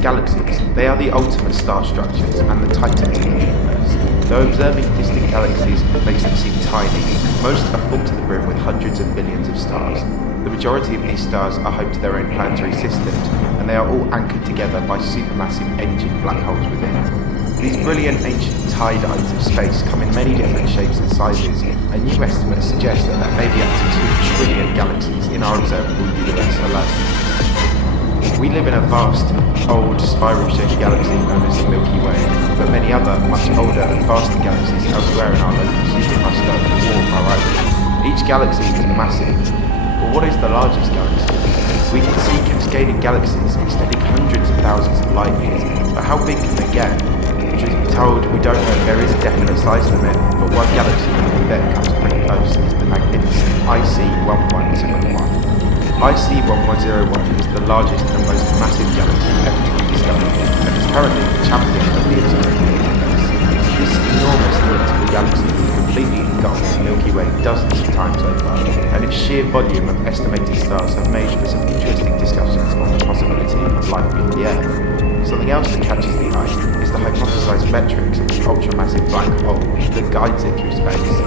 Galaxies, they are the ultimate star structures and the titans of the universe. Though observing distant galaxies makes them seem tiny, most are full to the brim with hundreds of billions of stars. The majority of these stars are home to their own planetary systems, and they are all anchored together by supermassive engine black holes within. These brilliant ancient tie-dyes of space come in many different shapes and sizes, and new estimates suggest that there may be up to 2 trillion galaxies in our observable universe alone. We live in a vast, old, spiral-shaped galaxy known as the Milky Way, but many other, much older and vaster galaxies elsewhere in our local supercluster dwarf our own. Each galaxy is massive, but what is the largest galaxy? We can see cascading galaxies extending hundreds of thousands of light years, but how big can they get? Truth be told, we don't know if there is a definite size limit, but one galaxy that we bet comes pretty close is the magnificent IC1101. IC1101 is the largest and most massive galaxy ever to be discovered, and is currently the champion of the observable universe. This enormous elliptical galaxy completely engulfs the Milky Way dozens of times over, and its sheer volume of estimated stars have made for some interesting discussions on the possibility of life beyond the Earth. Something else that catches the eye is the hypothesized metrics of the ultramassive black hole that guides it through space.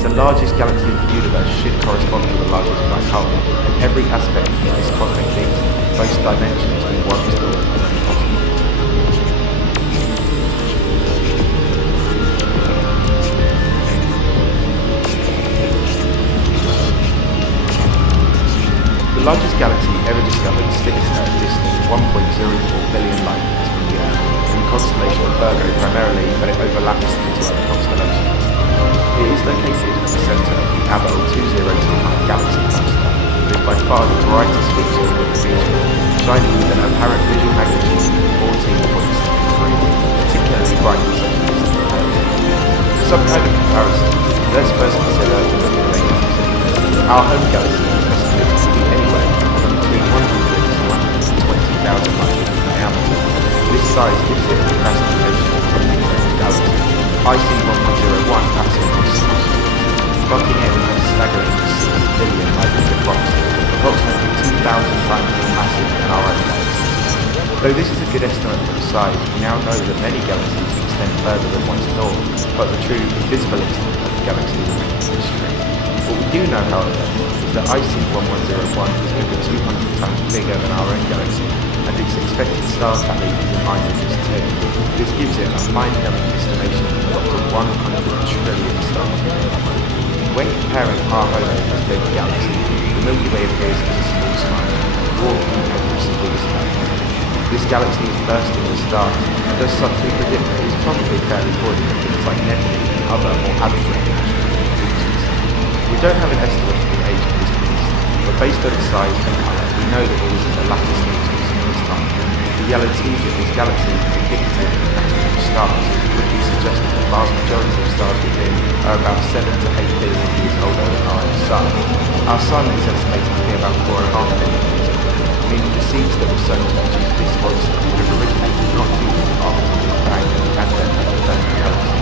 The largest galaxy in the universe should correspond to the largest black hole, and every aspect of this cosmic beast boasts dimensions we once thought were impossible. The largest galaxy ever discovered sits at a distance 1.04 billion light years from the Earth, in the constellation of Virgo primarily, but it overlaps into other constellations. It is located at the centre of the Abell 2029 galaxy cluster, and is by far the brightest feature within the region, shining with an apparent visual magnitude of 14.73, particularly bright in such a distant Earth. For some kind of comparison, let's first consider the Milky Way galaxy. Our home galaxy is estimated to be anywhere from between 100 to 120,000 light years in diameter. This size gives it the classification of a big galaxy. IC1101 absolutely smashes it, clocking in a staggering 6 billion light years across, approximately 2,000 times more massive than our own galaxy. Though this is a good estimate for the size, we now know that many galaxies extend further than once thought, but the true visible extent of the galaxy remains a mystery. What we do know, however, is that IC1101 is over 200 times bigger than our own galaxy, and its expected star tally is in line with this too. This gives it a mind-numbing estimation of up to 100 trillion stars. When comparing our home to this big galaxy, the Milky Way appears as a small smile, dwarfing every single star. This galaxy is bursting with stars, and as such we predict that it is probably fairly void of things like nebulae and other more abstract features. We don't have an estimate of the age of this beast, but based on its size and colour, we know that it was in the latter stages of its time. The yellow tinge of this galaxy is indicative of the atoms of stars, which would suggest that the vast majority of stars within are about 7 to 8 billion years older than our own Sun. Our Sun is estimated to be about 4.5 billion years old, meaning the seeds that were sown to produce this oyster would have originated not too far from the Big Bang and then returned to galaxies.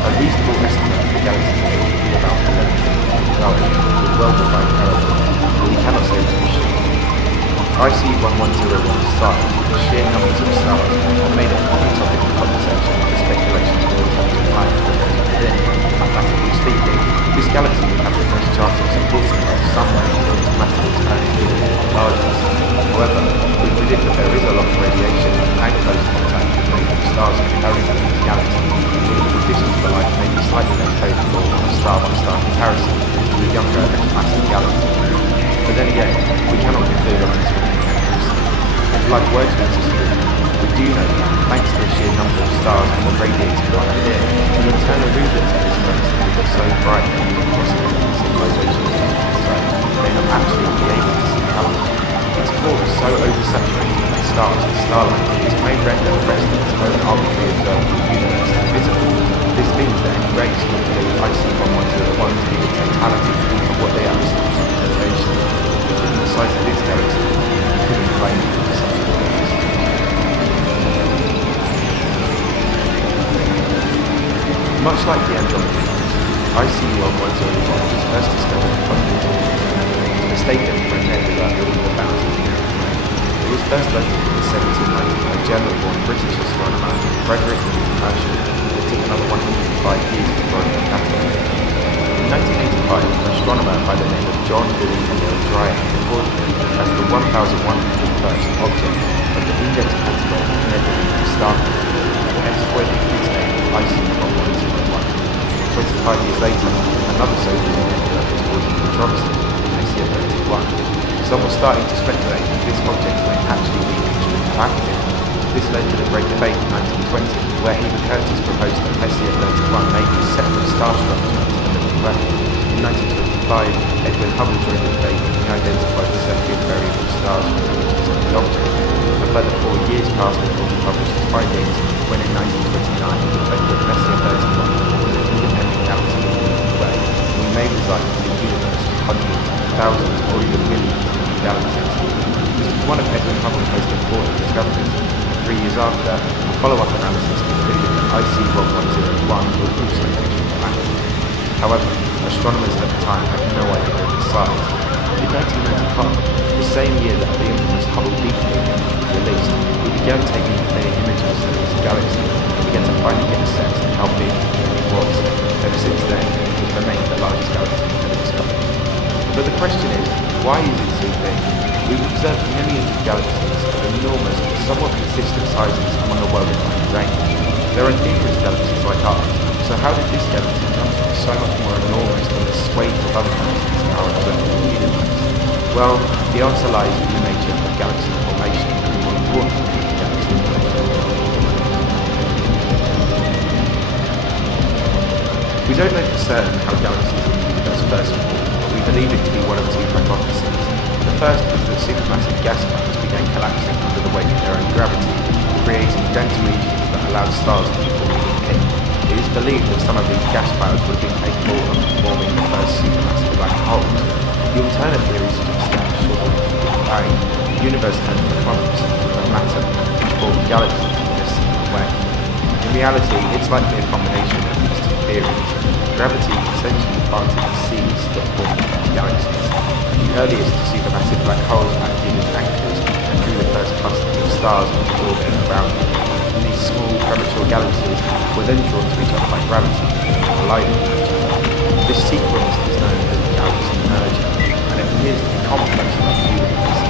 A reasonable estimate of the galaxy's age would be about 11 billion years old, with well-defined error, but we cannot say this for sure. IC1101's size and the sheer numbers of stars have made it a common topic of conversation for speculation of the types of life that there is within. Mathematically speaking, this galaxy would have the most chance of supporting life somewhere in its massive expanse largest. However, we predict that there is a lot of radiation and close contact with neighbouring stars occurring in this galaxy, meaning the conditions for life may be slightly less favourable on a star-by-star comparison to a younger, less massive galaxy. But then again, we cannot conclude on this with accuracy. If life were to exist within, we do know that, thanks to the sheer number of stars and the radiating light within, the internal regions of this galaxy would be so bright that we could possibly see civilizations so may not actually be able to see colour. Its core is so oversaturated with stars and starlight that this may render the rest of its own arbitrary observable universe invisible. This means that any rays would believe IC1101 to be the totality of what they understand as elevation. Given the size of this galaxy, we couldn't claim it to such a place. Much like the Andromeda Galaxy, IC1101 was first discovered in 2010. It was mistaken for a nebula of 1,000 years. It was first located in 1790 by German-born British astronomer Frederick Herschel. It took another 105 years before it was cataloged. In 1985, an astronomer by the name of John Vilipend recorded it as the 1,101st object of the index category of nebulae star and exploited its name IC1101. 25 years later, another so-called nebula was causing controversy, Messier 31. Some were starting to speculate that this object may actually be extremely active. This led to the Great Debate in 1920, where Heber Curtis proposed that Messier 31 may be a separate star structure to the Milky Way. In 1925, Edwin Hubble joined the debate and he identified the 70th variable stars for the images of the object. A further 4 years passed before he published his findings, when in 1929 he claimed that Messier 31 was an independent galaxy of the Milky Way. We may reside in the universe of hundreds, thousands, or even millions of new galaxies. This was one of Edwin Hubble's most important discoveries. 3 years after, a follow-up analysis concluded that IC1101 was also extremely active. However, astronomers at the time had no idea of its size. In 1995, the same year that the infamous Hubble Deep Field image was released, we began taking clear images of this galaxy and began to finally get a sense of how big it really was. Ever since then, it has remained the largest galaxy ever discovered. But the question is, why is it so big? We've observed millions of galaxies of enormous but somewhat consistent sizes among a well-defined range. There are numerous galaxies like ours, so how did this galaxy come to be so much more enormous than the swathe of other galaxies in our observable universe? Well, the answer lies in the nature of galaxy formation, and more importantly, galaxy collision. We don't know for certain how galaxies in the universe first formed, but we believe it to be one of two hypotheses. The first is that supermassive gas clouds began collapsing under the weight of their own gravity, creating dense regions that allowed stars to be formed within. It is believed that some of these gas clouds would have been capable of forming the first supermassive black holes. The alternate theory suggests that, shortly before the Big Bang, the universe had atoms of matter which formed galaxies in a similar way. In reality, it's likely a combination of these two theories. Gravity essentially planted the seeds that formed the first galaxies. The earliest supermassive black holes acted as anchors and drew the first clusters of stars into orbit around them. And these small premature galaxies were then drawn to each other by gravity and collided with each other. This sequence is known as the galaxy merger, and it appears to be complex enough to the universe.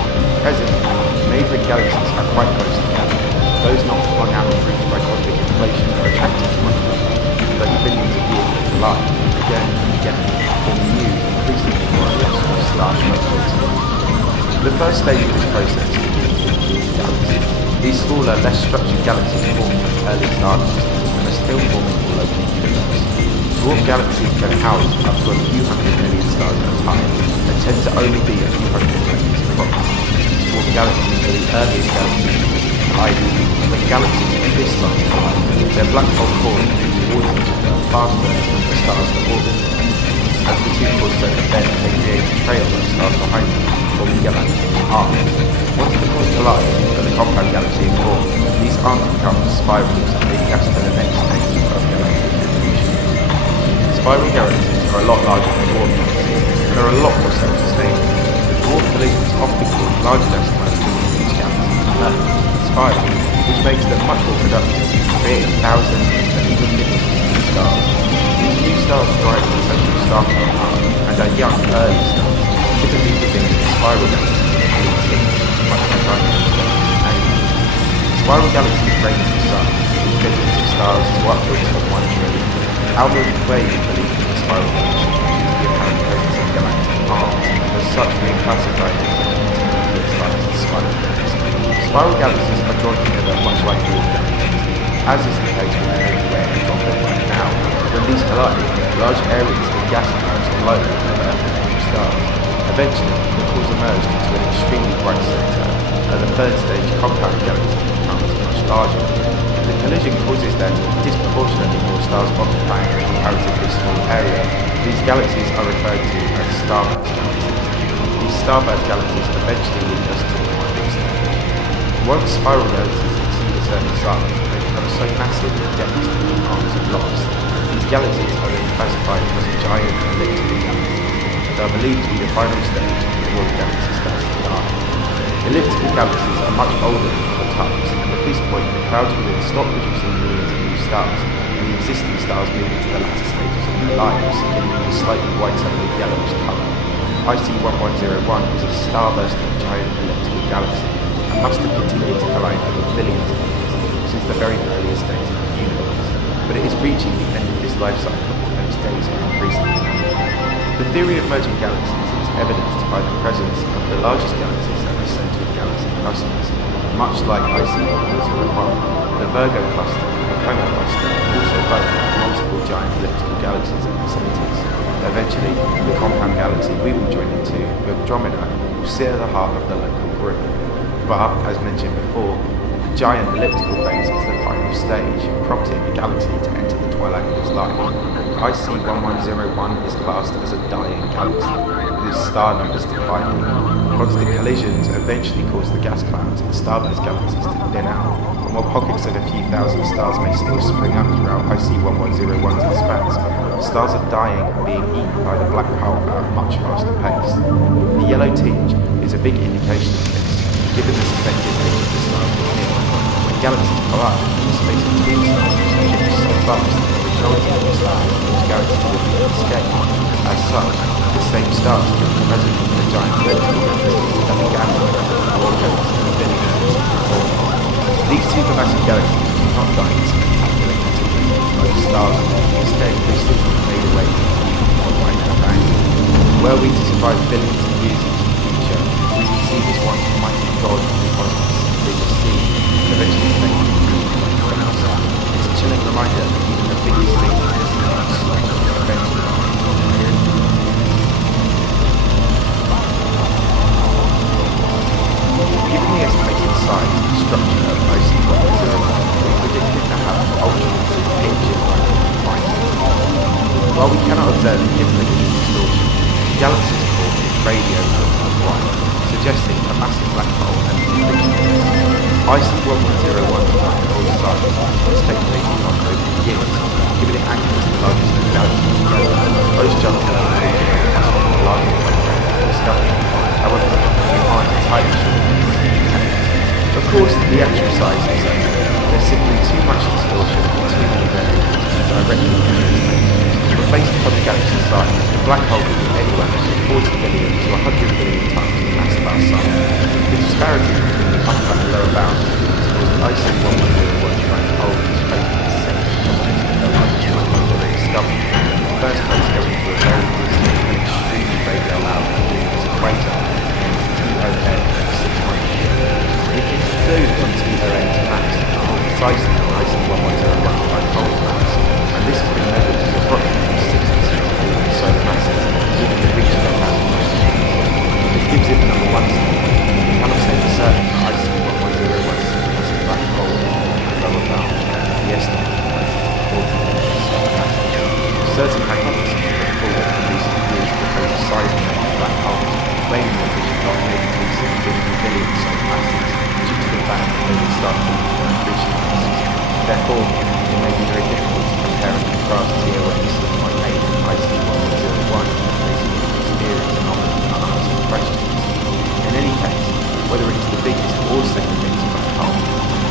Presently, neighbouring galaxies are quite close together. Those not flung out of reach by cosmic inflation are attracted to one another, but the billions of years they collide again and again, forming new, increasingly more illustrious star structures. The first stage of this process begins with dwarf galaxies. These smaller, less structured galaxies formed from early star clusters and are still forming all over the universe. Dwarf galaxies can house up to a few hundred million stars at a time and tend to only be a few hundred light-years across. These dwarf galaxies are the earliest galaxies to collide. When galaxies of this size collide, their black hole cores move towards each other faster than the stars that orbit them. As the two cores circumvent, they create a trail of stars behind them, forming galactic arms. Once the cores collide and the compound galaxy is formed, these arms become spirals and lead us to the next stage of galactic evolution. Spiral galaxies are a lot larger than dwarf galaxies and are a lot more self-sustaining. Dwarf collisions often cause large gas clouds between each galaxy to merge and spiral, which makes them much more productive, creating thousands and even millions of new stars. These new stars drive the total star power and are young, early stars, typically giving spiral galaxies much more dynamic angles. Spiral galaxies range in size, with billions of stars to upwards of 1 trillion. Our Milky Way is believed to be a spiral galaxy due to the apparent presence of galactic arms, and as such being classified as a medium-sized spiral galaxy. Spiral galaxies are drawn together much like dwarf galaxies, as is the case with the Milky Way and Andromeda right now. When these collide, large areas of gas clouds glow with Earth and new stars. Eventually, the cores emerge into an extremely bright centre, and the third stage compound galaxy becomes much larger. If the collision causes there to be disproportionately more stars occupying a comparatively small area, these galaxies are referred to as starburst galaxies. These starburst galaxies eventually lead us to the final stage. Once spiral galaxies exceed a certain size, they become so massive that depths to the arms are lost. These galaxies are then classified as giant elliptical galaxies, and are believed to be the final stage before the galaxy starts to die. Elliptical galaxies are much older than other types, and at this point the clouds within stop producing millions of new stars, and the existing stars move into the latter stages of their lives, giving them a slightly whiter or yellowish colour. IC1101 is a star-bursting giant elliptical galaxy, and must have continued to collide over billions of years since the very earliest days of the universe. But it is reaching the end of this life cycle, and its days are increasingly numbered. The theory of merging galaxies is evidenced by the presence of the largest galaxies at the centre of galaxy clusters. Much like IC1101, the Virgo cluster and Coma cluster also both have multiple giant elliptical galaxies at their centres. Eventually, the compound galaxy we will join into, Andromeda, will sit at the heart of the local group. But, as mentioned before, the giant elliptical phase is the final stage, prompting the galaxy to enter the twilight of its life. IC1101 is classed as a dying galaxy, with its star numbers declining. Constant collisions eventually cause the gas clouds and starburst galaxies to thin out, and while pockets of a few thousand stars may still spring up throughout IC1101's expanse, stars are dying and being eaten by the black hole at a much faster pace. The yellow tinge is a big indication of this, given the suspected age of the stars within. When galaxies collide, the space between stars is usually so vast that the majority of the stars in each galaxy will be escaped. As such, the same stars can be present in the giant elliptical galaxy that began with Orcus and Vilipend. These supermassive galaxies do not die in spectacular continuity like stars, instead they simply fade away in a huge worldwide bang. Were we to survive billions of years into the future, we would see this once mighty god of the cosmos, the biggest sea, eventually fade into everyone else. It's a chilling reminder that even the biggest things in this universe eventually disappear. Given the estimated size and structure of IC1101, we predicted to have an ultra-massive engine like combined. While we cannot observe the difference in distortion, the galaxy's core is radio-filtered white, suggesting a massive black hole and inflation. IC1101's black hole size has been speculated on over the years, given it anchors the largest of galaxies together. Most jumpers have been the largest discovery. However, we aren't entirely sure of this. Of course, the actual size is there's simply too much distortion and too many variables to directly estimate. But based upon the galaxy's size, the black hole could be anywhere from 40 billion to 100 billion times the mass of our Sun. The disparity between the upper and lower bounds towards the IC1101 black hole is based on the second combination of the largest black hole ever discovered. In the first place, going for a very distant and extremely radio loud as a crater, TOA 600. If you conclude on TOA's mass, precisely the IC1101 black hole mass, and this has been measured as approximately 66 billion solar masses, given the reach of mass most units. This gives it the number one spot. We cannot say for certain that IC1101's supermassive black hole and lower bound can be estimated as 40 billion solar masses. Certain hypotheses put forward in recent years propose a size of black holes, claiming that they should not make to exceed 50 billion solar masses due to the fact that they would start falling to their accretion masses. Therefore, it may be very difficult to compare and contrast TOA 618 and IC1101 in the face of these mysterious and often unanswered questions. In any case, whether it is the biggest or second biggest black hole,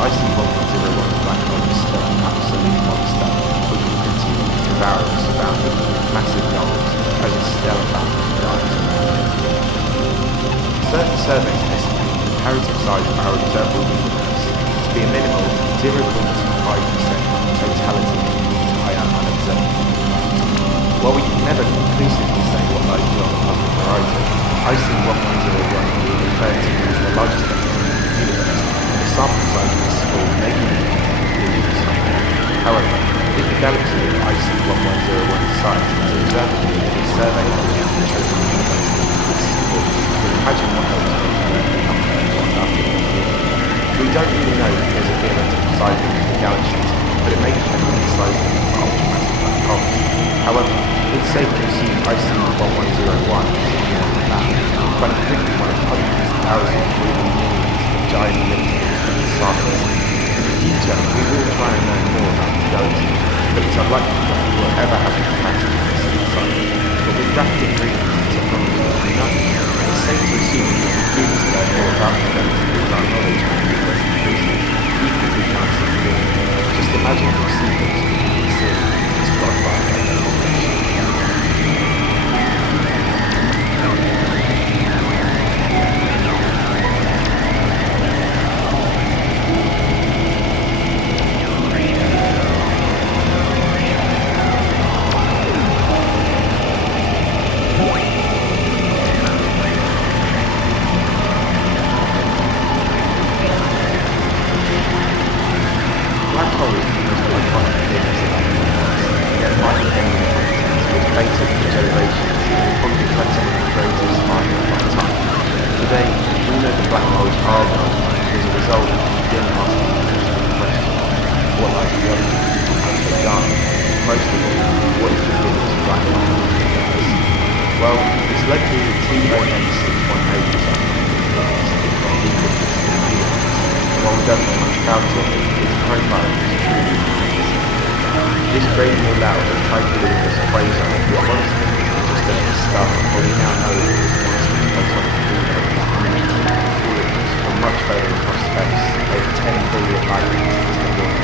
IC1101 black hole is still an absolute monster, which will continue to devour the surrounding massive goals as its stellar fountain dies. Certain surveys estimate the comparative size of our observable universe to be a minimal 0.25% of the totality of the entire unobserved universe. While we can never conclusively say what lies beyond the cosmic horizon, IC1101 will be referred to as the largest galaxy in the universe, and the sample size of this small may be limited to However, if the galaxy of IC1101's size is observable in a survey of the chosen universe this small, then imagine what else may be We don't really know if there's a theoretical size limit for galaxies, but it may depend on the size limit for ultramassive black holes. However, it's safe to assume IC1101 is more than that, but it could be one of hundreds, thousands, or even millions of giant ellipticals in its surface. In the future, we will try and learn more about the galaxy, but it's unlikely that we will ever have the capacity to see its size. But with rapid improvements in technology, we know it's safe to assume that we previously learned more about the galaxy because our knowledge of the universe increases, even if we can't see it. Just imagine which secrets we can conceal as glorified by their population. Black holes are the most iconic things about the universe, yet minor alien contents were debated for generations and will probably find some of the greatest sparkling of our time. Today, we know that black holes are well known as a result of the begin asking the question, what lies beyond them? How do they die? Most of all, what is the limit of black hole in the universe? Well, it's likely that TON 618 is our universe, if not the limit of the universe. While we don't know much about it, its profile is truly amazing. This radio loud and tricolorous quasar was once just at the start, but we now know it is one of the photonic beams from much further across space, over 10 billion light years into the world.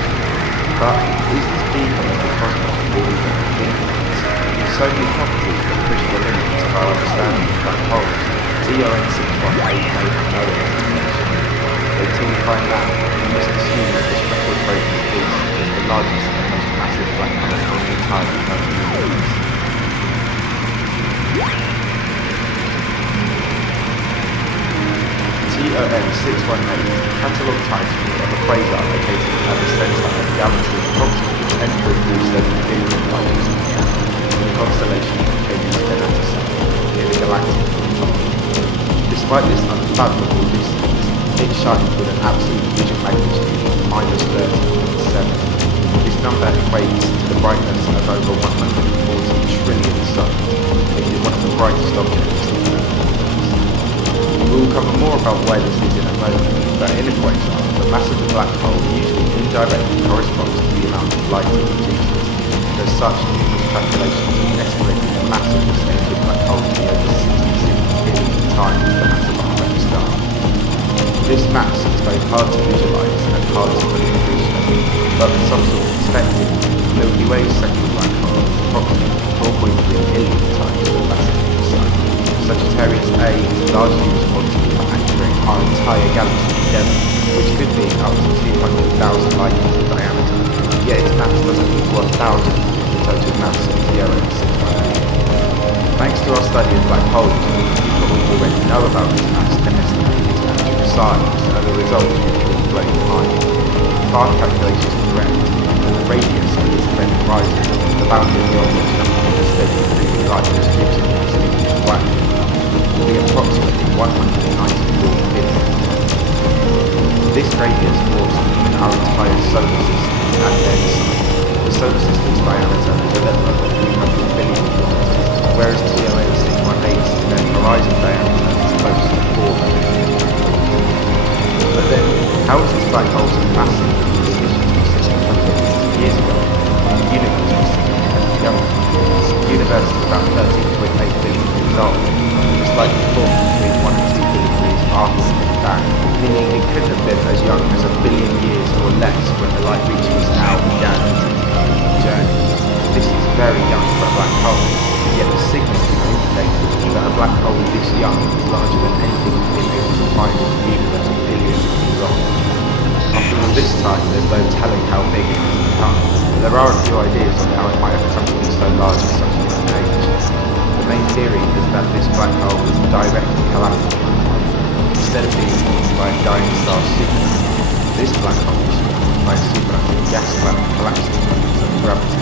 But is this beacon of the cosmos really what we think it is? With so many properties that push the limits of our understanding of black holes, TON 618 may have no explanation. Until we find out, we must assume that this record-breaking beast is the largest and most massive black hole in the entire known universe. TON 618 is the catalogue title of a quasar located at the centre of a galaxy approximately 10.37 billion light years in the constellation of Canis near the galactic top. Despite this unfathomable distance, it shines with an absolute vision magnitude of -30.7. This number equates to the brightness of over 140 trillion suns, making it one of the brightest objects in the universe. We will cover more about why this is in a moment, but in a quasar, the mass of the black hole usually indirectly corresponds to the amount of light it produces. As such, numerous calculations have estimated the mass of this ancient black hole to be over 66 billion times the mass of our own star. This mass is both hard to visualize and hard to fully appreciate, but for some sort of perspective, Milky Way's central black hole is approximately 4.3 billion times the mass of the Sun. Sagittarius A is largely responsible for anchoring our entire galaxy together, which could be up to 200,000 light years in diameter, yet its mass doesn't equal 1,000 of the total mass of TON 618. Thanks to our study of black holes, we probably already know about its mass and estimate its actual size, and the results which will blow your mind. If our calculations are correct, and the radius of this event horizon, the boundary of the object's number of the steady moving light distribution of this linear black will be approximately 194 billion. This radius dwarfs even our entire solar system at then size. The solar system's diameter is a little over 300 billion kilometers, whereas TON 618's event horizon diameter is close to 4 billion. But then, how is this black hole so massive in addition to 600 billion years ago? The universe was significantly younger. The universe is about 13.8 billion years old, and it's likely formed between 1 and 2 billion years after the Big Bang, meaning it could have been as young as 1 billion years or less when the light reaches now began its intergalactic journey. This is very young for a black hole, yet the signals indicate that a black hole this young is larger than anything we've been able to find in the universe billions of years old. After all this time, there's no telling how big it has become. There are a few ideas on how it might have come to be so large at such a young age. The main theory is that this black hole is a direct collapsing black hole. Instead of being formed by a dying star supernova, this black hole is formed by a supermassive gas cloud collapsing because of gravity.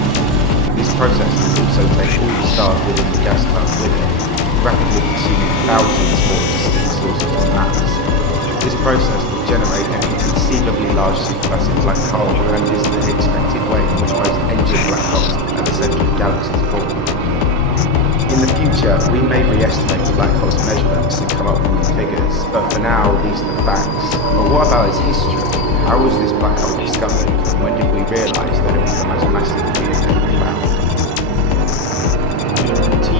This process will also take all the stars within the gas cloud with it, rapidly consuming thousands more distinct sources of mass. This process will generate an inconceivably large supermassive black hole, and is the expected way in which most engine black holes at the centre of galaxies form. In the future, we may re-estimate the black hole's measurements and come up with new figures, but for now, these are the facts. But what about its history? How was this black hole discovered, and when did we realise that it was the most massive we had ever found?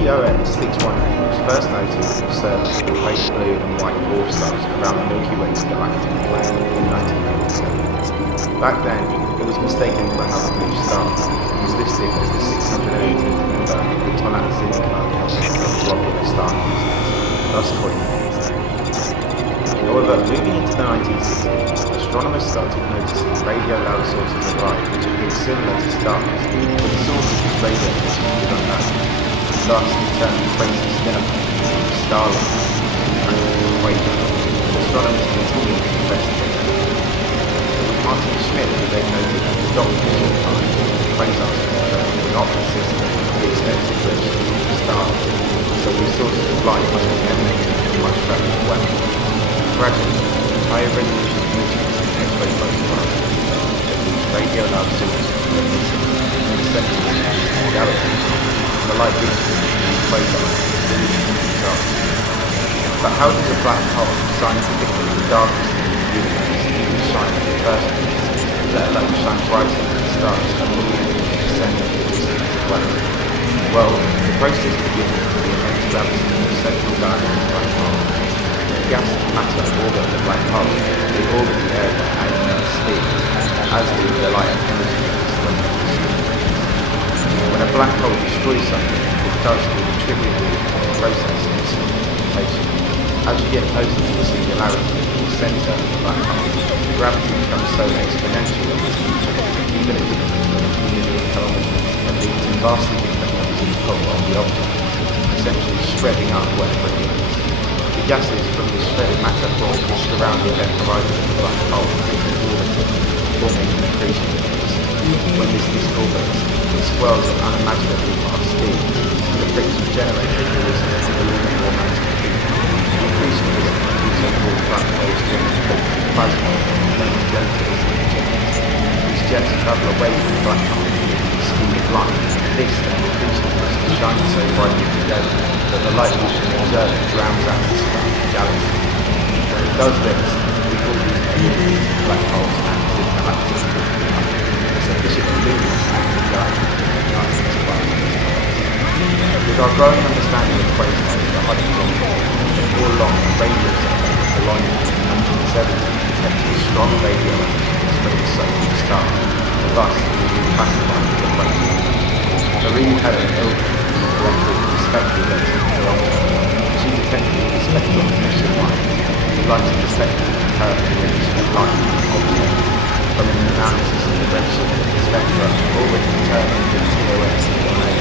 TOS 618 was first noted in a survey of faint blue and white dwarf stars around the Milky Way's galactic plane in 1947. Back then, it was mistaken for another blue star. It was listed as the 618th member of the Tonat-Zin Club of globular star clusters, thus coining its name. However, moving into the 1960s, astronomers started noticing radio-loud sources of light which appeared similar to stars, but the source of this radio was unknown. Thus, the term crazy stellar starlight contracted the equation, and astronomers continued to investigate. It was Martin Schmidt who then noted that the doctrine of time the quasar spectrum would not consist of the expected regime of stars, so these sources of light must be emanating from much further away. Gradually, higher resolution images and X-ray photographs of these radio-loud sources were missing in the centers of the galaxy. The light reaches these quasars and the stars. But how does a black hole, scientifically the darkest thing in the universe, even shine in the first place, let alone shine brighter than the stars and illuminate the center of the distance away? Well, the process begins with the immense gravity of the central galactic black hole. Gas and matter orbit the black hole. They orbit the area at immense speeds, as do the light and energy when they consume. When a black hole destroys something, it does through the trivial process of superconduction. As you get closer to the singularity, the center of the black hole, the gravity becomes so exponential that it's even if it's a few million kilometers, and leads to vastly different numbers of pull on the object, essentially shredding up whatever it is. The gases from this shredded matter form just around the event horizon of the black hole and orbiting, forming an accretion disk. When this disk orbits, it swirls at unimaginably fast speeds, and the friction generated releases a balloon or magnetic field. The accretion disk also called black holes during the plasma, known as relativistic jets. These jets travel away from the black hole at the speed of light. This and the accretion disk shine so brightly together that the light we can observe drowns out the surrounding galaxy. When it does this, we call these alien black holes active galactic. A sufficiently luminous active galactic with our growing understanding of quasars, the hypothetical, all along the radio sector, along in 1970 detected a strong radio emission from the so-called star, and thus it was reclassified as a quasar. Marie Helen Ilgen collected the spectral data from Toronto. She detected the spectral emission lines, the light in the spectrum curve the emission of light object. From an analysis of the redshift of the spectra, already determined that TOS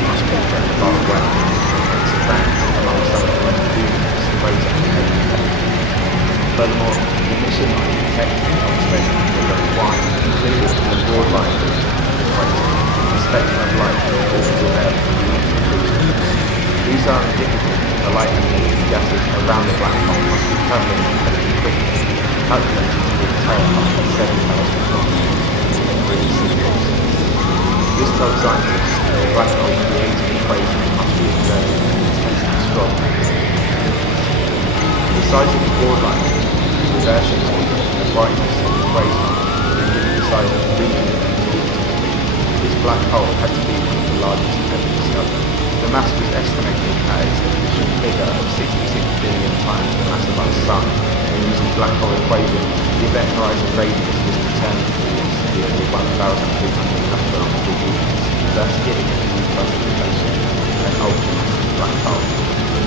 must be very far away, hence it ranks among some of the most luminous quasars ever detected. Furthermore, the emission lines detected on the spectrum were very wide, including the broad line region of the quasar. The spectrum of light from the orbital area beyond the accretion. These are indicative that the light emanating gases around the black hole must be travelling incredibly quickly, calculated to be a terabyte at 7,000 kilometers in 3 seconds. This tells scientists that the black hole creating a quasar must be exerting an intensely strong magnetic field. The size of the broad line region, reversing the brightness of the quasar, and given the size of the region of its orbital speed, this black hole had to be one of the largest ever discovered. The mass was estimated at its official figure of 66 billion times the mass of our Sun, and using black hole equations, the event horizon radius was determined for this to be over 1,300 astronomical units, thus giving it a new classification, an ultramassive black hole.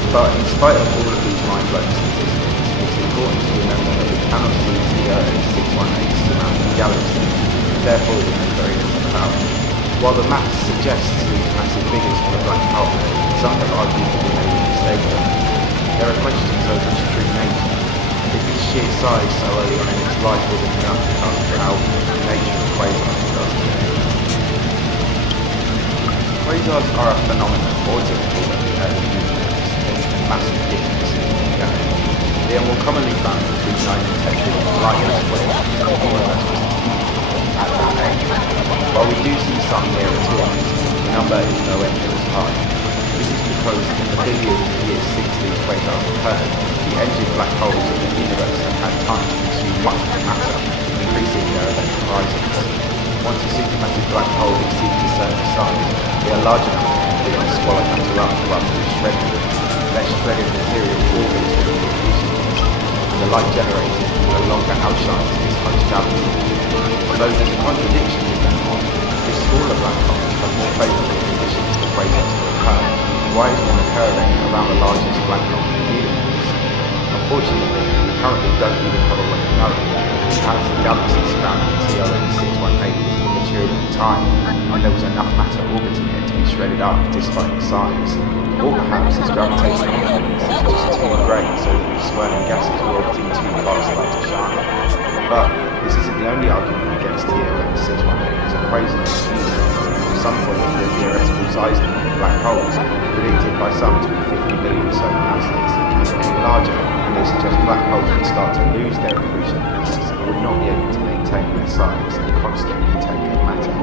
But in spite of all of these mind-blowing statistics, it's important to remember that we cannot see TOS 618 surrounding the galaxy, and therefore we know very little about it. While the maths suggests these massive figures for the black hole, some have argued that we may be mistaken. There are questions over its true nature. If its sheer size so early on in its life wasn't enough to cast doubt on the nature of quasars does today. Quasars are a phenomenon more typical of the early universe, hence the massive differences in the galaxy. They are more commonly found between 9 and 10 billion light-years away, and the universe was at that age. While we do see some nearer to us, the number is nowhere near as high. This is because in the billions of years since these quasars occurred, the engine black holes of the universe have had time to consume much more matter, increasing their event horizons. Once a supermassive black hole exceeds a certain size, they are large enough to completely swallow matter blew up rather than shredded. Less shredded material orbits will be producing this, and the light generated no longer outshines its host galaxy. So there's a contradiction going on. If smaller black holes have more favourable conditions for quasars to occur, why is one occurring around the largest black hole in the universe? Unfortunately, we currently don't even have a way of knowing. Perhaps the galaxy surrounding TRN 618 was immature at the time, and there was enough matter orbiting it to be shredded up despite its size. Or perhaps its gravitational influence is just too great so that the swirling gases were orbiting too fast to shine. But this isn't the only argument against TRN 618 as a quasar. Some point the theoretical size limit of black holes, predicted by some to be 50 billion solar masses, is getting larger, and they suggest black holes would start to lose their accretion disks and would not be able to maintain their size and constant intake of matter.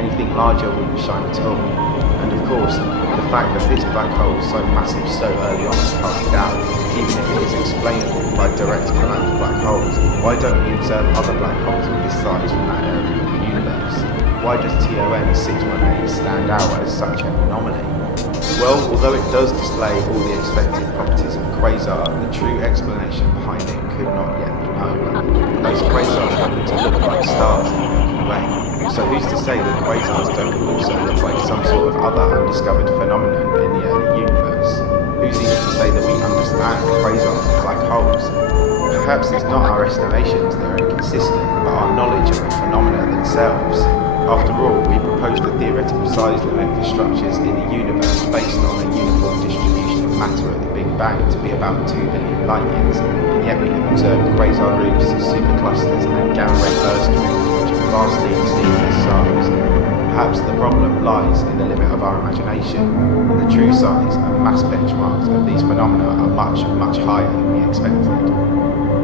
Anything larger wouldn't shine at all. And of course, the fact that this black hole is so massive so early on is cast doubt, even if it is explainable by direct collapse black holes. Why don't we observe other black holes of this size from that area of the universe? Why does TRN 618 stand out as such an anomaly? Well, although it does display all the expected properties of a quasar, the true explanation behind it could not yet be known. Most quasars happen to look like stars in the Milky Way, so who's to say that quasars don't also look like some sort of other undiscovered phenomenon in the early universe? Who's even to say that we understand quasars and black holes? Perhaps it's not our estimations that are inconsistent, but our knowledge of the phenomena themselves. After all, we proposed a theoretical size limit for structures in the universe based on a uniform distribution of matter at the Big Bang to be about 2 billion light years, and yet we have observed quasar groups, superclusters, and gamma-ray burst streams which vastly exceed this size. Perhaps the problem lies in the limit of our imagination, and the true size and mass benchmarks of these phenomena are much, much higher than we expected.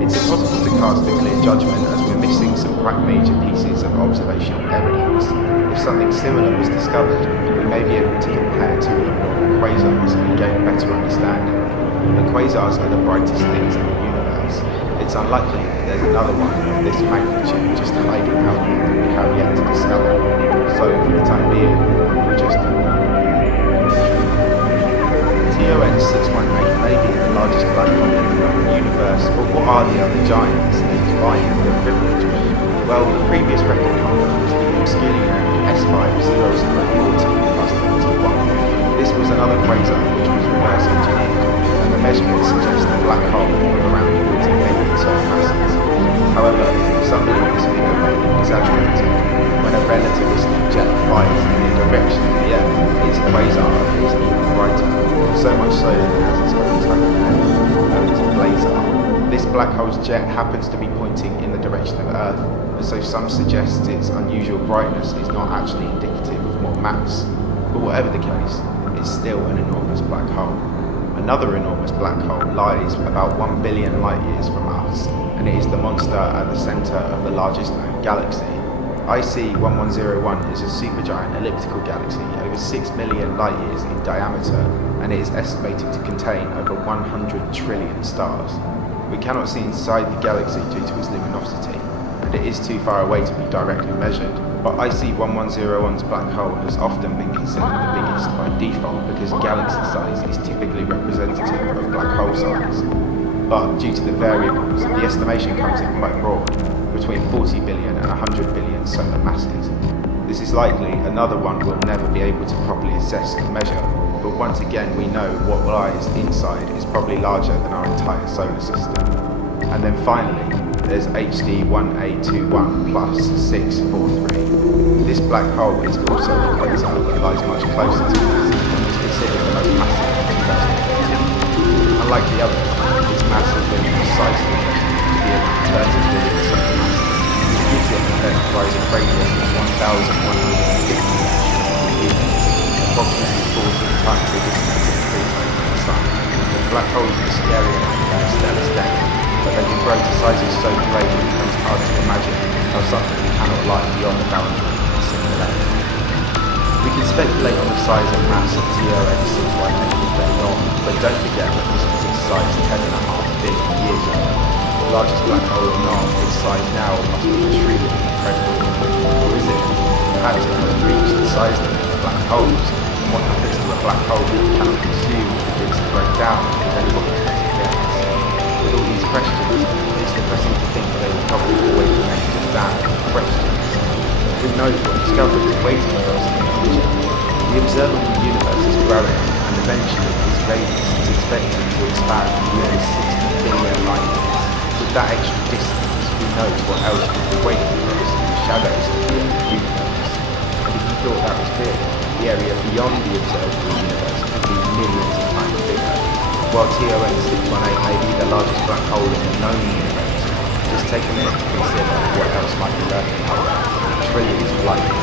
It's impossible to cast a clear judgment as we're missing some quite major pieces of observational evidence. If something similar was discovered, we may be able to compare two abnormal quasars and gain a better understanding. The quasars are the brightest things in the universe. It's unlikely that there's another one of this magnitude just hiding out there that we have yet to discover. So for the time being, we just don't know. TRN 618 may be the largest black hole in the universe, but what are the other giants named vying for privilege? Well, the previous record holder was the obscurely named S50040+31. This was another quasar which was reverse engineered, and the measurements suggest a black hole of around 40 billion solar masses. However, some believe this figure may be exaggerated. When a relativistic jet flies in the direction of the Earth, its quasar is even brighter, so much so that it has its own type of name, known as a blazar. This black hole's jet happens to be pointing in the direction of Earth, and so some suggest its unusual brightness is not actually indicative of more mass. But whatever the case, it's still an enormous black hole. Another enormous black hole lies about 1 billion light years from us, and it is the monster at the centre of the largest known galaxy. IC 1101 is a supergiant elliptical galaxy over 6 million light years in diameter, and it is estimated to contain over 100 trillion stars. We cannot see inside the galaxy due to its luminosity, and it is too far away to be directly measured, but IC 1101's black hole has often been considered the biggest by default because galaxy size is typically representative of black hole size. But due to the variables, the estimation comes in quite broad, between 40 billion and 100 billion solar masses. This is likely another one we'll never be able to properly assess and measure, but once again we know what lies inside is probably larger than our entire solar system. And then finally, there's HD 1821 plus 643. This black hole is also a quasar that lies much closer to us and is considered the most massive in 2015. Unlike the others, its mass has been precisely measured to be around 30 billion solar masses. This gives it an event-horizon radius of 1,150 kilometers, approximately 14 times the distance of Pluto from the Sun. Black holes are scarier than a stellar state, but they can grow to sizes so great it becomes hard to imagine how something cannot lie beyond the boundary of singularity. We can speculate on the size and mass of TRN 618 all day long, but don't forget that this was its size 10.5 billion years ago. The largest black hole or not, its size now must be truly incredible. Or is it? Perhaps it has reached the size limit of black holes, and what happens to a black hole that it cannot consume begins to break down because anyone can gas. With all these questions, it's depressing to think they will probably always remain just that, questions. Who knows what discovery is waiting for us in the future? The observable universe is growing, and eventually its radius is expected to expand beyond 60 billion light years. With that extra distance, who knows what else could be waiting for us in the shadows of the universe? And if you thought that was big, the area beyond the observable universe could be millions of times bigger. While TON 618 may be the largest black hole in the known universe, just take a minute to consider what else might be lurking out there. Trillions of light years.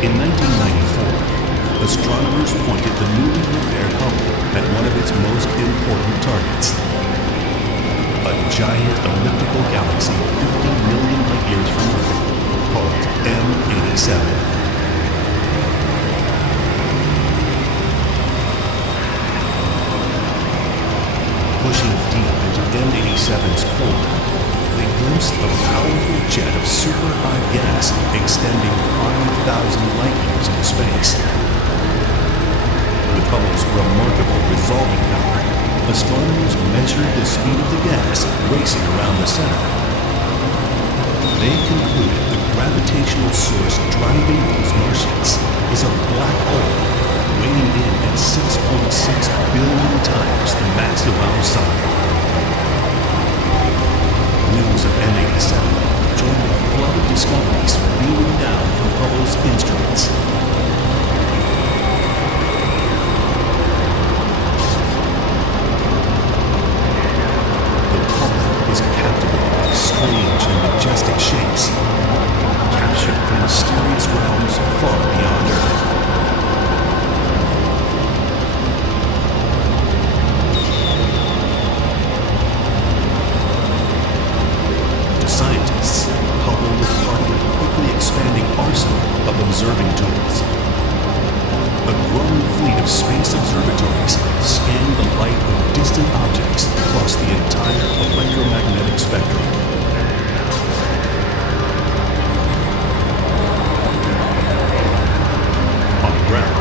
In 1994, astronomers pointed the newly repaired Hubble at one of its most important targets, a giant elliptical galaxy 50 million light years from Earth called M87. Pushing deep into M87's core, they glimpsed a powerful jet of super-hot gas extending 5,000 light years into space. With Hubble's remarkable resolving power, astronomers measured the speed of the gas racing around the center. They concluded the gravitational source driving these Martians is a black hole weighing in at 6.6 billion times the mass of our Sun. News of M87 joined a flood of discoveries beaming down from Hubble's instruments. The public was captivated by strange and majestic shapes, captured from mysterious realms far beyond Earth. Scientists, Hubble was part of a quickly expanding arsenal of observing tools. A growing fleet of space observatories scanned the light of distant objects across the entire electromagnetic spectrum. On the ground,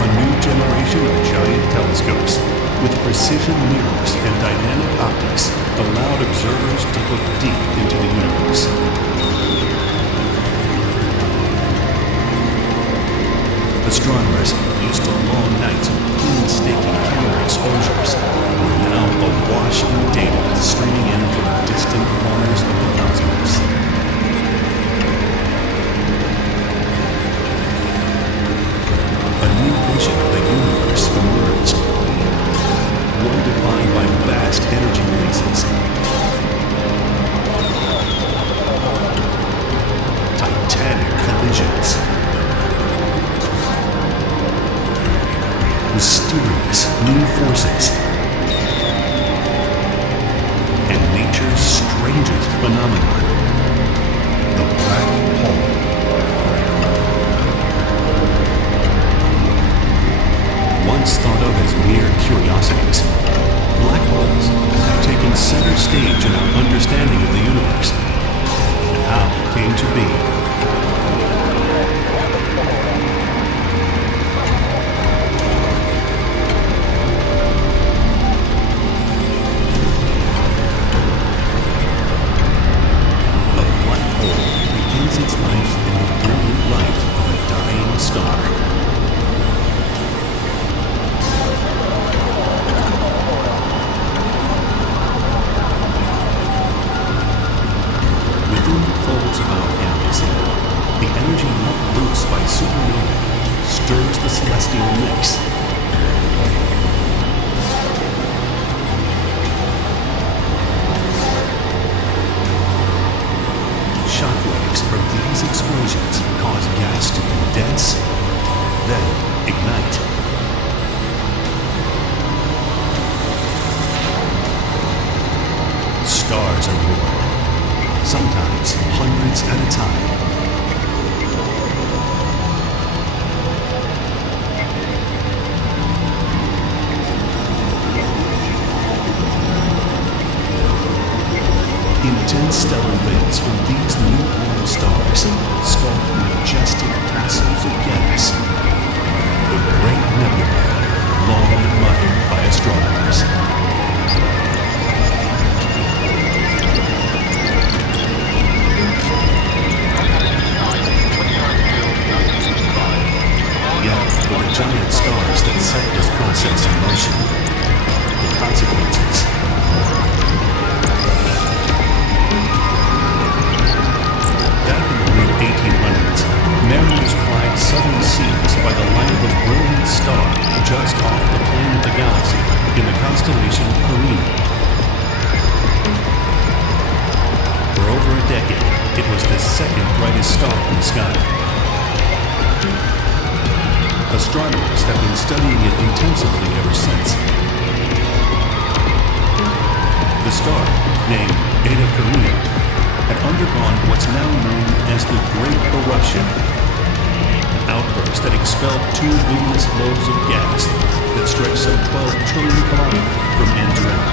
a new generation of giant telescopes with precision mirrors and dynamic optics allowed observers to look deep into the universe. Astronomers, used to long nights of painstaking camera exposures, were now awash in data streaming in from distant corners of the cosmos. A new vision of the universe emerged, one defined by vast energy releases, titanic collisions, mysterious new forces, and nature's strangest phenomenon, the black hole. Once thought of as mere curiosities, black holes have taken center stage in our understanding of the universe and how it came to be. A black hole begins its life in the brilliant light of a dying star. Within the folds of our galaxy, the energy let loose by supernovae stirs the celestial mix. Shockwaves from these explosions cause gas to condense, then ignite. stellar winds from these newborn stars sculpt majestic castles of gas. The great nebula, long admired by astronomers. Yet, for the giant stars that set this process in motion, the consequences. Back in the mid-1800s, mariners plied southern seas by the light of a brilliant star just off the plane of the galaxy in the constellation Carina. For over a decade, it was the second brightest star in the sky. Astronomers have been studying it intensively ever since. The star, named Eta Carinae, had undergone what's now known as the Great Eruption, an outburst that expelled two luminous lobes of gas that stretched some 12 trillion kilometers from end to end.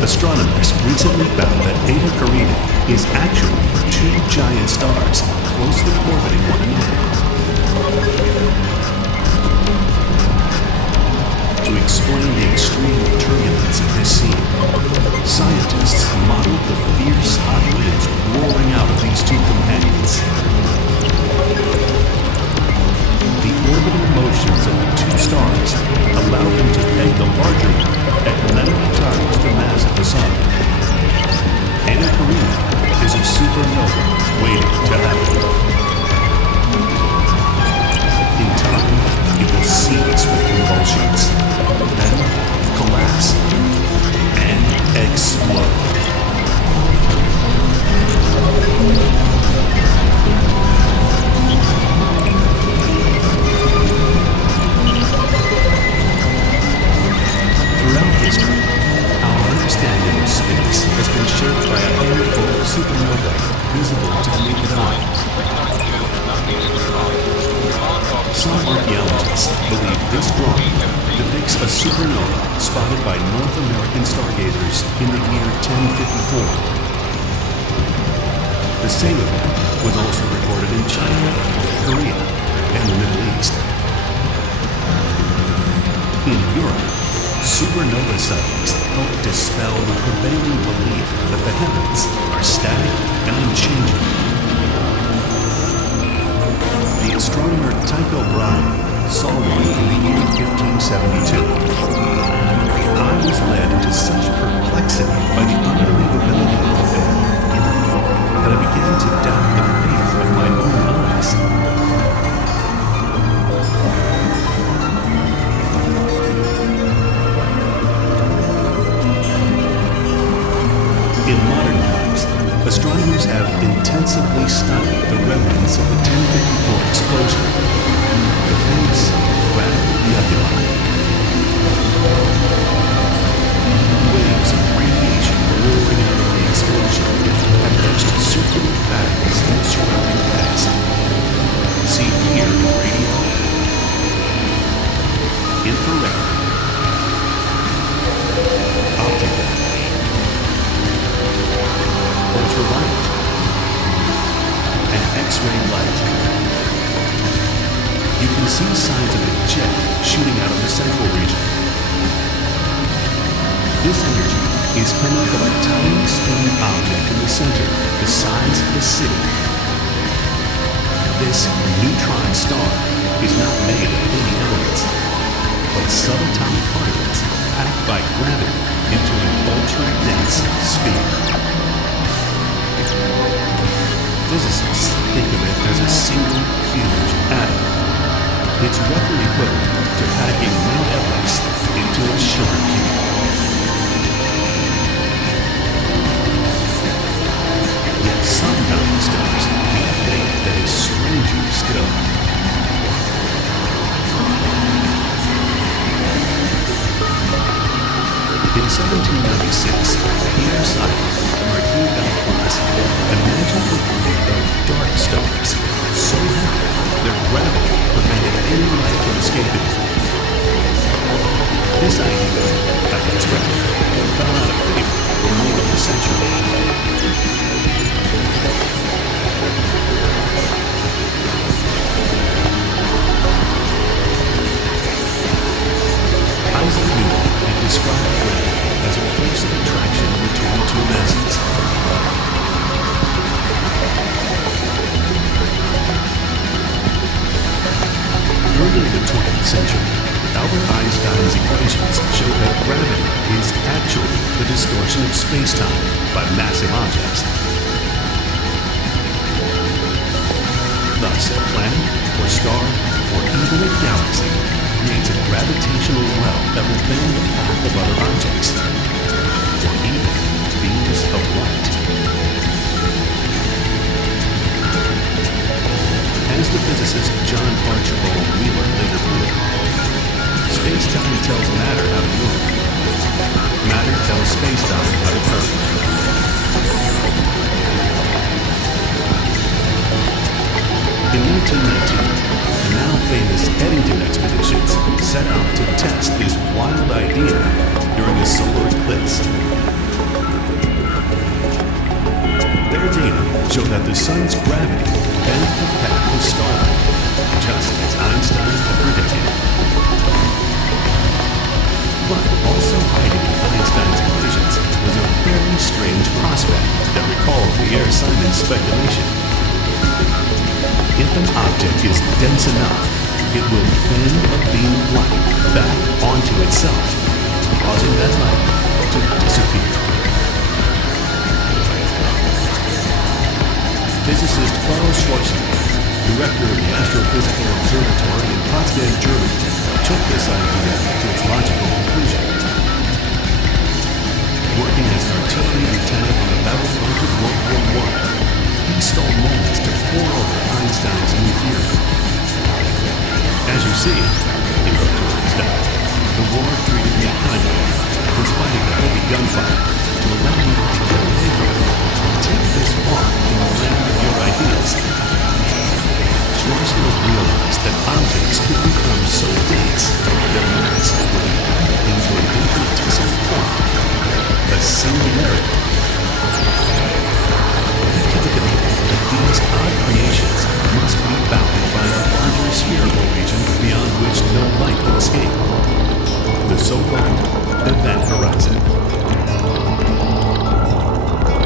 Astronomers recently found that Eta Carinae is actually two giant stars closely orbiting one another. To explain the extreme turbulence of this scene, scientists modeled the fierce hot winds roaring out of these two companions. The orbital motions of the two stars allowed them to peg the larger one at 90 times the mass of the Sun. Eta Carinae is a supernova waiting to happen. In time, it will seize with convulsions, then collapse and explode. Throughout history, our understanding of space has been shaped by a handful of supernovae visible to the naked eye. Some archaeologists believe this drawing depicts a supernova spotted by North American stargazers in the year 1054. The same event was also recorded in China, Korea, and the Middle East. In Europe, supernova sightings help dispel the prevailing belief that the heavens are static and unchanging. The astronomer Tycho Brahe saw one in the year 1572. I was led into such perplexity by the unbelievability of the phenomenon that I began to doubt the faith of my own eyes. In modern times, astronomers have intensively studied the remnants of the 1054 explosion, the famous radical nebula. Waves of radiation roaring out of the explosion have etched circular patterns in the surrounding gas. Seen here in radio, infrared, optical, ultraviolet, and X-ray light. You can see signs of a jet shooting out of the central region. This energy is coming from a tiny spinning object in the center, the size of a city. This neutron star is not made of any elements, but subatomic particles packed by gravity into an ultra-dense sphere. Physicists think of it as a single huge atom. It's roughly equivalent to packing Mount Everest into a sugar cube. Yet some mountain stars meet a fate that is stranger still. In 1796, Peter Simon, the Marquis Imagine a group of dark stars, so heavy their gravity prevented any light from escaping. This idea, at its birth, fell out of favor for more than a century. Isaac Newton had described gravity as a force of attraction between two masses. Early in the 20th century, Albert Einstein's equations showed that gravity is actually the distortion of space-time by massive objects. Thus, a planet, or star, or even a galaxy creates a gravitational well that will bend the path of other objects, or even beams of light. As the physicist John Archibald Wheeler later put it, space-time tells matter how to move. Matter tells space-time how to curve. In 1919, the now famous Eddington expeditions set out to test this wild idea during a solar eclipse. Their data show that the sun's gravity bent the path of starlight, just as Einstein had predicted. But also hiding in Einstein's equations was a very strange prospect that recalled Pierre-Simon's speculation. If an object is dense enough, it will bend a beam of light back onto itself, causing that light to disappear. Physicist Carl Schwarzenegger, director of the Astrophysical Observatory in Potsdam, Germany, took this idea to its logical conclusion. Working as an artillery lieutenant on the battlefront of World War I, he stole moments to pour over Einstein's new theory. As you see, he wrote to his dad, the war treated me kindly, in spite of the heavy gunfire, to allow me to get away from it, take this walk in the land of your ideas. Schwarzschild realized that objects could become so dense that mass would be packed into an infinitesimal point, a singularity. He calculated that these odd creations must be bounded by a larger spherical region beyond which no light can escape, the so-called event horizon.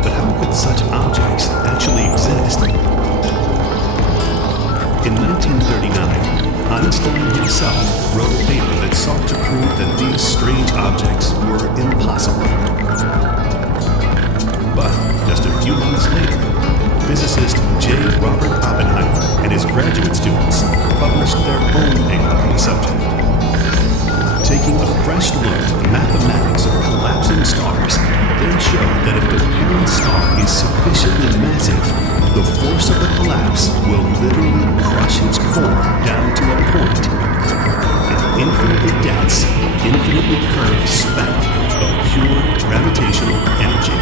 But how could such objects actually exist? In 1939, Einstein himself wrote a paper that sought to prove that these strange objects were impossible. But just a few months later, physicist J. Robert Oppenheimer and his graduate students published their own paper on the subject. Taking a fresh look at the mathematics of collapsing stars, they showed that if the parent star is sufficiently massive, the force of the collapse will literally crush its core down to a point, an infinitely dense, infinitely curved speck of pure gravitational energy.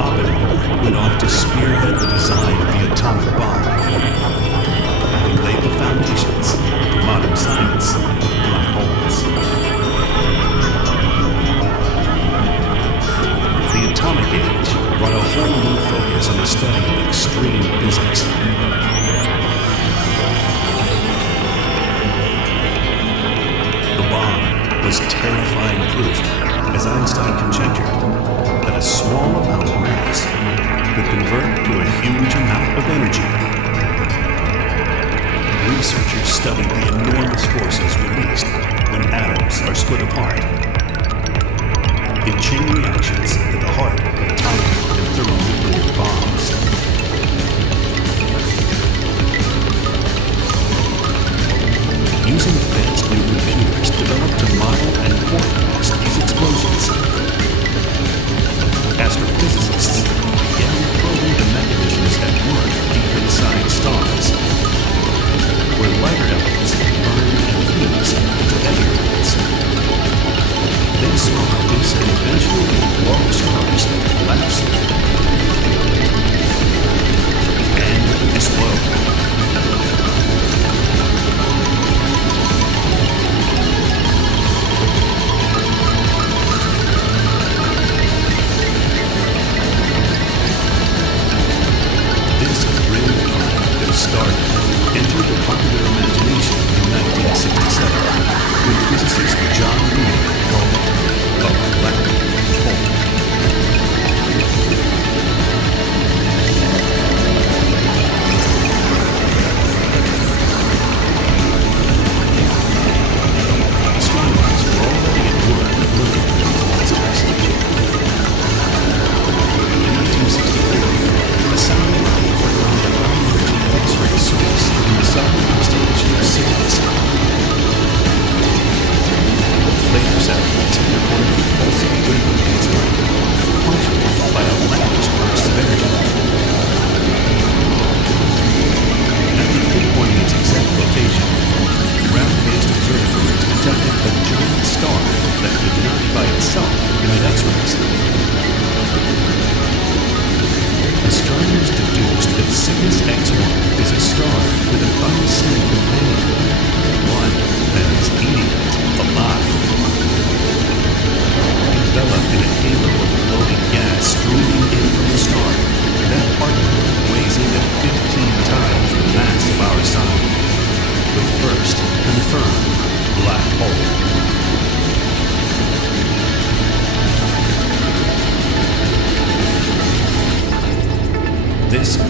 Oppenheimer went off to spearhead the design of the atomic bomb, having laid the foundations of modern science of black holes. The atomic age brought a whole new focus on the study of extreme physics. The bomb was terrifying proof, as Einstein conjectured, that a small amount of mass could convert to a huge amount of energy. Researchers studied the enormous forces released when atoms are split apart. In chain reactions at the heart of atomic and thermonuclear bombs. Using advanced new computers developed to model and forecast these explosions, astrophysicists began probing the mechanisms at work deep inside stars, where lighter elements burn and fuse into heavier ones.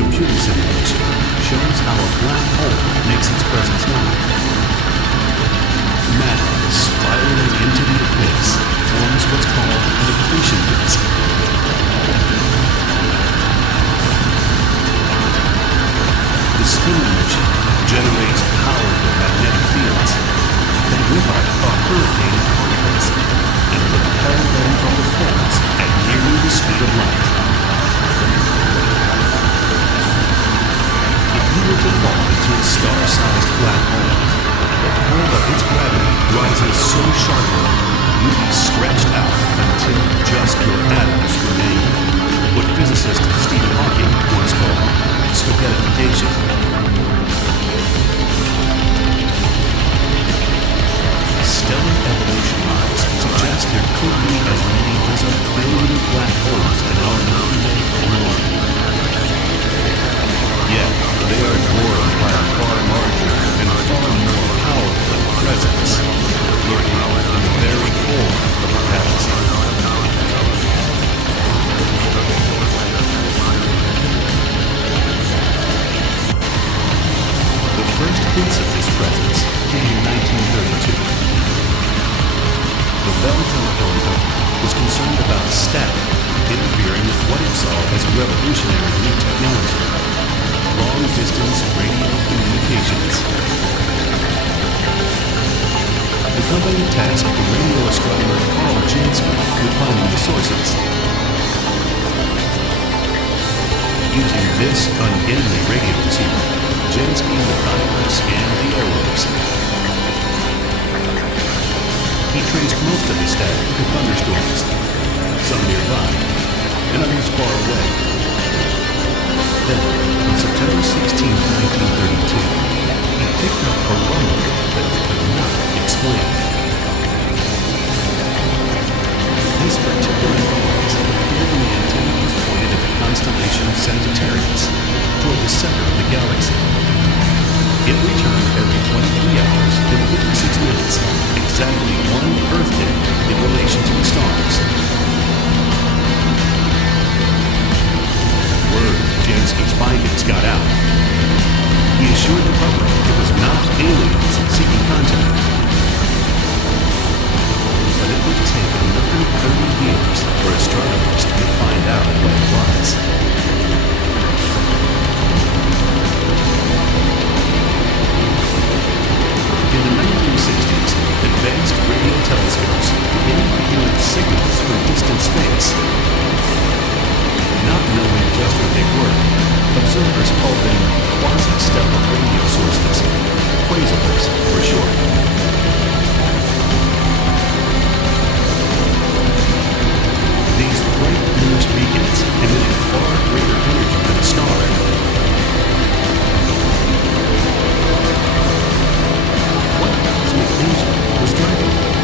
computer simulation shows how a black hole makes its presence known. Matter spiraling into the abyss forms what's called an accretion disk. The spinning motion generates powerful magnetic fields that whip out a hurricane of particles and propel them from the poles at nearly the speed of light. If you were to fall into a star-sized black hole, the pull of its gravity rises so sharply you'd be stretched out until just your atoms remain. What physicist Stephen Hawking once called spaghettification. Stellar evolution models suggest there could be as many as 1 billion black holes in our Milky Way alone. Yet, they are dwarfed by a far larger and far more powerful presence, lurking in the very core of the galaxy. The first hints of this presence came in 1932. The Bell telephone company was concerned about static interfering with what it saw as revolutionary new technology: long-distance radio communications. The company tasked the radio astronomer Carl Jansky with finding the sources. Using this ungainly radio receiver, Jansky methodically scanned the airwaves. He traced most of the static to thunderstorms, some nearby, and others far away. Then, on September 16, 1932, he picked up a rumble that he could not explain. This particular noise appeared when the antenna was pointed at the constellation Sagittarius, toward the center of the galaxy. It returned every 23 hours and 56 minutes, exactly 1 Earth day in relation to the stars. Word of Jansky's findings got out. He assured the public it was not aliens seeking contact. But it would take another 30 years for astronomers to find out what it was. In the 1960s, advanced radio telescopes began picking up signals from distant space. Not knowing just what they were, observers called them quasi-stellar radio sources, quasars for short. These bright bluish beacons emitted far greater energy than a star. What cosmic engine was driving them?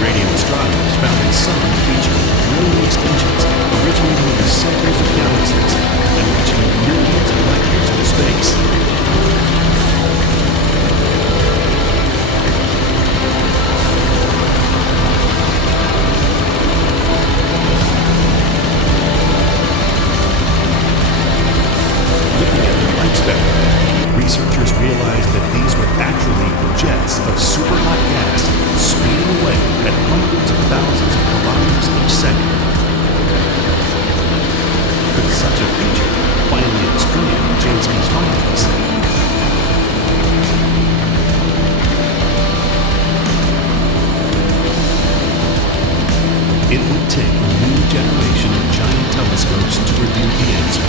Radio astronomers found that some feature brilliant extensions originating in the centers of galaxies and reaching millions of light years into space. Looking at their light spectrum, researchers realized that these were actually jets of super hot gas speeding away at hundreds of thousands of kilometers each second. Could such a feature finally explain Jansky's findings? It would take a new generation of giant telescopes to reveal the answer.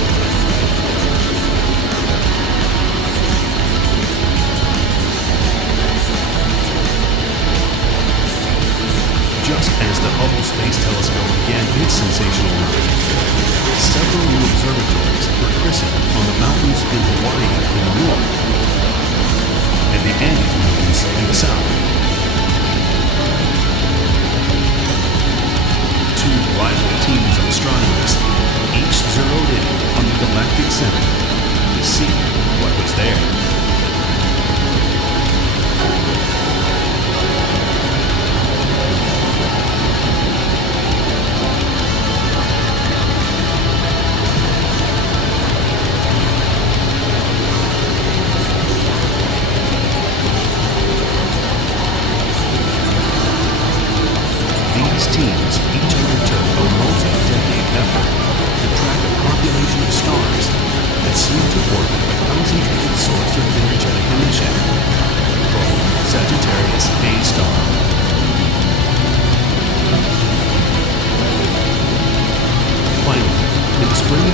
Just as the Hubble Space Telescope began its sensational run, several new observatories were christened on the mountains in Hawaii in the north and the Andes Mountains in the south. Two rival teams of astronomers each zeroed in on the galactic center to see what was there.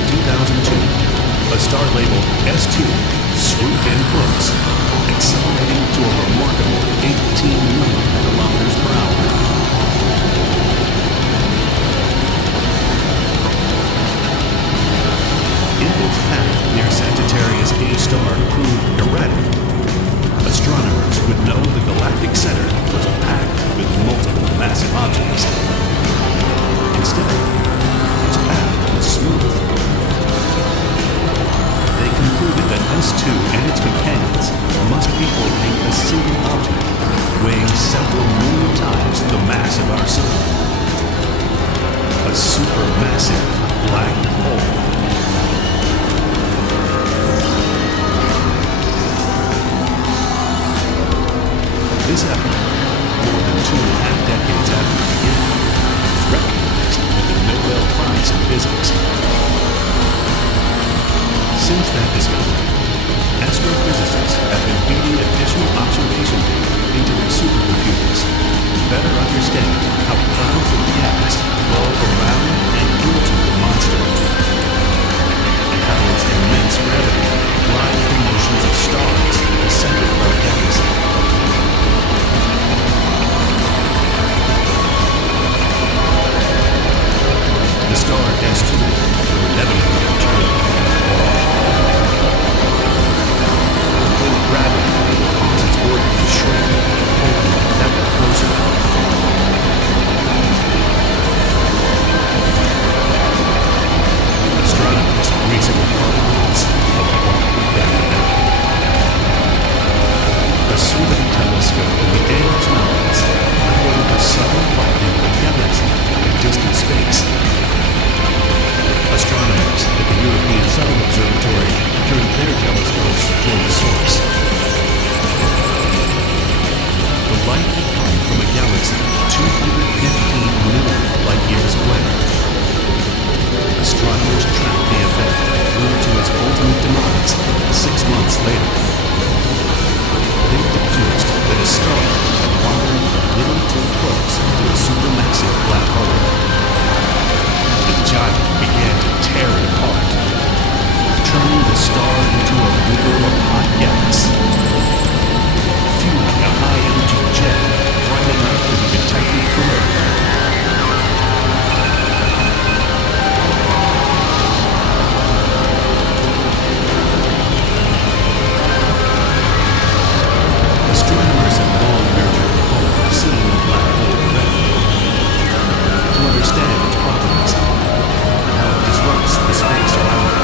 2002, a star labeled S2 swooped in close, accelerating to a remarkable 18 million kilometers per hour. If its path near Sagittarius A star proved erratic, astronomers would know the galactic center was packed with multiple massive objects. Instead, its path was smooth. They concluded that S2 and its companions must be orbiting a single object, weighing several million times the mass of our Sun. A supermassive black hole. This effort, more than 2.5 decades after it began, was recognized with the Nobel Prize in Physics. Since that discovery, astrophysicists have been feeding additional observation data into their supercomputers to better understand how clouds of gas flow around and into the monster, and how its immense gravity drives the motions of stars in the center of our galaxy. The star S2 will inevitably return. When gravity will cause its orbit to shrink, pulling it ever closer. Astronomers recently caught a glimpse of what that would be. A swiveling telescope in the Andes Mountains recorded the southern lightning of the galaxy in distant space. Astronomers at the European Southern Observatory turned their telescopes toward the source. The light had come from a galaxy 215 million light-years away. Astronomers tracked the event through to its ultimate demise 6 months later. They deduced that a star had wandered a little too close to a supermassive black hole. The giant began to tear it apart, turning the star into a river of hot gas, fueling a high-energy jet bright enough to be detected from Earth. Astronomers have long nurtured the hope of seeing the black hole directly, to understand its properties, how it disrupts the space around it.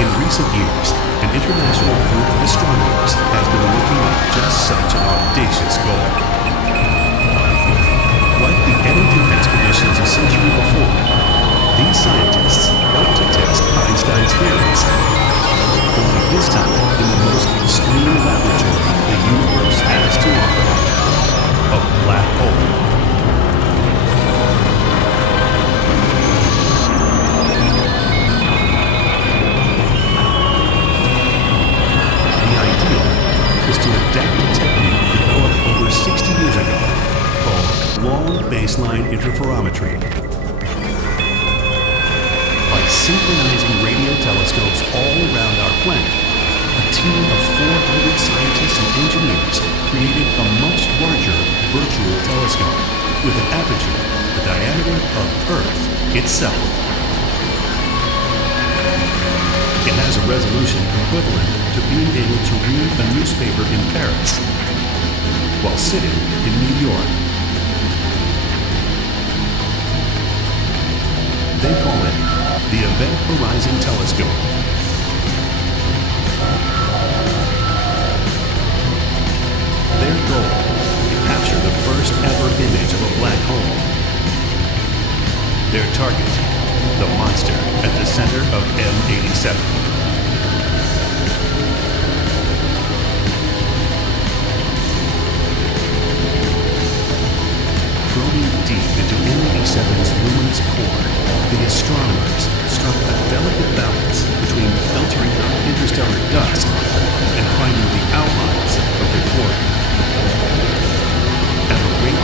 In recent years, an international group of astronomers has been working on just such an audacious goal. Like the Eddington expeditions a century before, these scientists hope to test Einstein's theories, only this time in the most extreme laboratory the universe has to offer, a black hole. The idea is to adapt a technique developed over 60 years ago called long baseline interferometry. By synchronizing radio telescopes all around our planet, a team of 400 scientists and engineers created a much larger virtual telescope with an aperture the diameter of Earth itself. It has a resolution equivalent to being able to read a newspaper in Paris while sitting in New York. They call it the Event Horizon Telescope. Their goal, to capture the first ever image of a black hole. Their target, the monster at the center of M87. Probing deep into M87's luminous core, the astronomers struck a delicate balance between filtering out interstellar dust and finding the outlines of the core. At a rate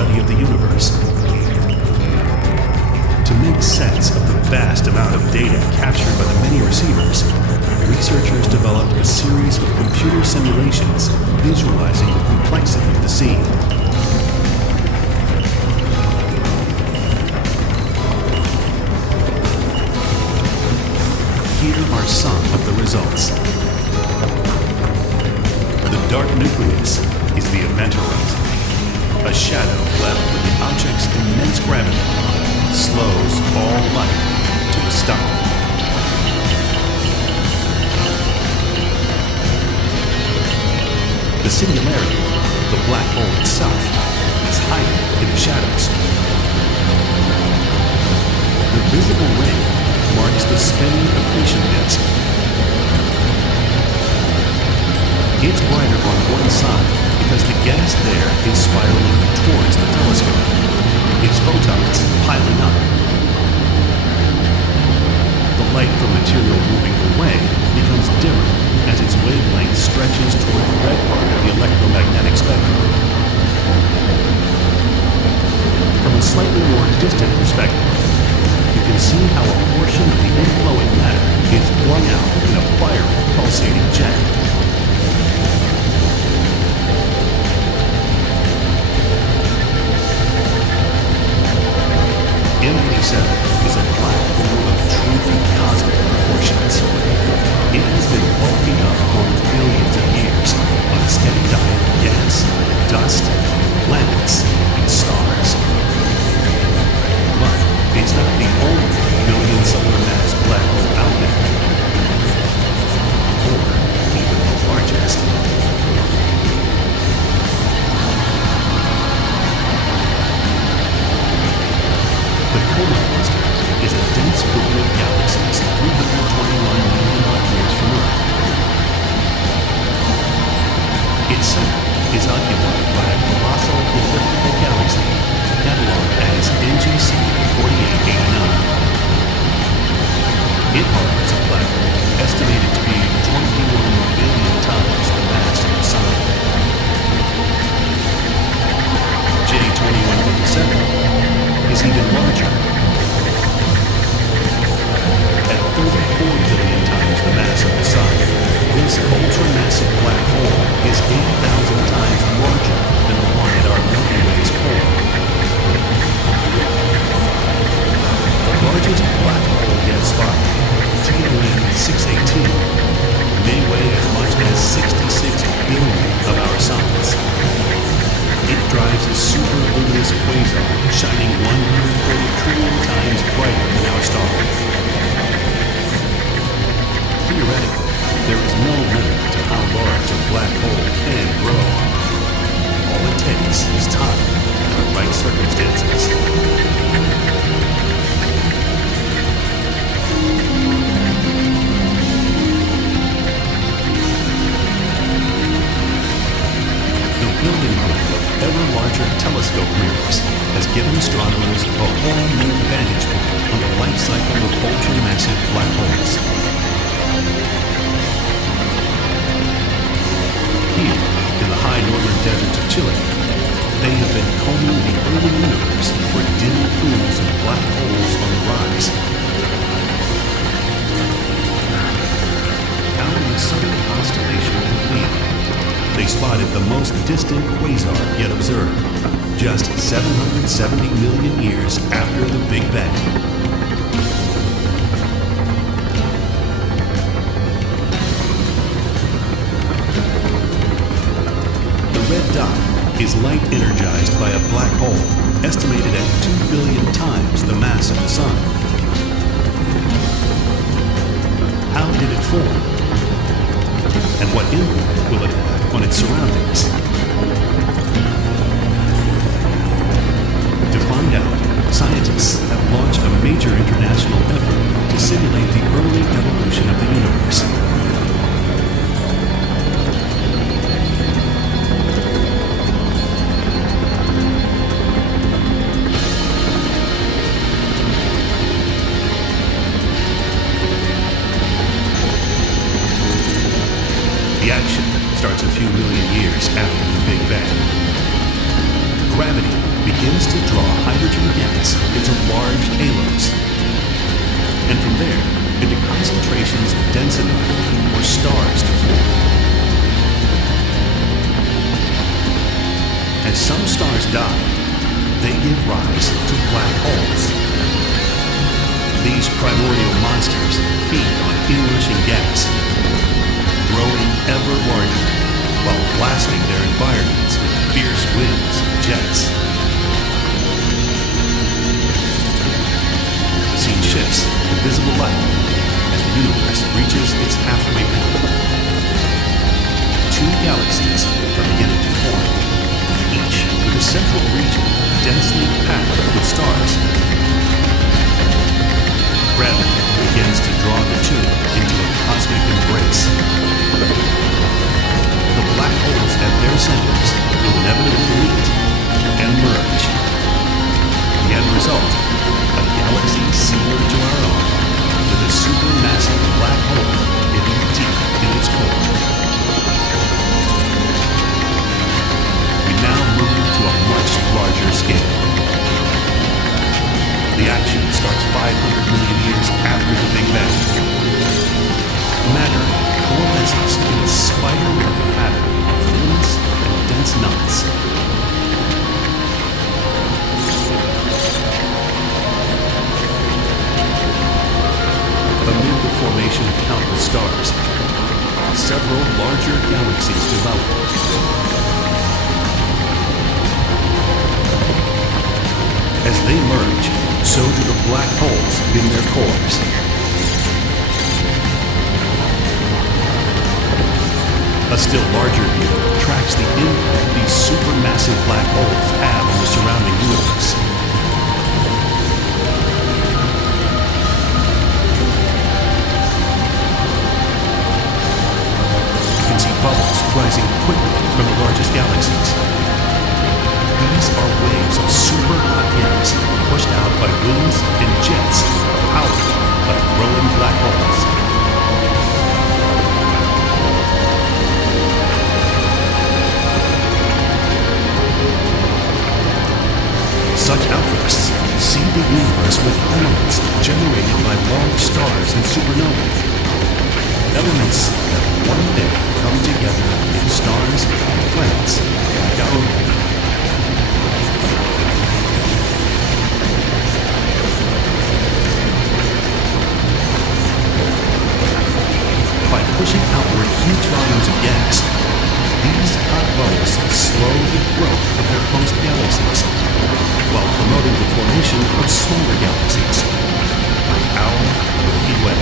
study of the universe. To make sense of the vast amount of data captured by the many receivers, researchers developed a series of computer simulations visualizing the complexity of the scene. Here are some of the results. The dark nucleus is the event horizon, a shadow left when the object's immense gravity slows all light to a stop. The singularity, the black hole itself, is hiding in the shadows. The visible ring marks the spinning accretion disk. It's brighter on one side because the gas there is spiraling towards the telescope, its photons piling up. The light from material moving away becomes dimmer as its wavelength stretches toward the red part of the electromagnetic spectrum. From a slightly more distant perspective, you can see how a portion of the inflowing matter is flung out in a fiery, pulsating jet. M87 is a black hole of truly cosmic proportions. It has been bulking up for billions of years on a steady diet of gas, dust, planets, and stars. But it's not the only billion solar mass black hole out there, or even the largest. The Coma Cluster is a dense group of galaxies 321 million light-years from Earth. Its center is occupied by a colossal elliptical galaxy cataloged as NGC 4889. It harbors a black hole estimated to be 21 billion times the mass of the Sun. J2157 is even larger. At 34 billion times the mass of the Sun, this ultramassive black hole is 8,000 times larger than the one at our Milky Way's core. The largest black hole yet spotted, TON 618, may weigh as much as 66 billion of our suns. It drives a super-luminous quasar shining 140 trillion times brighter than our star. Theoretically, there is no limit to how large a black hole can grow. All it takes is time and the right circumstances. The building of ever larger telescope mirrors has given astronomers a whole new vantage point on the life cycle of ultramassive black holes. Here, in the high northern deserts of Chile, they have been combing the early universe for dim pools of black holes on the rise. Counting the southern constellation complete, they spotted the most distant quasar yet observed, just 770 million years after the Big Bang. The red dot is light energized by a black hole estimated at 2 billion times the mass of the Sun. How did it form? And what impact will it have on its surroundings? To find out, scientists have launched a major international effort to simulate the early evolution of the universe. The action starts a few million years after the Big Bang. Gravity begins begins to draw hydrogen gas into large halos. And from there, into concentrations dense enough for stars to form. As some stars die, they give rise to black holes. These primordial monsters feed on inrushing gas, growing ever larger while blasting their environments with fierce winds and jets. The scene shifts to visible light as the universe reaches its halfway point. Two galaxies are beginning to form, each with a central region densely packed with stars. Gravity begins to draw the two into a cosmic embrace. The black holes at their centers will inevitably meet and merge. The end result, a galaxy similar to our own, with a supermassive black hole hidden deep in its core. We now move to a much larger scale. The action starts 500 million years after the Big Bang. Matter coalesces in a spider-web pattern of filaments and dense knots. Amid the formation of countless stars, several larger galaxies develop. As they merge, so do the black holes in their cores. A still larger view tracks the impact these supermassive black holes have on the surrounding universe. You can see bubbles rising quickly from the largest galaxies. These are waves of super hot gas pushed out by winds and jets powered by growing black holes. Such outbursts seed the universe with elements generated by long stars and supernovae. Elements that one day come together in stars and planets like our own. By pushing outward huge volumes of gas, these hot bubbles slow the growth of their host galaxies, while promoting the formation of smaller galaxies, like our Milky Way.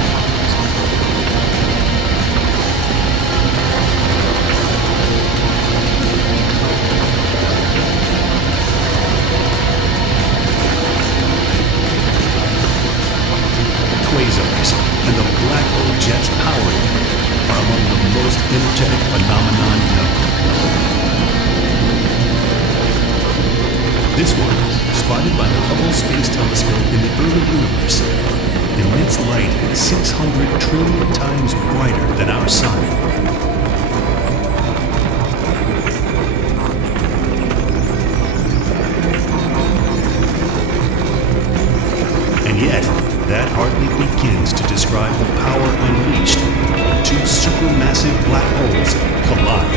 Quasars and the black hole jets powering them are among the most energetic phenomenon known. This one, spotted by the Hubble Space Telescope in the early universe, emits light 600 trillion times brighter than our sun. And yet, that hardly begins to describe the power unleashed when two supermassive black holes collide.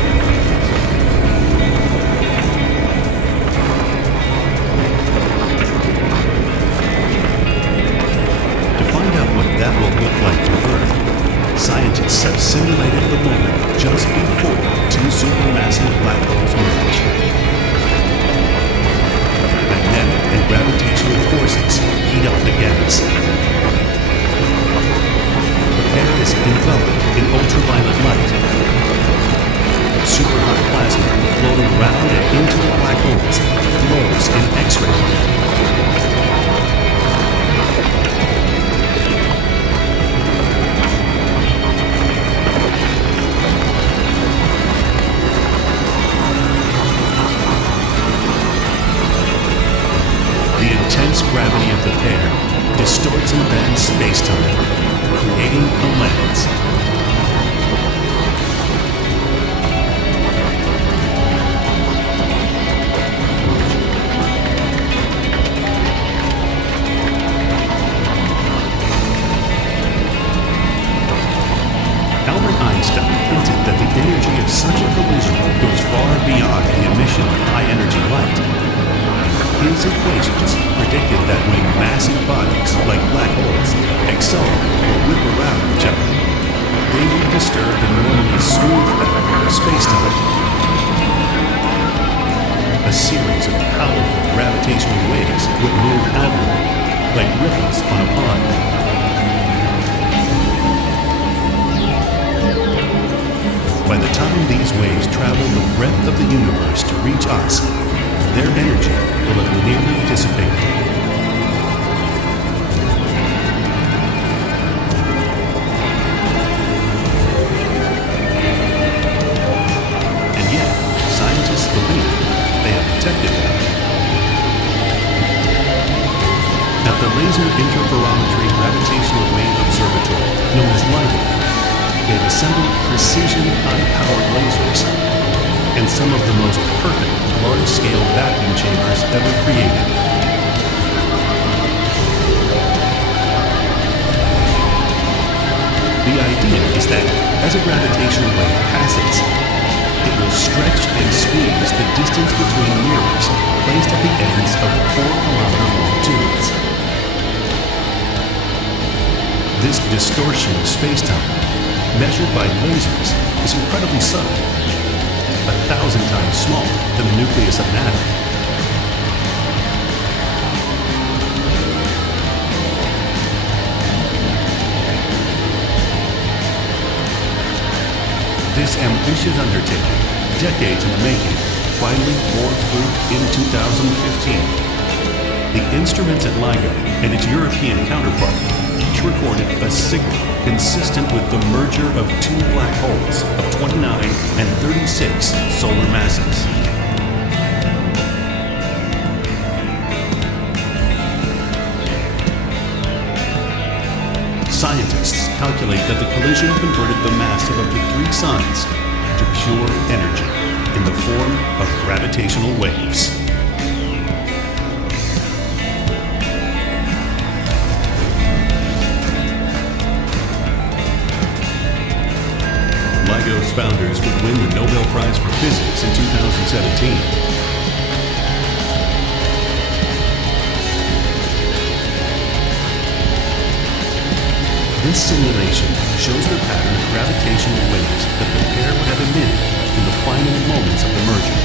To find out what that will look like to Earth, scientists have simulated the moment just before two supermassive black holes merge. Magnetic and gravitational forces heat up the gas. The pair is enveloped in ultraviolet light. Superhot plasma floating around and into the black holes glows in X-ray light. The intense gravity of the pair distorts and bends space-time, creating a lens. His equations predicted that when massive bodies, like black holes, accelerate or whip around each other, they would disturb the normally smooth fabric of space-time. A series of powerful gravitational waves would move outward, like ripples on a pond. By the time these waves travel the breadth of the universe to reach us, their energy will have nearly dissipated. And yet, scientists believe they have detected them. At the Laser Interferometry Gravitational Wave Observatory, known as LIGO, they've assembled precision high-powered lasers and some of the most perfect large-scale vacuum chambers ever created. The idea is that as a gravitational wave passes, it will stretch and squeeze the distance between mirrors placed at the ends of 4-kilometer-long tubes. This distortion of space-time, measured by lasers, is incredibly subtle, 1,000 times smaller than the nucleus of an atom. This ambitious undertaking, decades in the making, finally bore fruit in 2015. The instruments at LIGO and its European counterpart each recorded a signal consistent with the merger of two black holes of 29 and 36 solar masses. Scientists calculate that the collision converted the mass of up to 3 suns to pure energy in the form of gravitational waves. LIGO's founders would win the Nobel Prize for Physics in 2017. This simulation shows the pattern of gravitational waves that the pair would have emitted in the final moments of the merger,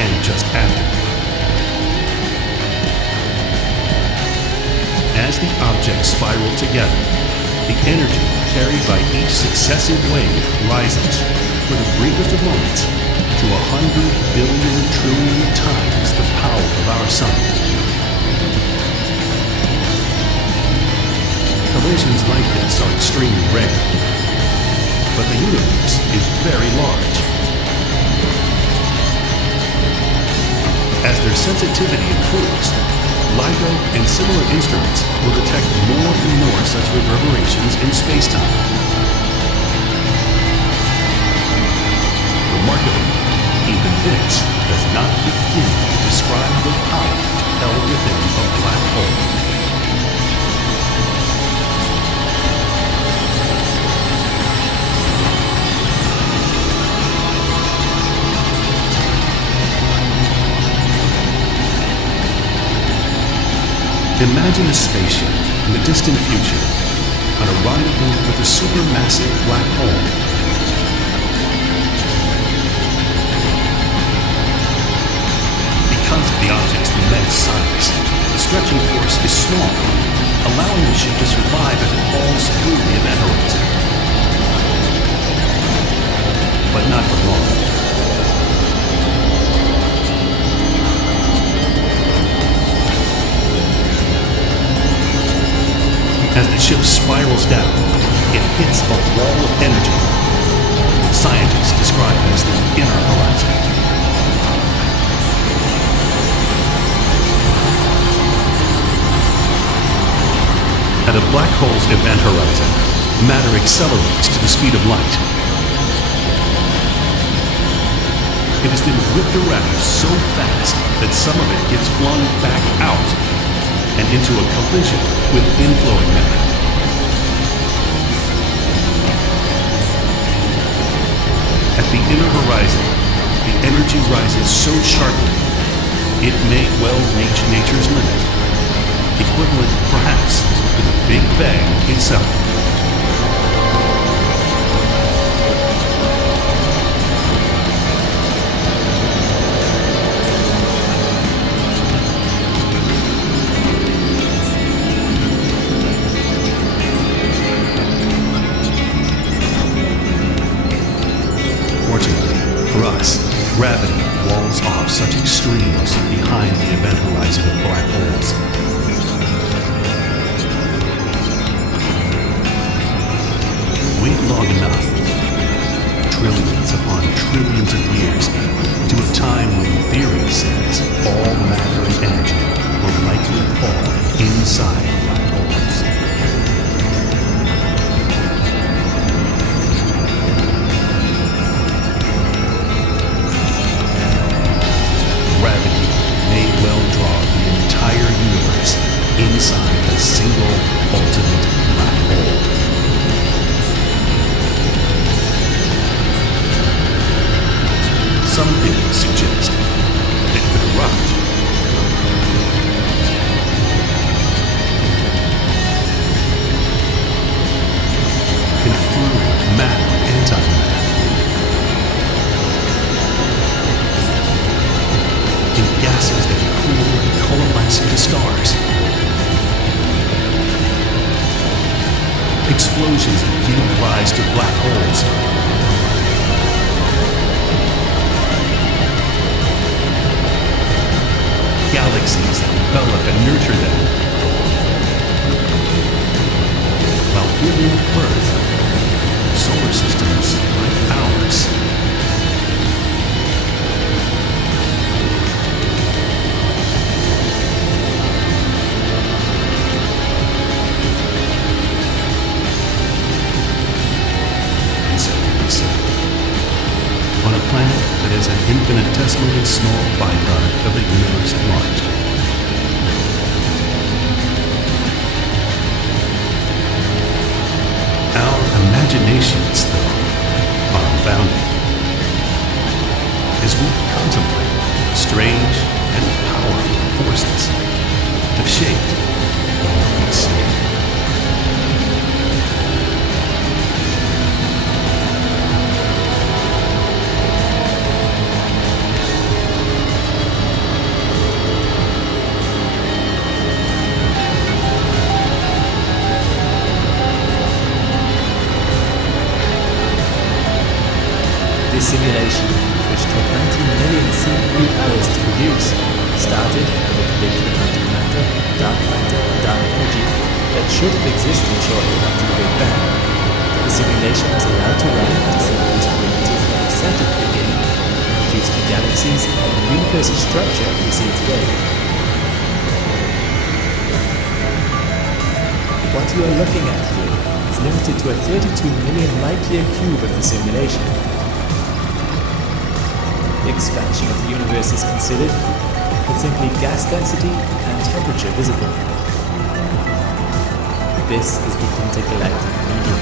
and just after. As the objects spiral together, the energy carried by each successive wave rises, for the briefest of moments, to 100 billion trillion times the power of our sun. Collisions like this are extremely rare, but the universe is very large. As their sensitivity improves, LIGO and similar instruments will detect more and more such reverberations in space-time. Remarkably, even this does not begin to describe the power held within a black hole. Imagine a spaceship in the distant future on a rendezvous with a supermassive black hole. Because of the object's immense size, the stretching force is small, allowing the ship to survive as it falls through the event horizon. But not for long. As the ship spirals down, it hits a wall of energy. Scientists describe as the inner horizon. At a black hole's event horizon, matter accelerates to the speed of light. It is then whipped around so fast that some of it gets flung back out and into a collision with inflowing matter. At the inner horizon, the energy rises so sharply it may well reach nature's limit, equivalent perhaps to the Big Bang itself. Fortunately for us, gravity walls off such extremes behind the event horizon of black holes. Wait long enough, trillions upon trillions of years, to a time when theory says all matter and energy will likely fall inside black holes. Gravity may well draw the entire universe inside a single ultimate black hole. Some theories suggest that it could erupt. Conferring matter and antimatter. In gases that cool and coalesce into stars. Explosions that give rise to black holes. Galaxies that develop and nurture them, while giving birth to solar systems like ours. And so we say, on a planet that is an infinitesimally small byproduct of the universe at large. Our imaginations, though, are unbounded as we contemplate strange and powerful forces that have shaped all we see. This simulation, which took 19 million CPU hours to produce, started with a predicted amount of matter, dark energy that should have existed shortly after the Big Bang. The simulation was allowed to run to see these parameters that were set at the beginning and produced the galaxies and the universe's structure we see today. What you are looking at here is limited to a 32 million light-year cube of the simulation. The expansion of the universe is considered, with simply gas density and temperature visible. This is the intergalactic medium.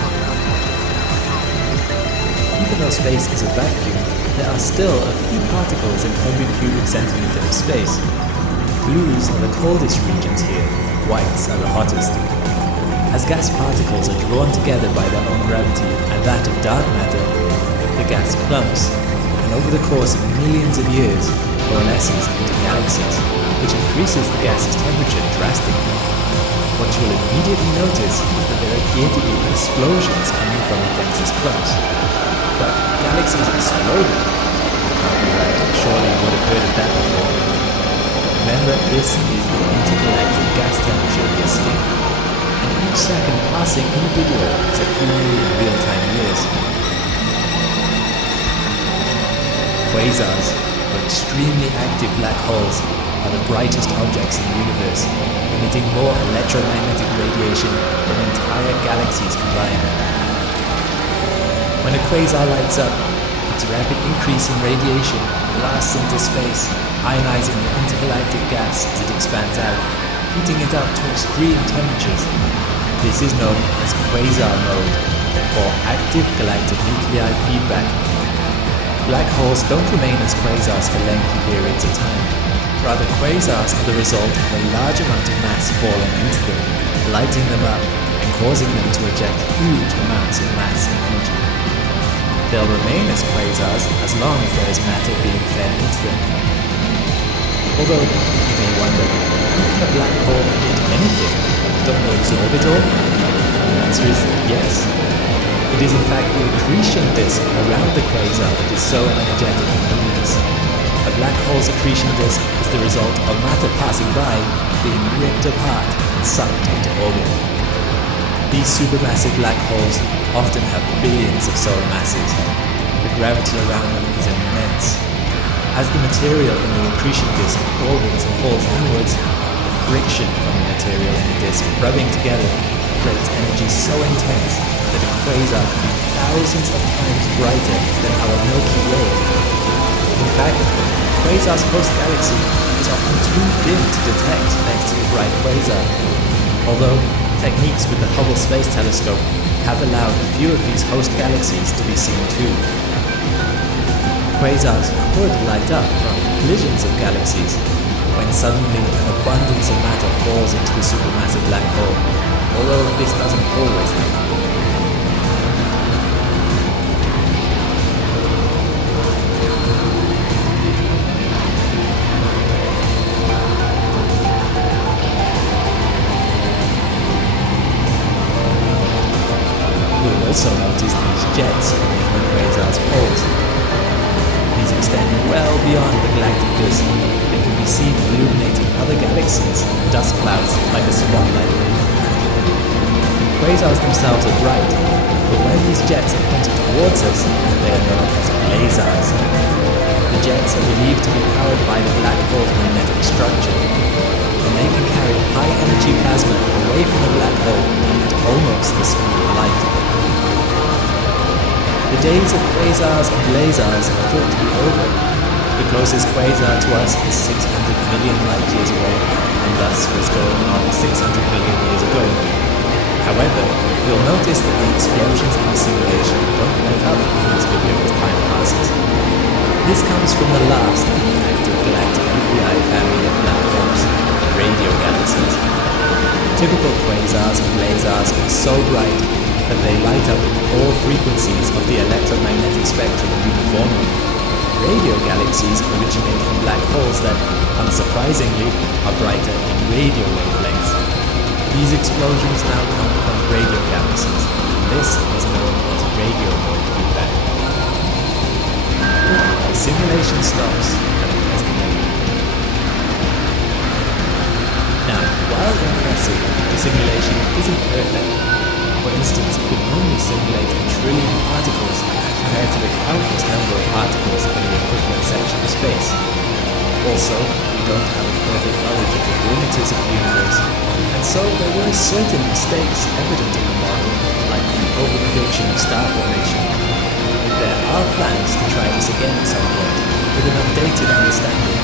Even though space is a vacuum, there are still a few particles in every cubic centimeter of space. Blues are the coldest regions here, whites are the hottest. As gas particles are drawn together by their own gravity and that of dark matter, the gas clumps, and over the course of millions of years coalesces into galaxies, which increases the gas's temperature drastically. What you'll immediately notice is that there appear to be explosions coming from the densest clumps. But galaxies exploding? Surely you would have heard of that before. Remember, this is the intergalactic gas temperature we are seeing, and each second passing in a video is a few million real-time years. Quasars, or extremely active black holes, are the brightest objects in the universe, emitting more electromagnetic radiation than entire galaxies combined. When a quasar lights up, its rapid increase in radiation blasts into space, ionizing the intergalactic gas as it expands out, heating it up to extreme temperatures. This is known as quasar mode, or active galactic nuclei feedback. Black holes don't remain as quasars for lengthy periods of time. Rather, quasars are the result of a large amount of mass falling into them, lighting them up and causing them to eject huge amounts of mass and energy. They'll remain as quasars as long as there is matter being fed into them. Although, you may wonder, how can a black hole emit anything? Don't they absorb it all? And the answer is yes. It is in fact the accretion disk around the quasar that is so energetic and luminous. A black hole's accretion disk is the result of matter passing by being ripped apart and sucked into orbit. These supermassive black holes often have billions of solar masses. The gravity around them is immense. As the material in the accretion disk orbits and falls inwards, the friction from the material in the disk rubbing together creates energy so intense that a quasar can be thousands of times brighter than our Milky Way. In fact, a quasar's host galaxy is often too dim to detect next to a bright quasar, although techniques with the Hubble Space Telescope have allowed a few of these host galaxies to be seen too. Quasars could light up from collisions of galaxies, when suddenly an abundance of matter falls into the supermassive black hole, although this doesn't always happen. You'll also notice these jets coming from the quasar's poles. These extend well beyond the galactic disk and can be seen illuminating other galaxies and dust clouds like a spotlight. Quasars themselves are bright, but when these jets are pointed towards us, they are known as blazars. The jets are believed to be powered by the black hole's magnetic structure, and they can carry high-energy plasma away from the black hole at almost the speed of light. The days of quasars and blazars are thought to be over. The closest quasar to us is 600 million light years away, and thus was going on 600 million years ago. However, you'll notice that the explosions in the simulation don't let up in this video as time passes. This comes from the last of the active galactic nuclei family of black holes, radio galaxies. Typical quasars and blazars are so bright that they light up in all frequencies of the electromagnetic spectrum uniformly. Radio galaxies originate from black holes that, unsurprisingly, are brighter in radio wavelengths. These explosions now come from radio galaxies, and this is known as radio wave feedback. The simulation stops at the present moment. Now, while impressive, the simulation isn't perfect. For instance, it can only simulate a trillion particles compared to the countless number of particles in the equivalent section of space. Also, we don't have a perfect knowledge of the perimeters of the universe, and so there were certain mistakes evident in the model, like the overprediction of star formation. There are plans to try this again at some point, with an updated understanding.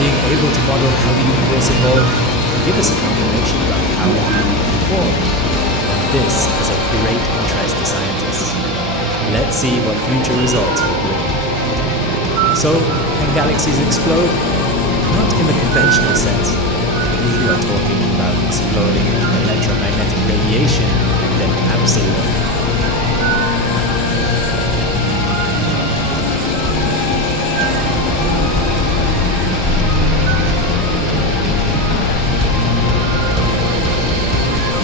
Being able to model how the universe evolved can give us a confirmation about how it really formed. This is of great interest to scientists. Let's see what future results will bring. So, can galaxies explode? Not in the conventional sense, but if you are talking about exploding in electromagnetic radiation, then absolutely.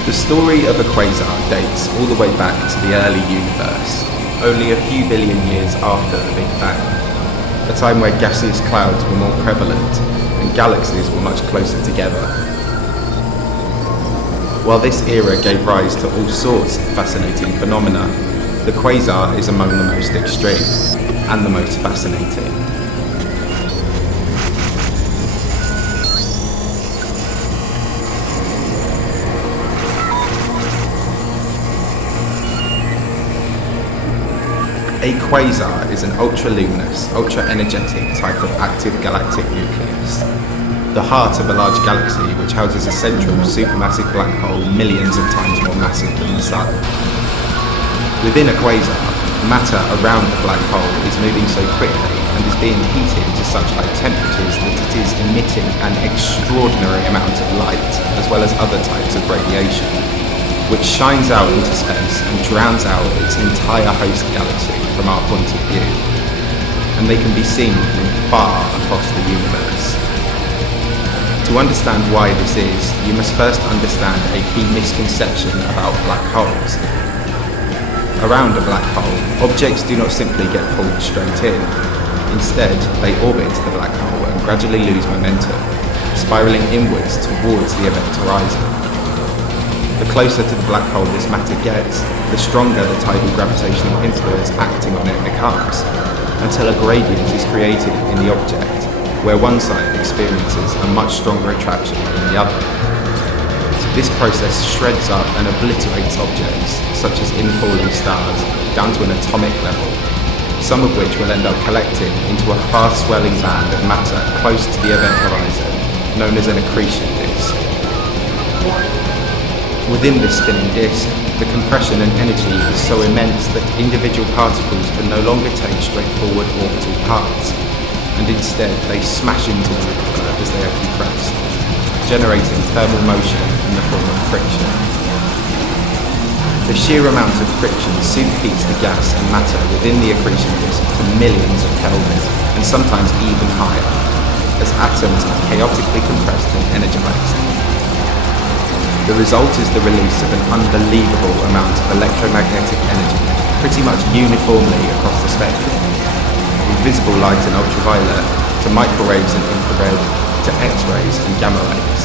The story of a quasar dates all the way back to the early universe, only a few billion years after the Big Bang, a time where gaseous clouds were more prevalent and galaxies were much closer together. While this era gave rise to all sorts of fascinating phenomena, the quasar is among the most extreme and the most fascinating. A quasar is an ultra-luminous, ultra-energetic type of active galactic nucleus, the heart of a large galaxy which houses a central supermassive black hole millions of times more massive than the Sun. Within a quasar, matter around the black hole is moving so quickly and is being heated to such high temperatures that it is emitting an extraordinary amount of light, as well as other types of radiation, which shines out into space and drowns out its entire host galaxy from our point of view. And they can be seen from far across the universe. To understand why this is, you must first understand a key misconception about black holes. Around a black hole, objects do not simply get pulled straight in. Instead, they orbit the black hole and gradually lose momentum, spiraling inwards towards the event horizon. The closer to the black hole this matter gets, the stronger the tidal gravitational influence acting on it becomes, until a gradient is created in the object, where one side experiences a much stronger attraction than the other. This process shreds up and obliterates objects, such as infalling stars, down to an atomic level, some of which will end up collecting into a fast-swelling band of matter close to the event horizon, known as an accretion disk. Within this spinning disk, the compression and energy is so immense that individual particles can no longer take straightforward orbital paths, and instead they smash into one another as they are compressed, generating thermal motion in the form of friction. The sheer amount of friction superheats the gas and matter within the accretion disk to millions of Kelvin, and sometimes even higher, as atoms are chaotically compressed and energized. The result is the release of an unbelievable amount of electromagnetic energy, pretty much uniformly across the spectrum, from visible light and ultraviolet to microwaves and infrared to X-rays and gamma rays.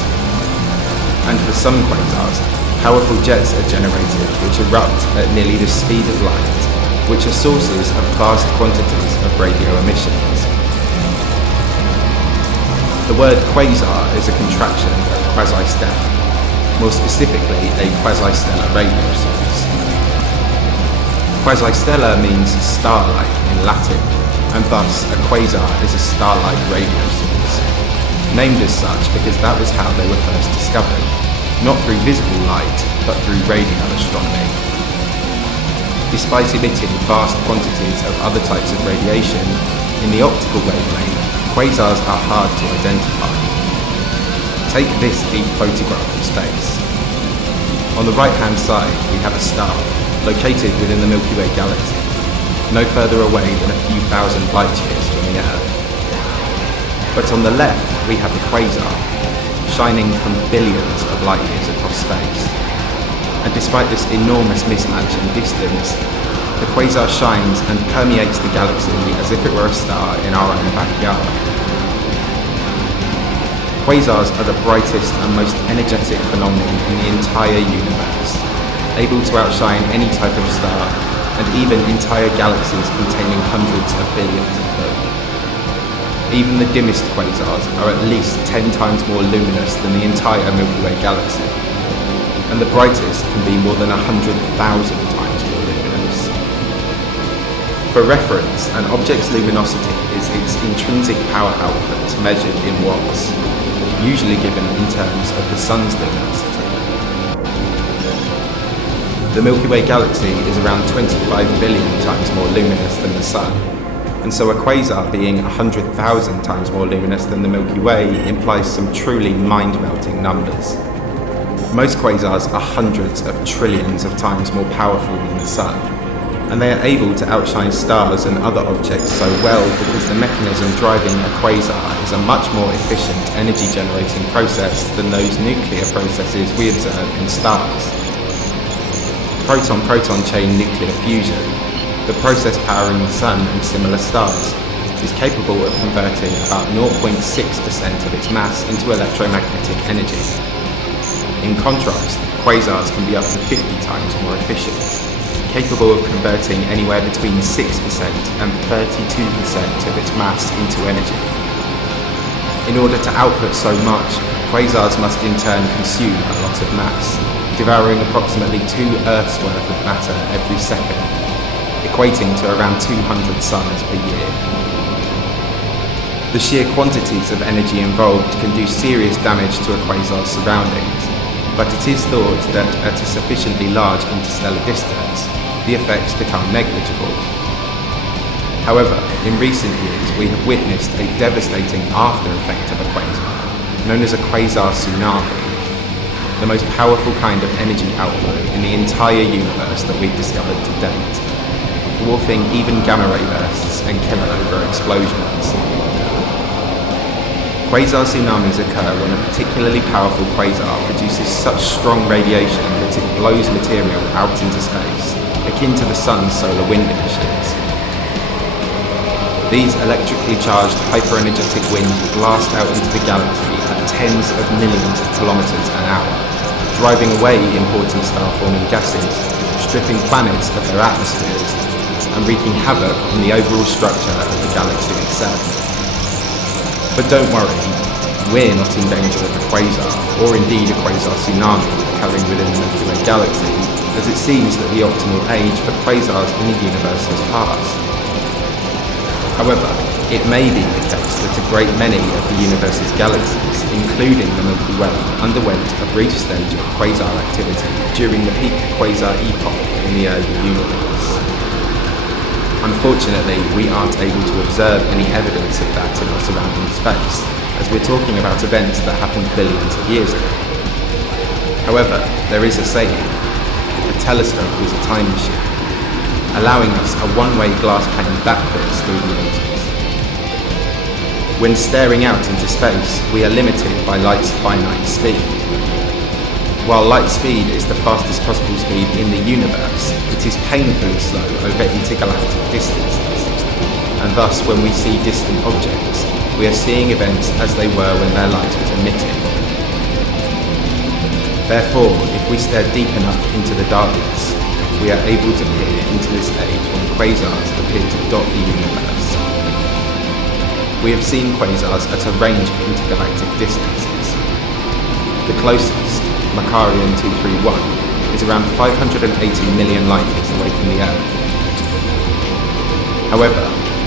And for some quasars, powerful jets are generated which erupt at nearly the speed of light, which are sources of vast quantities of radio emissions. The word quasar is a contraction of quasi-stellar, more specifically a quasi-stellar radio source. Quasi-stellar means star-like in Latin, and thus a quasar is a star-like radio source, named as such because that was how they were first discovered, not through visible light, but through radio astronomy. Despite emitting vast quantities of other types of radiation, in the optical wavelength, quasars are hard to identify. Take this deep photograph of space. On the right-hand side, we have a star, located within the Milky Way galaxy, no further away than a few thousand light years from the Earth. But on the left, we have a quasar, shining from billions of light years across space. And despite this enormous mismatch in distance, the quasar shines and permeates the galaxy as if it were a star in our own backyard. Quasars are the brightest and most energetic phenomenon in the entire universe, able to outshine any type of star, and even entire galaxies containing hundreds of billions of them. Even the dimmest quasars are at least 10 times more luminous than the entire Milky Way galaxy, and the brightest can be more than 100,000 times more luminous. For reference, an object's luminosity is its intrinsic power output measured in watts, usually given in terms of the sun's luminosity. The Milky Way galaxy is around 25 billion times more luminous than the sun, and so a quasar being 100,000 times more luminous than the Milky Way implies some truly mind-melting numbers. Most quasars are hundreds of trillions of times more powerful than the sun, and they are able to outshine stars and other objects so well because the mechanism driving a quasar is a much more efficient energy-generating process than those nuclear processes we observe in stars. Proton-proton chain nuclear fusion, the process powering the sun and similar stars, is capable of converting about 0.6% of its mass into electromagnetic energy. In contrast, quasars can be up to 50 times more efficient, capable of converting anywhere between 6% and 32% of its mass into energy. In order to output so much, quasars must in turn consume a lot of mass, devouring approximately 2 Earths worth of matter every second, equating to around 200 suns per year. The sheer quantities of energy involved can do serious damage to a quasar's surroundings, but it is thought that at a sufficiently large interstellar distance, the effects become negligible. However, in recent years we have witnessed a devastating after effect of a quasar, known as a quasar tsunami, the most powerful kind of energy outflow in the entire universe that we've discovered to date, dwarfing even gamma ray bursts and kilonova explosions. Quasar tsunamis occur when a particularly powerful quasar produces such strong radiation that it blows material out into space, akin to the sun's solar wind emissions. These electrically charged hyper-energetic winds blast out into the galaxy at tens of millions of kilometers an hour, driving away important star-forming gases, stripping planets of their atmospheres, and wreaking havoc on the overall structure of the galaxy itself. But don't worry, we're not in danger of a quasar, or indeed a quasar tsunami occurring within the Milky Way galaxy, as it seems that the optimal age for quasars in the universe has passed. However, it may be the case that a great many of the universe's galaxies, including the Milky Way, underwent a brief stage of quasar activity during the peak quasar epoch in the early universe. Unfortunately, we aren't able to observe any evidence of that in our surrounding space, as we're talking about events that happened billions of years ago. However, there is a saying: a telescope is a time machine, allowing us a one-way glass pane backwards through the ages. When staring out into space, we are limited by light's finite speed. While light speed is the fastest possible speed in the universe, it is painfully slow over intergalactic distances, and thus when we see distant objects, we are seeing events as they were when their light was emitted. Therefore, if we stare deep enough into the darkness, we are able to peer into this age when quasars appear to dot the universe. We have seen quasars at a range of intergalactic distances. The closest, Macarian 231, is around 580 million light years away from the Earth. However,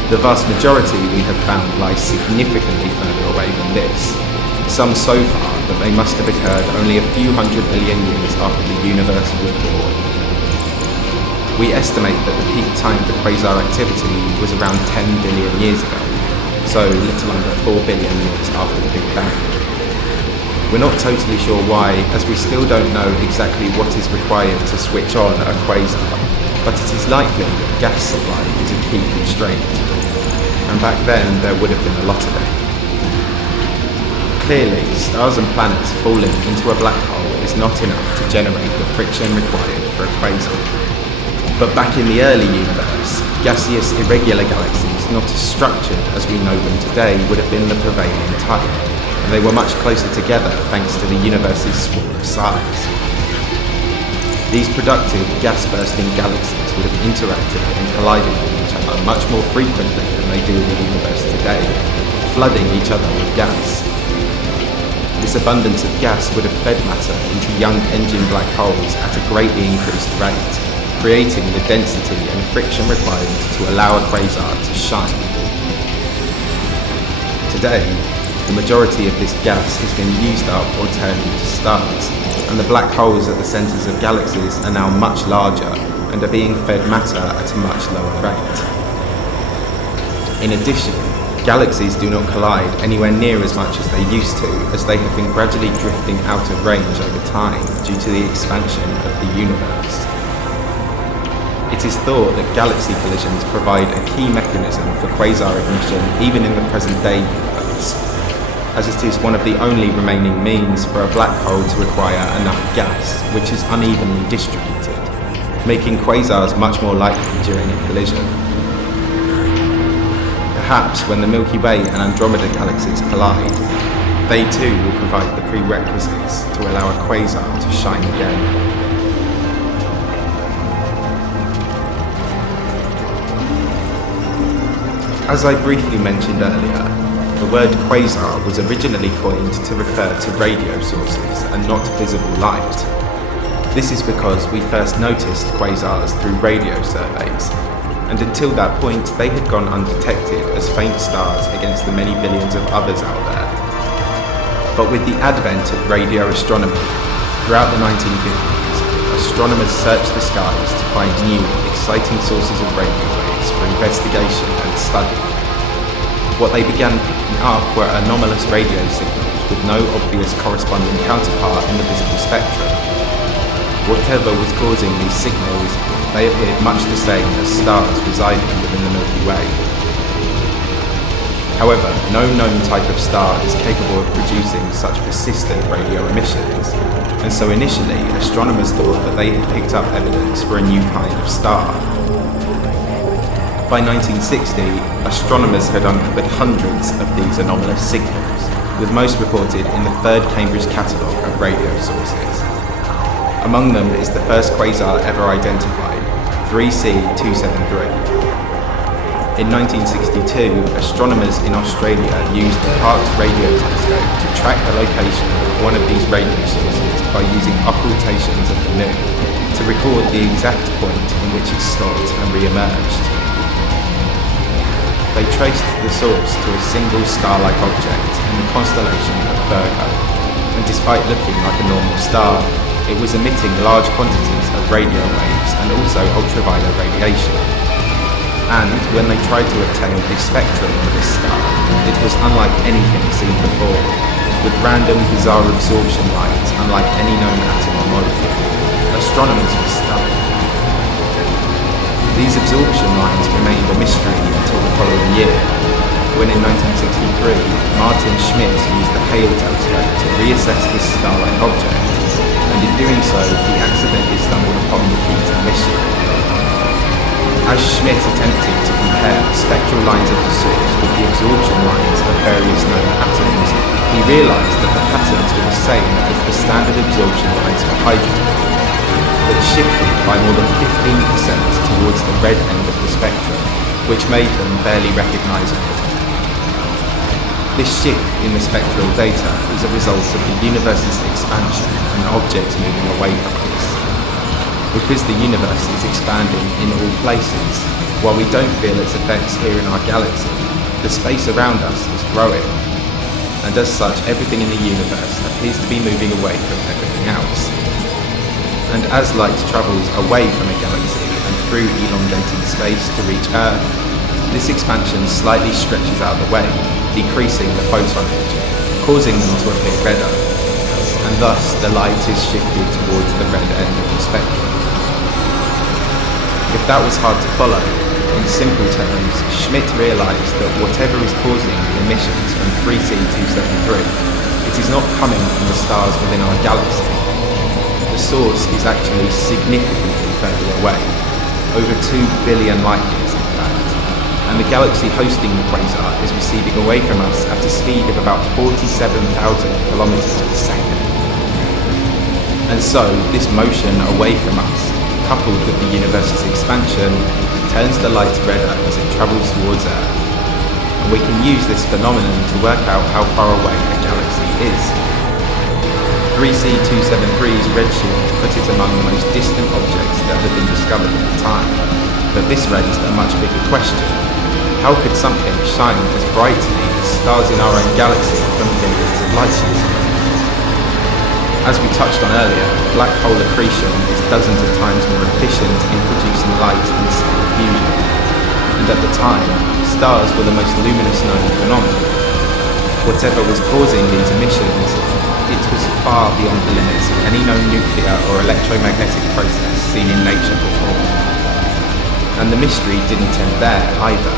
the vast majority we have found lies significantly further away than this, some so far that they must have occurred only a few hundred million years after the universe was born. We estimate that the peak time for quasar activity was around 10 billion years ago, so little under 4 billion years after the Big Bang. We're not totally sure why, as we still don't know exactly what is required to switch on a quasar, but it is likely that gas supply is a key constraint, and back then there would have been a lot of it. Clearly, stars and planets falling into a black hole is not enough to generate the friction required for a quasar. But back in the early universe, gaseous irregular galaxies not as structured as we know them today would have been the prevailing type, and they were much closer together thanks to the universe's smaller size. These productive gas-bursting galaxies would have interacted and collided with each other much more frequently than they do in the universe today, flooding each other with gas. This abundance of gas would have fed matter into young engine black holes at a greatly increased rate, creating the density and friction required to allow a quasar to shine. Today, the majority of this gas has been used up or turned into stars, and the black holes at the centres of galaxies are now much larger and are being fed matter at a much lower rate. In addition, galaxies do not collide anywhere near as much as they used to, as they have been gradually drifting out of range over time due to the expansion of the universe. It is thought that galaxy collisions provide a key mechanism for quasar ignition even in the present-day universe, as it is one of the only remaining means for a black hole to acquire enough gas, which is unevenly distributed, making quasars much more likely during a collision. Perhaps when the Milky Way and Andromeda galaxies collide, they too will provide the prerequisites to allow a quasar to shine again. As I briefly mentioned earlier, the word quasar was originally coined to refer to radio sources and not visible light. This is because we first noticed quasars through radio surveys, and until that point they had gone undetected as faint stars against the many billions of others out there. But with the advent of radio astronomy, throughout the 1950s, astronomers searched the skies to find new, exciting sources of radio waves sites for investigation and study. What they began picking up were anomalous radio signals with no obvious corresponding counterpart in the visible spectrum. Whatever was causing these signals, they appeared much the same as stars residing within the Milky Way. However, no known type of star is capable of producing such persistent radio emissions, and so initially astronomers thought that they had picked up evidence for a new kind of star. By 1960, astronomers had uncovered hundreds of these anomalous signals, with most reported in the third Cambridge catalogue of radio sources. Among them is the first quasar ever identified, 3C273. In 1962, astronomers in Australia used the Parkes radio telescope to track the location of one of these radio sources by using occultations of the moon to record the exact point in which it stopped and re-emerged. They traced the source to a single star-like object in the constellation of Virgo, and despite looking like a normal star, it was emitting large quantities of radio waves and also ultraviolet radiation. And when they tried to obtain a spectrum for this star, it was unlike anything seen before, with random bizarre absorption lines unlike any known atom or molecule. Astronomers were stunned. These absorption lines remained a mystery until the following year, when in 1963, Martin Schmidt used the Hale telescope to reassess this star-like object, and in doing so, he accidentally stumbled upon the key to the mystery. As Schmidt attempted to compare the spectral lines of the source with the absorption lines of various known atoms, he realised that the patterns were the same as the standard absorption lines for hydrogen, but shifted by more than 15% towards the red end of the spectrum, which made them barely recognisable. This shift in the spectral data is a result of the universe's expansion and objects moving away from us. Because the universe is expanding in all places, while we don't feel its effects here in our galaxy, the space around us is growing. And as such, everything in the universe appears to be moving away from everything else. And as light travels away from a galaxy and through elongated space to reach Earth, this expansion slightly stretches out the way, decreasing the photon energy, causing them to appear redder. And thus, the light is shifted towards the red end of the spectrum. If that was hard to follow, in simple terms, Schmidt realised that whatever is causing the emissions from 3C273, it is not coming from the stars within our galaxy. The source is actually significantly further away, over 2 billion light years in fact, and the galaxy hosting the quasar is receding away from us at a speed of about 47,000 kilometers per second. And so, this motion away from us, coupled with the universe's expansion, turns the light redder as it travels towards Earth. And we can use this phenomenon to work out how far away a galaxy is. 3C273's redshift put it among the most distant objects that had been discovered at the time. But this raised a much bigger question. How could something shine as brightly as stars in our own galaxy from billions of light years away? As we touched on earlier, black hole accretion is dozens of times more efficient in producing light than stellar fusion. And at the time, stars were the most luminous known phenomenon. Whatever was causing these emissions, it was far beyond the limits of any known nuclear or electromagnetic process seen in nature before. And the mystery didn't end there either.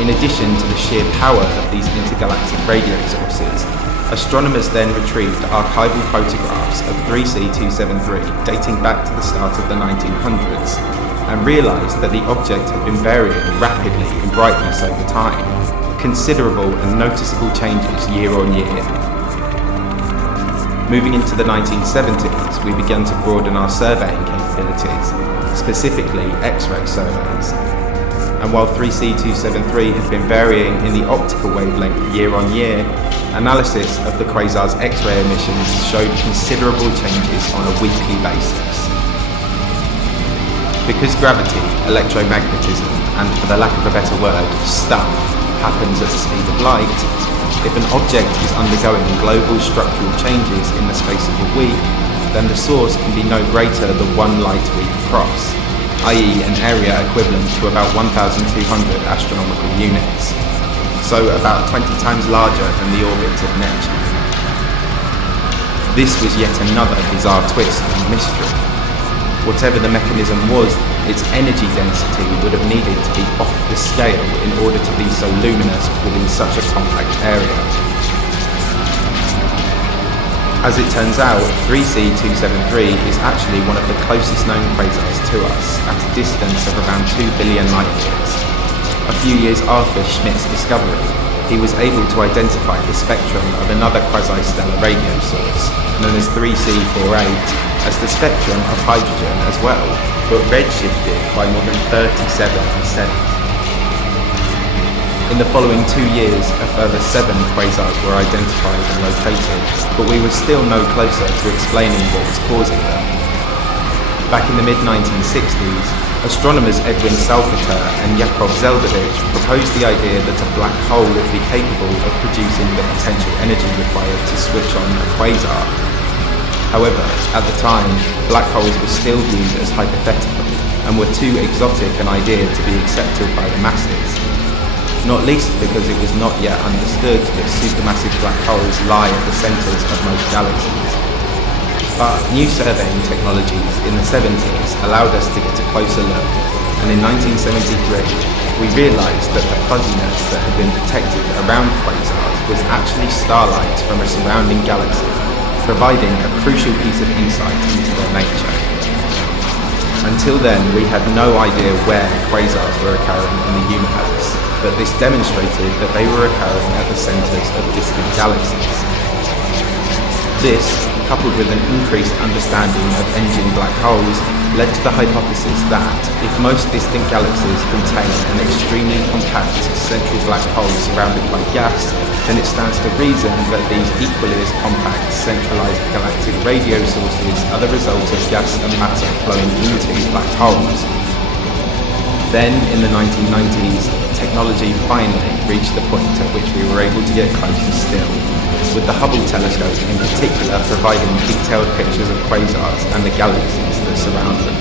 In addition to the sheer power of these intergalactic radio sources, astronomers then retrieved archival photographs of 3C273 dating back to the start of the 1900s and realised that the object had been varying rapidly in brightness over time, considerable and noticeable changes year on year. Moving into the 1970s, we began to broaden our surveying capabilities, specifically X-ray surveys. And while 3C273 had been varying in the optical wavelength year on year, analysis of the quasar's X-ray emissions showed considerable changes on a weekly basis. Because gravity, electromagnetism, and for the lack of a better word, stuff, happens at the speed of light, if an object is undergoing global structural changes in the space of a week, then the source can be no greater than one light week across. i.e. an area equivalent to about 1,200 astronomical units, so about 20 times larger than the orbit of Neptune. This was yet another bizarre twist and mystery. Whatever the mechanism was, its energy density would have needed to be off the scale in order to be so luminous within such a compact area. As it turns out, 3C273 is actually one of the closest known quasars to us, at a distance of around 2 billion light years. A few years after Schmidt's discovery, he was able to identify the spectrum of another quasi-stellar radio source, known as 3C48, as the spectrum of hydrogen as well, but redshifted by more than 37%. In the following 2 years, a further 7 quasars were identified and located, but we were still no closer to explaining what was causing them. Back in the mid-1960s, astronomers Edwin Salpeter and Yakov Zel'dovich proposed the idea that a black hole would be capable of producing the potential energy required to switch on a quasar. However, at the time, black holes were still viewed as hypothetical and were too exotic an idea to be accepted by the masses, not least because it was not yet understood that supermassive black holes lie at the centres of most galaxies. But new surveying technologies in the 70s allowed us to get a closer look, and in 1973 we realised that the fuzziness that had been detected around quasars was actually starlight from a surrounding galaxy, providing a crucial piece of insight into their nature. Until then, we had no idea where quasars were occurring in the universe, but this demonstrated that they were occurring at the centres of distant galaxies. This, coupled with an increased understanding of engine black holes, led to the hypothesis that, if most distant galaxies contain an extremely compact central black hole surrounded by gas, then it stands to reason that these equally as compact centralized galactic radio sources are the result of gas and matter flowing into black holes. Then, in the 1990s, technology finally reached the point at which we were able to get closer still, with the Hubble telescope in particular providing detailed pictures of quasars and the galaxies that surround them.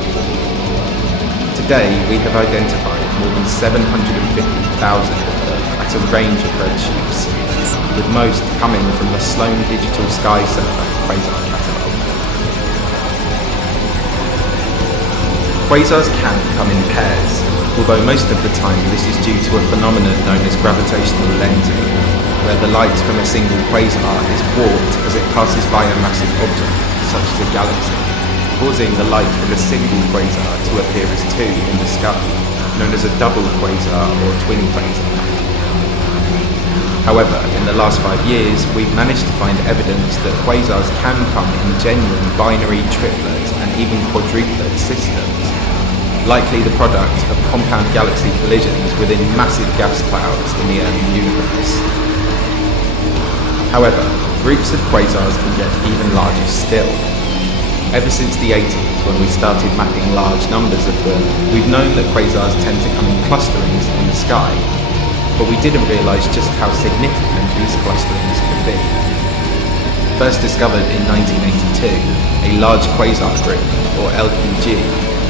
Today, we have identified more than 750,000 of them at a range of redshifts, with most coming from the Sloan Digital Sky Server quasar catalogue. Quasars can come in pairs, although most of the time this is due to a phenomenon known as gravitational lensing, where the light from a single quasar is warped as it passes by a massive object, such as a galaxy, causing the light from a single quasar to appear as two in the sky, known as a double quasar or twin quasar. However, in the last 5 years, we've managed to find evidence that quasars can come in genuine binary, triplet, and even quadruplet systems, likely the product of compound galaxy collisions within massive gas clouds in the early universe. However, groups of quasars can get even larger still. Ever since the 80s, when we started mapping large numbers of them, we've known that quasars tend to come in clusterings in the sky, but we didn't realise just how significant these clusterings could be. First discovered in 1982, a large quasar group, or LQG,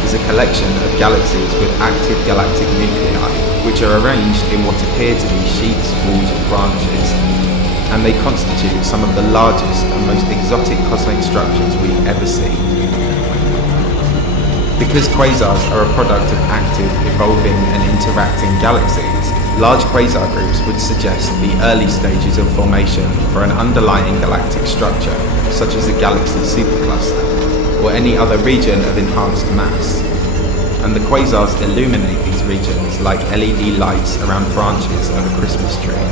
is a collection of galaxies with active galactic nuclei, which are arranged in what appear to be sheets, walls, and branches, and they constitute some of the largest and most exotic cosmic structures we've ever seen. Because quasars are a product of active, evolving, and interacting galaxies, large quasar groups would suggest the early stages of formation for an underlying galactic structure, such as a galaxy supercluster, or any other region of enhanced mass. And the quasars illuminate these regions like LED lights around branches of a Christmas tree.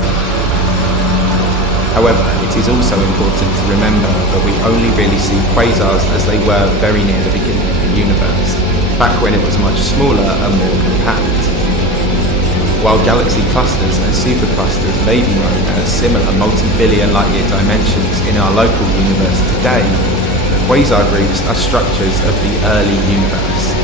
However, it is also important to remember that we only really see quasars as they were very near the beginning of the universe, back when it was much smaller and more compact. While galaxy clusters and superclusters may be known at similar multi-billion light-year dimensions in our local universe today, quasar groups are structures of the early universe.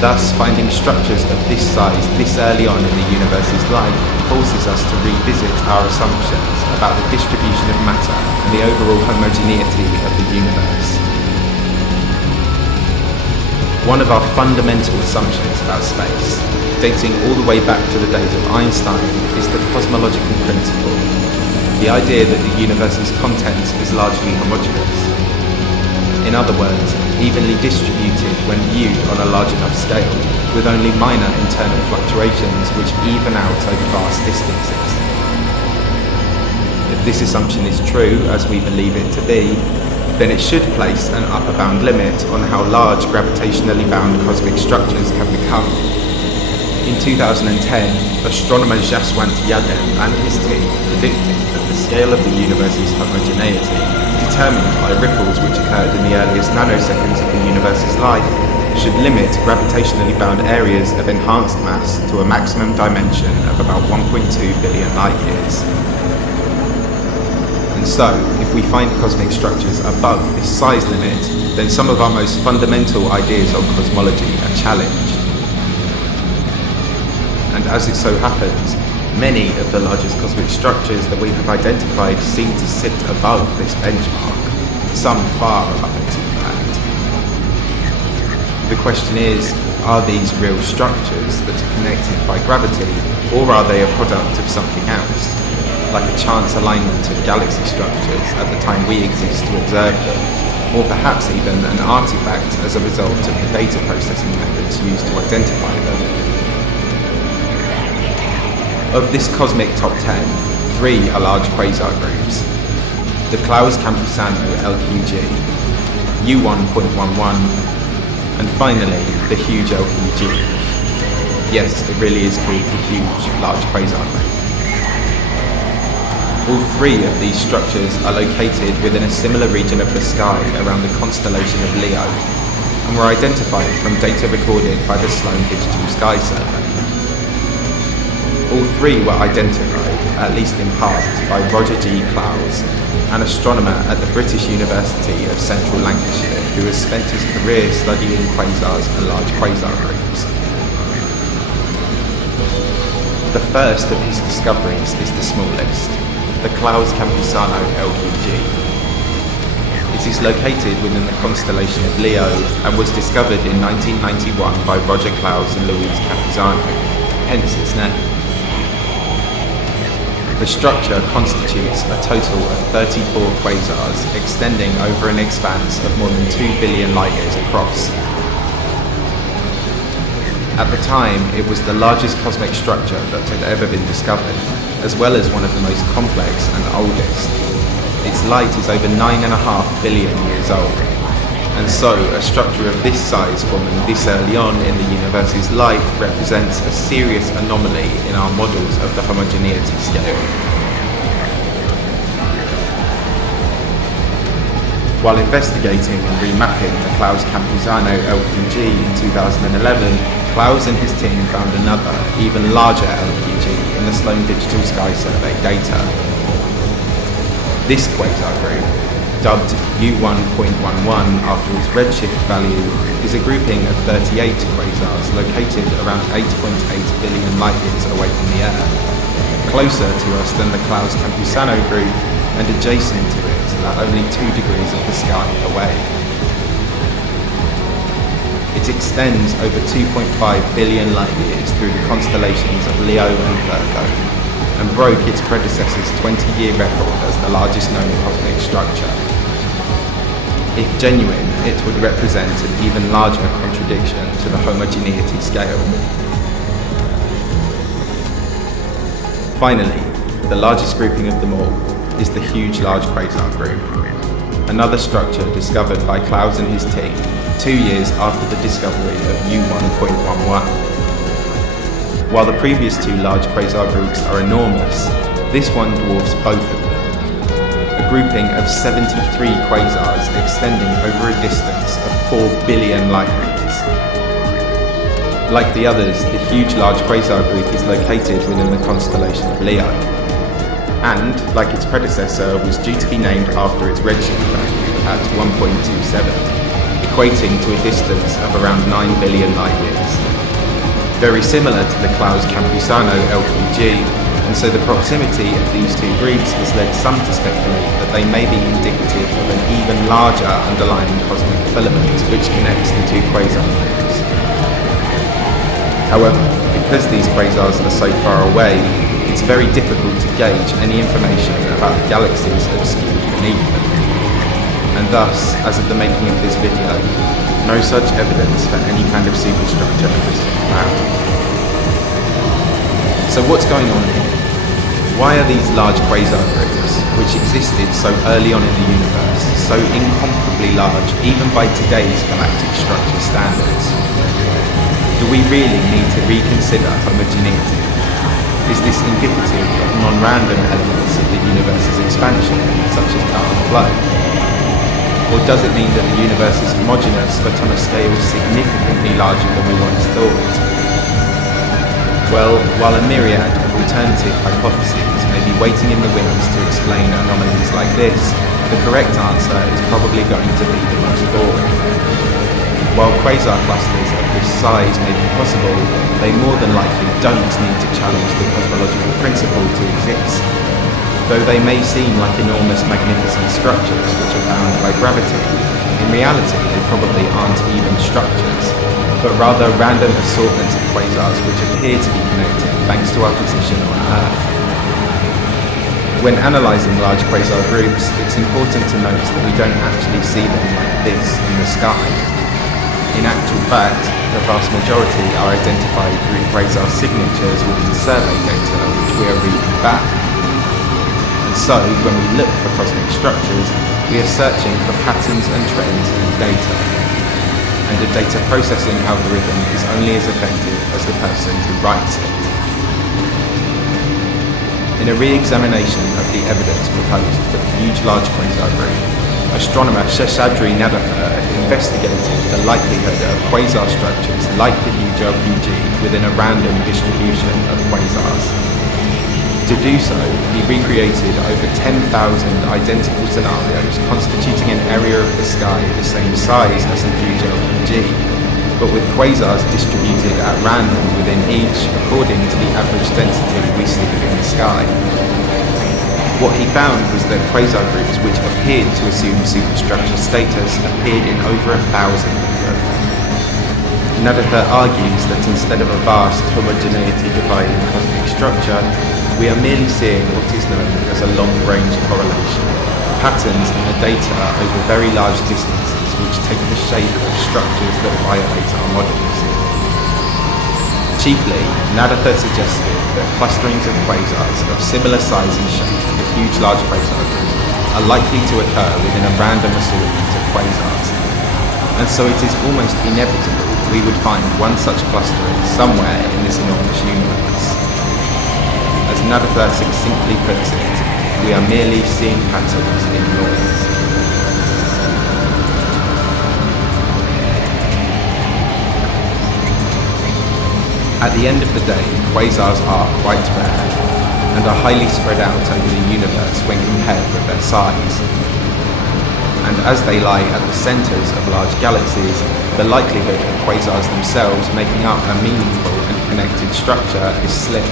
Thus, finding structures of this size this early on in the universe's life forces us to revisit our assumptions about the distribution of matter and the overall homogeneity of the universe. One of our fundamental assumptions about space, dating all the way back to the days of Einstein, is the cosmological principle, the idea that the universe's content is largely homogeneous. In other words, evenly distributed when viewed on a large enough scale, with only minor internal fluctuations which even out over vast distances. If this assumption is true, as we believe it to be, then it should place an upper bound limit on how large gravitationally bound cosmic structures can become. In 2010, astronomer Jaswant Yadav and his team predicted that the scale of the universe's homogeneity, determined by ripples which occurred in the earliest nanoseconds of the universe's life, should limit gravitationally bound areas of enhanced mass to a maximum dimension of about 1.2 billion light years. And so, if we find cosmic structures above this size limit, then some of our most fundamental ideas on cosmology are challenged. And as it so happens, many of the largest cosmic structures that we have identified seem to sit above this benchmark, some far above it in fact. The question is, are these real structures that are connected by gravity, or are they a product of something else? Like a chance alignment of galaxy structures at the time we exist to observe them, or perhaps even an artifact as a result of the data processing methods used to identify them. Of this cosmic top 10, 3 are large quasar groups: the Claus-Campusano LQG, U1.11, and finally the huge LQG. Yes, it really is called the huge large quasar group. All 3 of these structures are located within a similar region of the sky around the constellation of Leo, and were identified from data recorded by the Sloan Digital Sky Survey. All 3 were identified, at least in part, by Roger G. Claus, an astronomer at the British University of Central Lancashire who has spent his career studying quasars and large quasar groups. The first of his discoveries is the smallest, the Claus-Campusano LQG. It is located within the constellation of Leo and was discovered in 1991 by Roger Claus and Louise Campusano, hence its name. The structure constitutes a total of 34 quasars extending over an expanse of more than 2 billion light years across. At the time, it was the largest cosmic structure that had ever been discovered, as well as one of the most complex and oldest. Its light is over 9.5 billion years old, and so a structure of this size forming this early on in the universe's life represents a serious anomaly in our models of the homogeneity scale. While investigating and remapping the Claus-Campusano LQG in 2011, Claus and his team found another, even larger LQG in the Sloan Digital Sky Survey data. This quasar group, dubbed U1.11 after its redshift value, is a grouping of 38 quasars located around 8.8 billion light years away from the Earth, closer to us than the Claus-Campusano group and adjacent to it at only 2 degrees of the sky away. It extends over 2.5 billion light years through the constellations of Leo and Virgo, and broke its predecessor's 20-year record as the largest known cosmic structure. If genuine, it would represent an even larger contradiction to the homogeneity scale. Finally, the largest grouping of them all is the Huge Large Quasar Group, another structure discovered by Claus and his team 2 years after the discovery of U1.11. While the previous 2 large quasar groups are enormous, this one dwarfs both of them. A grouping of 73 quasars extending over a distance of 4 billion light years. Like the others, the Huge Large Quasar Group is located within the constellation of Leo, and, like its predecessor, was due to be named after its redshift value at 1.27, equating to a distance of around 9 billion light years. Very similar to the Claus-Campusano LQG, and so the proximity of these 2 groups has led some to speculate that they may be indicative of an even larger underlying cosmic filament which connects the 2 quasar groups. However, because these quasars are so far away, it's very difficult to gauge any information about galaxies obscured beneath them. And thus, as of the making of this video, no such evidence for any kind of superstructure has been found. So what's going on here? Why are these large quasar groups, which existed so early on in the universe, so incomparably large even by today's galactic structure standards? Do we really need to reconsider homogeneity? Is this indicative of non-random elements of the universe's expansion, such as dark flow? Or does it mean that the universe is homogeneous but on a scale significantly larger than we once thought? Well, while a myriad of alternative hypotheses may be waiting in the wings to explain anomalies like this, the correct answer is probably going to be the most boring. While quasar clusters of this size may be possible, they more than likely don't need to challenge the cosmological principle to exist. Though they may seem like enormous magnificent structures which are bound by gravity, in reality they probably aren't even structures, but rather random assortments of quasars which appear to be connected thanks to our position on Earth. When analysing large quasar groups, it's important to note that we don't actually see them like this in the sky. In actual fact, the vast majority are identified through quasar signatures within survey data which we are reading back. And so, when we look for cosmic structures, we are searching for patterns and trends in data. And a data processing algorithm is only as effective as the person who writes it. In a re-examination of the evidence proposed for the huge large quasar group, astronomer Seshadri Naddathur investigated the likelihood of quasar structures like the huge LQG within a random distribution of quasars. To do so, he recreated over 10,000 identical scenarios constituting an area of the sky the same size as the huge LQG, but with quasars distributed at random within each according to the average density we see in the sky. What he found was that quasar groups which appeared to assume superstructure status appeared in over 1,000 of them. Naddathur argues that instead of a vast homogeneity-dividing cosmic structure, we are merely seeing what is known as a long-range correlation, patterns in the data over very large distances which take the shape of structures that violate our models. Chiefly, Naddathur suggested that clusterings of quasars of similar size and shape to the huge large quasar group are likely to occur within a random assortment of quasars, and so it is almost inevitable we would find one such clustering somewhere in this enormous universe. As Naddathur succinctly puts it, we are merely seeing patterns in noise. At the end of the day, quasars are quite rare, and are highly spread out over the universe when compared with their size. And as they lie at the centres of large galaxies, the likelihood of quasars themselves making up a meaningful and connected structure is slim.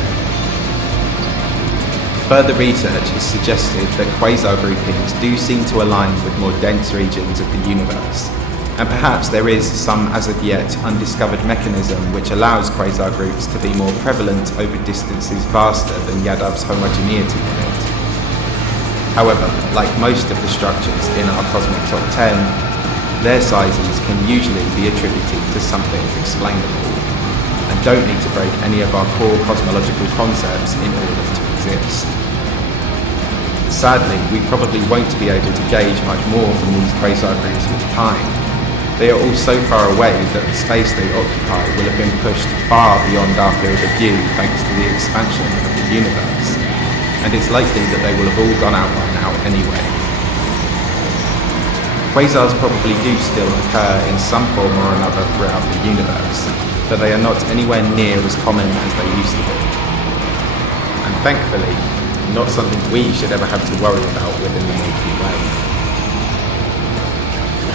Further research has suggested that quasar groupings do seem to align with more dense regions of the universe, and perhaps there is some as of yet undiscovered mechanism which allows quasar groups to be more prevalent over distances vaster than Yadav's homogeneity limit. However, like most of the structures in our cosmic top 10, their sizes can usually be attributed to something explainable, and don't need to break any of our core cosmological concepts in order to exist. Sadly, we probably won't be able to gauge much more from these quasar groups with time. They are all so far away that the space they occupy will have been pushed far beyond our field of view thanks to the expansion of the universe, and it's likely that they will have all gone out by now anyway. Quasars probably do still occur in some form or another throughout the universe, but they are not anywhere near as common as they used to be. And thankfully, not something we should ever have to worry about within the Milky Way.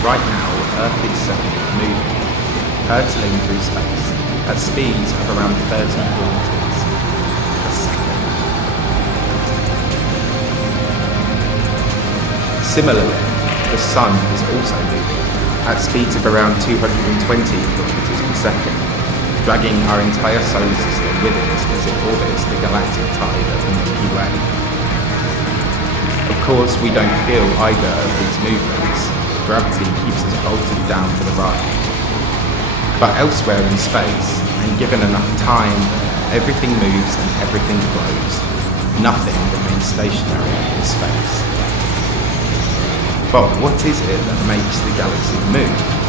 Right now, Earth itself is moving, hurtling through space at speeds of around 30 kilometers per second. Similarly, the Sun is also moving at speeds of around 220 kilometers per second. dragging our entire solar system with it as it orbits the galactic tide of the Milky Way. Of course, we don't feel either of these movements. Gravity keeps us bolted down to the right. But elsewhere in space, and given enough time, everything moves and everything flows. Nothing remains stationary in space. But what is it that makes the galaxy move?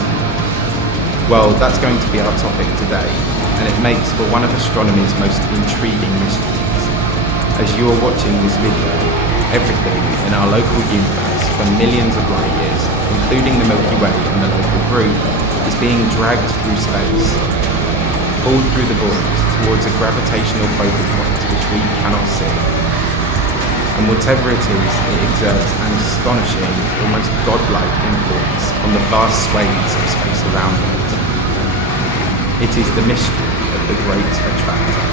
Well, that's going to be our topic today, and it makes for one of astronomy's most intriguing mysteries. As you are watching this video, everything in our local universe for millions of light years, including the Milky Way and the local group, is being dragged through space, pulled through the void towards a gravitational focal point which we cannot see. And whatever it is, it exerts an astonishing, almost godlike influence on the vast swathes of space around it. It is the mystery of the Great Attractor.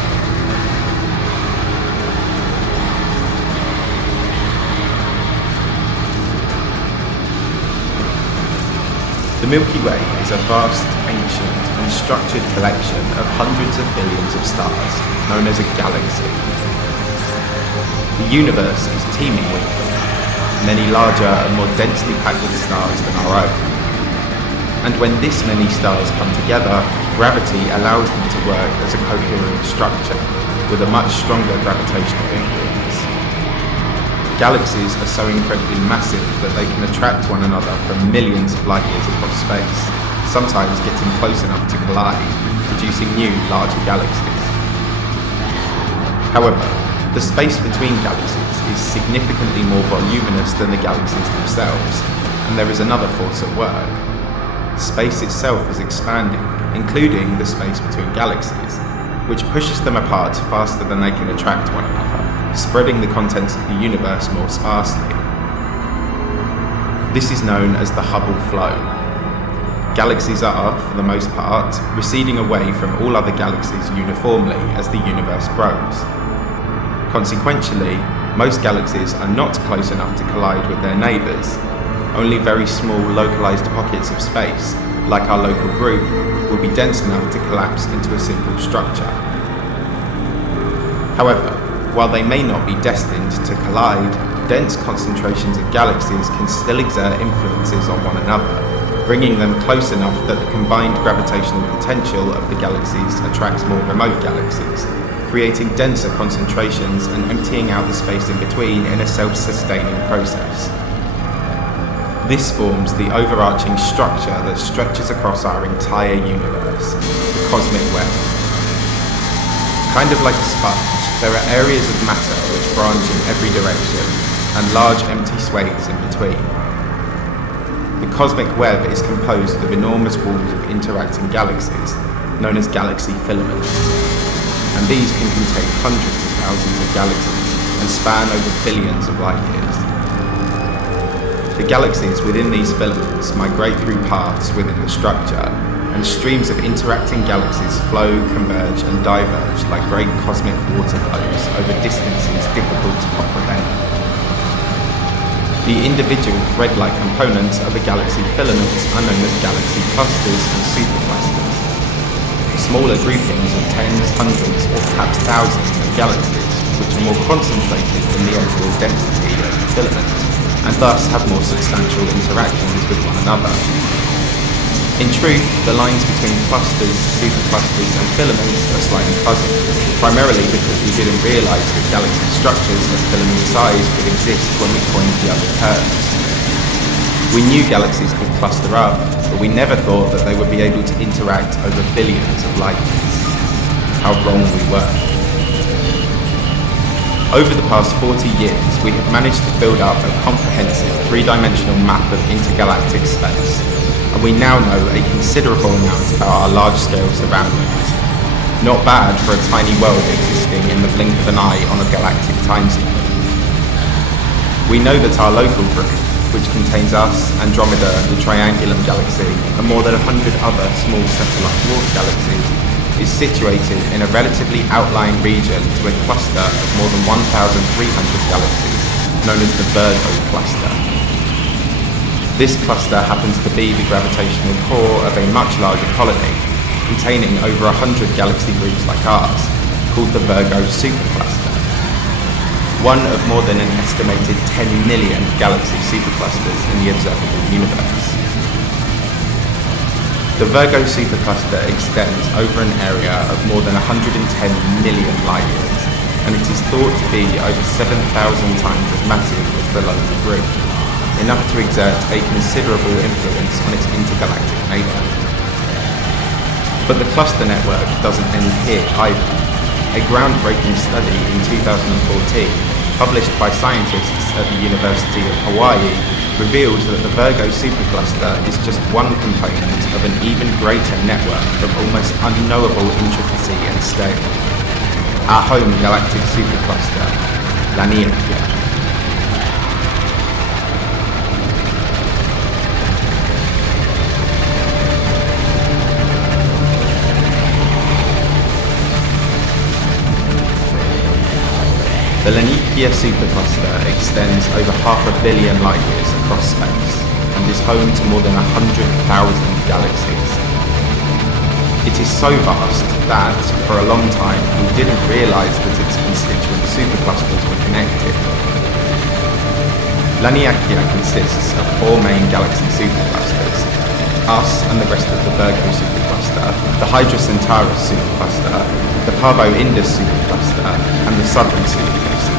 The Milky Way is a vast, ancient and structured collection of hundreds of billions of stars, known as a galaxy. The universe is teeming with them, many larger and more densely packed with stars than our own. And when this many stars come together, gravity allows them to work as a coherent structure, with a much stronger gravitational influence. Galaxies are so incredibly massive that they can attract one another from millions of light years across space, sometimes getting close enough to collide, producing new, larger galaxies. However, the space between galaxies is significantly more voluminous than the galaxies themselves, and there is another force at work. Space itself is expanding, including the space between galaxies, which pushes them apart faster than they can attract one another, spreading the contents of the universe more sparsely. This is known as the Hubble flow. Galaxies are, for the most part, receding away from all other galaxies uniformly as the universe grows. Consequentially, most galaxies are not close enough to collide with their neighbours. Only very small localized pockets of space, like our local group, will be dense enough to collapse into a simple structure. However, while they may not be destined to collide, dense concentrations of galaxies can still exert influences on one another, bringing them close enough that the combined gravitational potential of the galaxies attracts more remote galaxies, creating denser concentrations and emptying out the space in between in a self-sustaining process. This forms the overarching structure that stretches across our entire universe, the cosmic web. Kind of like a sponge, there are areas of matter which branch in every direction, and large empty swathes in between. The cosmic web is composed of enormous walls of interacting galaxies, known as galaxy filaments, and these can contain hundreds of thousands of galaxies and span over billions of light years. The galaxies within these filaments migrate through paths within the structure, and streams of interacting galaxies flow, converge and diverge like great cosmic water flows over distances difficult to comprehend. The individual thread-like components of the galaxy filaments are known as galaxy clusters and superclusters. Smaller groupings of tens, hundreds or perhaps thousands of galaxies, which are more concentrated than the overall density of the filament, and thus have more substantial interactions with one another. In truth, the lines between clusters, superclusters and filaments are slightly fuzzy, primarily because we didn't realise that galaxy structures of filament size could exist when we coined the other terms. We knew galaxies could cluster up, but we never thought that they would be able to interact over billions of light years. How wrong we were. Over the past 40 years, we have managed to build up a comprehensive three-dimensional map of intergalactic space, and we now know a considerable amount about our large-scale surroundings. Not bad for a tiny world existing in the blink of an eye on a galactic timescale. We know that our local group, which contains us, Andromeda, the Triangulum Galaxy, and more than 100 other small satellite dwarf galaxies, is situated in a relatively outlying region to a cluster of more than 1,300 galaxies, known as the Virgo cluster. This cluster happens to be the gravitational core of a much larger colony, containing over 100 galaxy groups like ours, called the Virgo supercluster. One of more than an estimated 10 million galaxy superclusters in the observable universe. The Virgo supercluster extends over an area of more than 110 million light years, and it is thought to be over 7,000 times as massive as the local group, enough to exert a considerable influence on its intergalactic neighbour. But the cluster network doesn't end here either. A groundbreaking study in 2014, published by scientists at the University of Hawaii, revealed that the Virgo supercluster is just one component of an even greater network of almost unknowable intricacy and scale. Our home galactic supercluster, Laniakea. The Laniakea supercluster extends over 500 million light years across space and is home to more than 100,000 galaxies. It is so vast that, for a long time, we didn't realise that its constituent superclusters were connected. Laniakea consists of 4 main galaxy superclusters: us and the rest of the Virgo supercluster, the Hydra Centaurus supercluster, the Pavo Indus supercluster, and the Southern supercluster.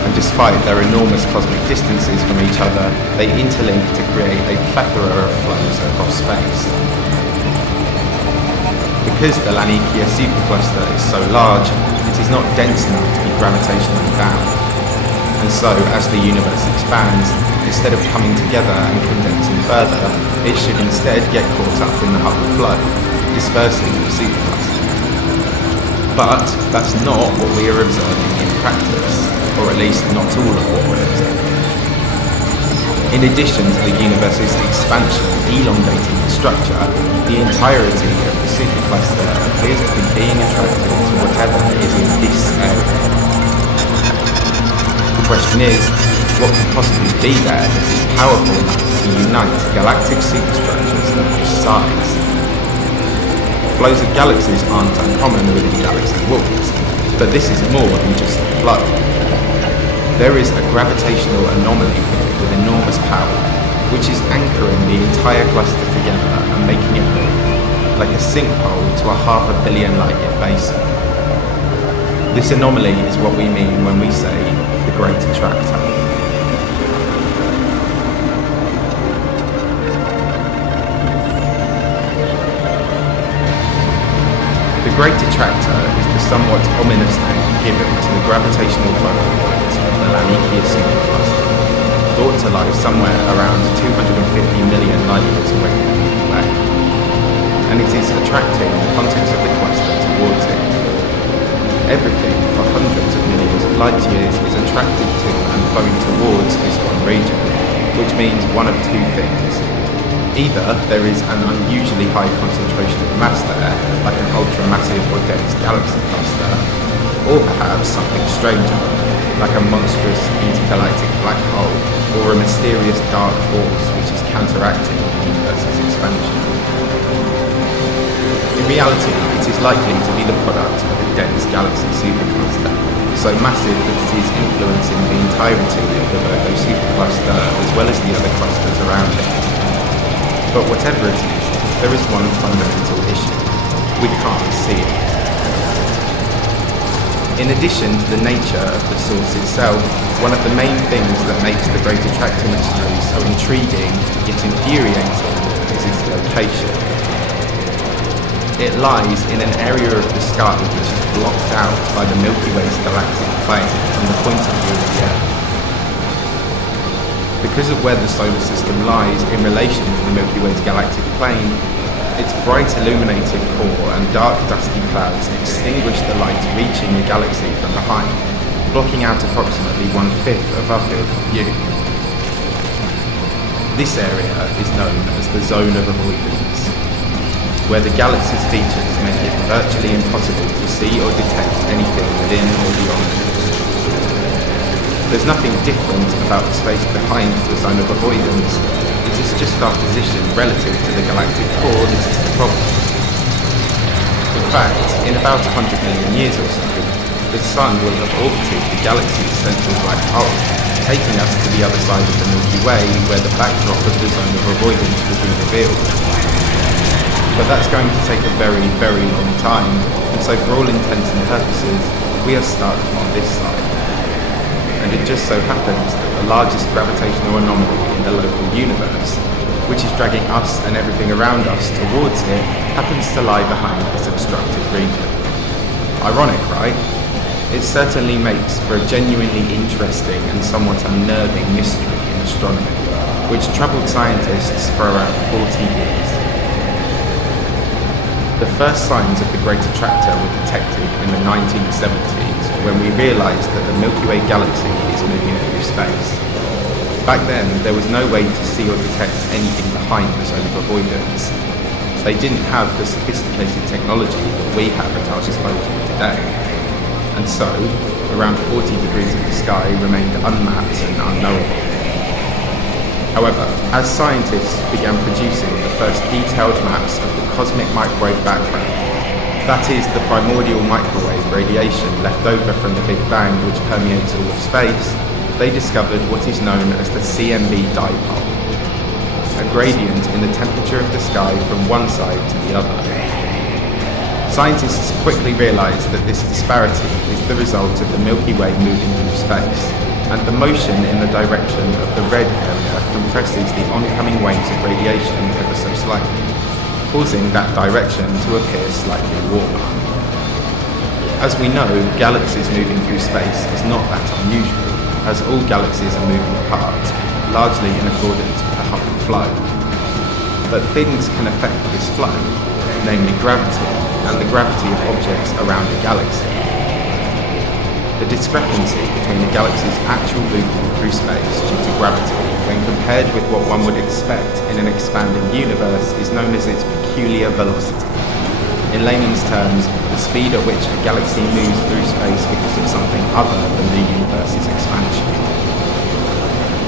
And despite their enormous cosmic distances from each other, they interlink to create a plethora of flows across space. Because the Laniakea supercluster is so large, it is not dense enough to be gravitationally bound. And so, as the universe expands, instead of coming together and condensing further, it should instead get caught up in the Hubble flow, dispersing the supercluster. But that's not what we are observing in practice, or at least not all of what we're observing. In addition to the universe's expansion elongating its structure, the entirety of the supercluster appears to be being attracted to whatever is in this area. The question is, what could possibly be there that is powerful enough to unite galactic superstructures of this size? Flows of galaxies aren't uncommon within galaxy walls, but this is more than just a flow. There is a gravitational anomaly here with enormous power, which is anchoring the entire cluster together and making it move, like a sinkhole to a 500 million light-year basin. This anomaly is what we mean when we say the Great Attractor. The Great Attractor is the somewhat ominous name given to the gravitational focal point of the Laniakea supercluster, thought to lie somewhere around 250 million light-years away from the Milky Way, and it is attracting the contents of the cluster towards it. Everything for hundreds of millions of light-years is attracted to and flowing towards this one region, which means one of two things. Either there is an unusually high concentration of mass there, like an ultramassive or dense galaxy cluster, or perhaps something stranger, like a monstrous intergalactic black hole, or a mysterious dark force which is counteracting the universe's expansion. In reality, it is likely to be the product of a dense galaxy supercluster, so massive that it is influencing the entirety of the Virgo supercluster as well as the other clusters around it. But whatever it is, there is one fundamental issue. We can't see it. In addition to the nature of the source itself, one of the main things that makes the Great Attractor mystery so intriguing, yet infuriating, is its location. It lies in an area of the sky which is blocked out by the Milky Way's galactic plane from the point of view of the Earth. Because of where the solar system lies in relation to the Milky Way's galactic plane, its bright illuminated core and dark dusty clouds extinguish the light reaching the galaxy from behind, blocking out approximately 1/5 of our field of view. This area is known as the zone of avoidance, where the galaxy's features make it virtually impossible to see or detect anything within or beyond it. There's nothing different about the space behind the zone of avoidance. It is just our position relative to the galactic core that is the problem. fact, in about 100 million years or so, the Sun will have orbited the galaxy's central black hole, taking us to the other side of the Milky Way where the backdrop of the zone of avoidance will be revealed. But that's going to take a very, very long time, and so for all intents and purposes, we are stuck on this side. And it just so happens that the largest gravitational anomaly in the local universe, which is dragging us and everything around us towards it, happens to lie behind this obstructed region. Ironic, right? It certainly makes for a genuinely interesting and somewhat unnerving mystery in astronomy, which troubled scientists for around 40 years. The first signs of the Great Attractor were detected in the 1970s, when we realised that the Milky Way galaxy is moving through space. Back then, there was no way to see or detect anything behind the zone of avoidance. They didn't have the sophisticated technology that we have at our disposal today. And so, around 40 degrees of the sky remained unmapped and unknowable. However, as scientists began producing the first detailed maps of the cosmic microwave background, that is, the primordial microwave radiation left over from the Big Bang which permeates all of space, they discovered what is known as the CMB dipole, a gradient in the temperature of the sky from one side to the other. Scientists quickly realized that this disparity is the result of the Milky Way moving through space, and the motion in the direction of the red area compresses the oncoming waves of radiation ever so slightly, causing that direction to appear slightly warmer. As we know, galaxies moving through space is not that unusual, as all galaxies are moving apart, largely in accordance with the Hubble flow. But things can affect this flow, namely gravity, and the gravity of objects around a galaxy. The discrepancy between a galaxy's actual movement through space due to gravity when compared with what one would expect in an expanding universe is known as its peculiar velocity. In layman's terms, the speed at which a galaxy moves through space because of something other than the universe's expansion.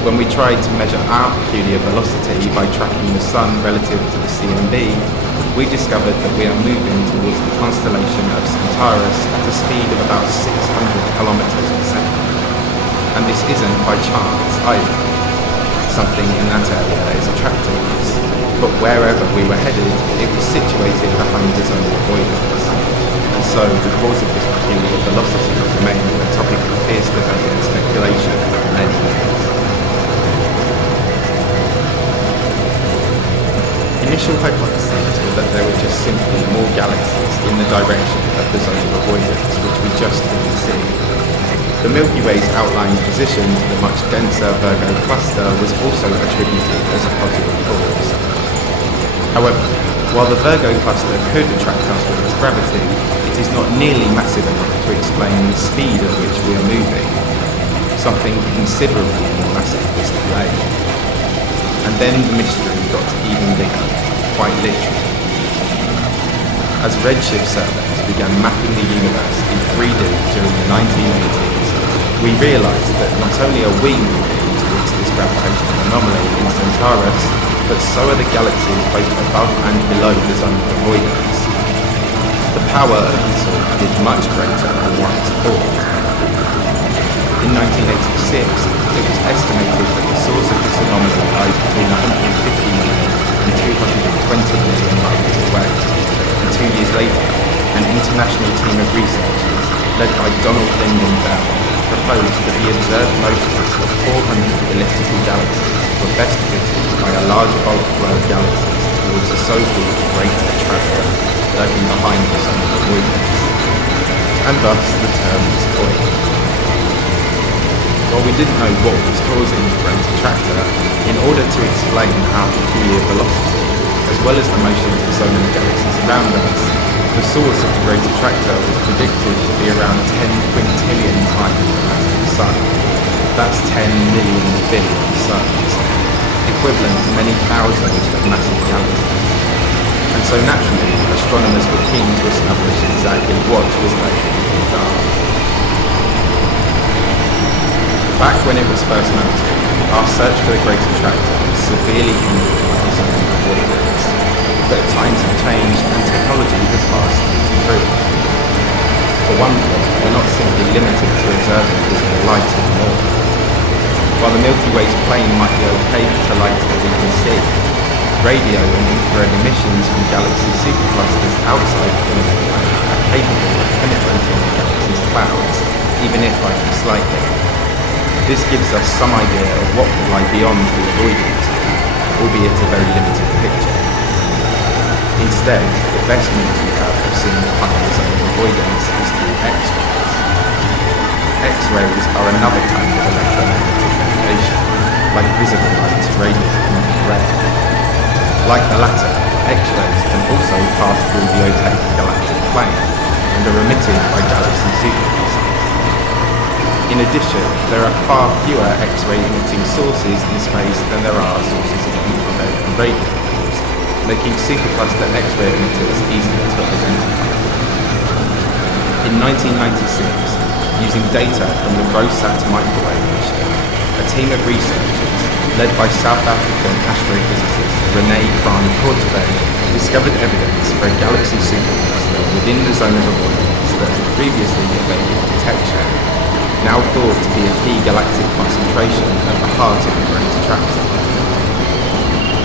When we tried to measure our peculiar velocity by tracking the Sun relative to the CMB, we discovered that we are moving towards the constellation of Centaurus at a speed of about 600 kilometers per second. And this isn't by chance either. Something in that area is attracting us, but wherever we were headed, it was situated behind the zone of avoidance. And so the cause of this peculiar velocity remained a topic of fierce debate and speculation for many years. Initial hypotheses were that there were just simply more galaxies in the direction of the zone of avoidance, which we just couldn't see. The Milky Way's outlying position to the much denser Virgo cluster was also attributed as a possible cause. However, while the Virgo cluster could attract us with its gravity, it is not nearly massive enough to explain the speed at which we are moving. Something considerably more massive was to blame. And then the mystery got even bigger, quite literally. As redshift surveys began mapping the universe in 3D during the 1980s, we realised that not only are we moving towards this gravitational anomaly in Centaurus, but so are the galaxies both above and below the zone of avoidance. The power of this orb is much greater than once thought. In 1986, it was estimated that the source of this anomaly lies between 150 million and 220 million light years away. And 2 years later, an international team of researchers, led by Donald Lynden Bell, proposed that the observed motions of 400 elliptical galaxies were best fitted by a large bulk flow of galaxies towards a so-called Great Attractor lurking behind the zone of avoidance. And thus the term was coined. While we didn't know what was causing the Great Attractor, in order to explain our peculiar velocity, as well as the motion of so many galaxies around us, the source of the Great Attractor was predicted to be around 10 quintillion times the mass of the Sun. That's 10 million billion suns, equivalent to many thousands of massive galaxies. And so naturally, astronomers were keen to establish exactly what was lurking in the dark. Back when it was first noted, our search for the Great Attractor was severely hindered by the zone of avoidance. But times have changed and technology has vastly true. For one thing, we're not simply limited to observing visible light anymore. While the Milky Way's plane might be opaque to light that we can see, radio and infrared emissions from galaxy superclusters outside the Milky Way are capable of penetrating the galaxy's clouds, even if only slightly. This gives us some idea of what could lie beyond the avoidance, albeit a very limited picture. Instead, the best means we have of seeing the tunnels of avoidance is through X-rays. X-rays are another kind of electromagnetic radiation, like visible light, radio, and infrared. Like the latter, X-rays can also pass through the opaque galactic plane and are emitted by galaxy superclusters. In addition, there are far fewer X-ray emitting sources in space than there are sources of infrared and radio waves, making supercluster X-ray emitters easier to identify. In 1996, using data from the Rosat microwave mission, a team of researchers, led by South African astrophysicist René van Korteweg, discovered evidence for a galaxy supercluster within the zone of avoidance that had previously evaded detection, now thought to be a key galactic concentration at the heart of the Great Attractor.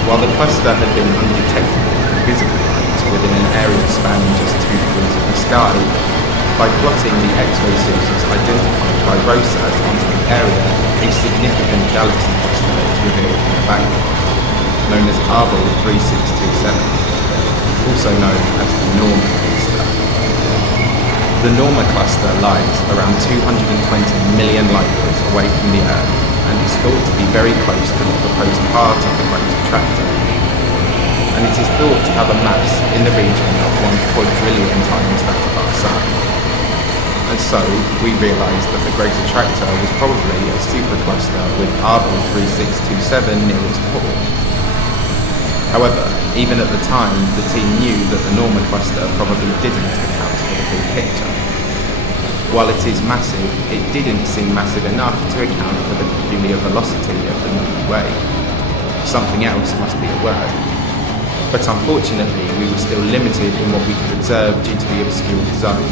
While the cluster had been undetectable from visible light within an area spanning just 2 degrees of the sky, by plotting the X-ray sources identified by Rosat onto the area, a significant galaxy cluster is revealed in the background, known as Arbel 3627, also known as the Norma cluster. The Norma cluster lies around 220 million light-years away from the Earth and is thought to be very close to the proposed heart of the Great Attractor. And it is thought to have a mass in the region of 1 quadrillion times that of our Sun. And so, we realised that the Great Attractor was probably a supercluster with Arbel 3627 near its core. However, even at the time, the team knew that the Norma cluster probably didn't account for the big picture. While it is massive, it didn't seem massive enough to account for the peculiar velocity of the Milky Way. Something else must be at work. But unfortunately, we were still limited in what we could observe due to the obscured zone,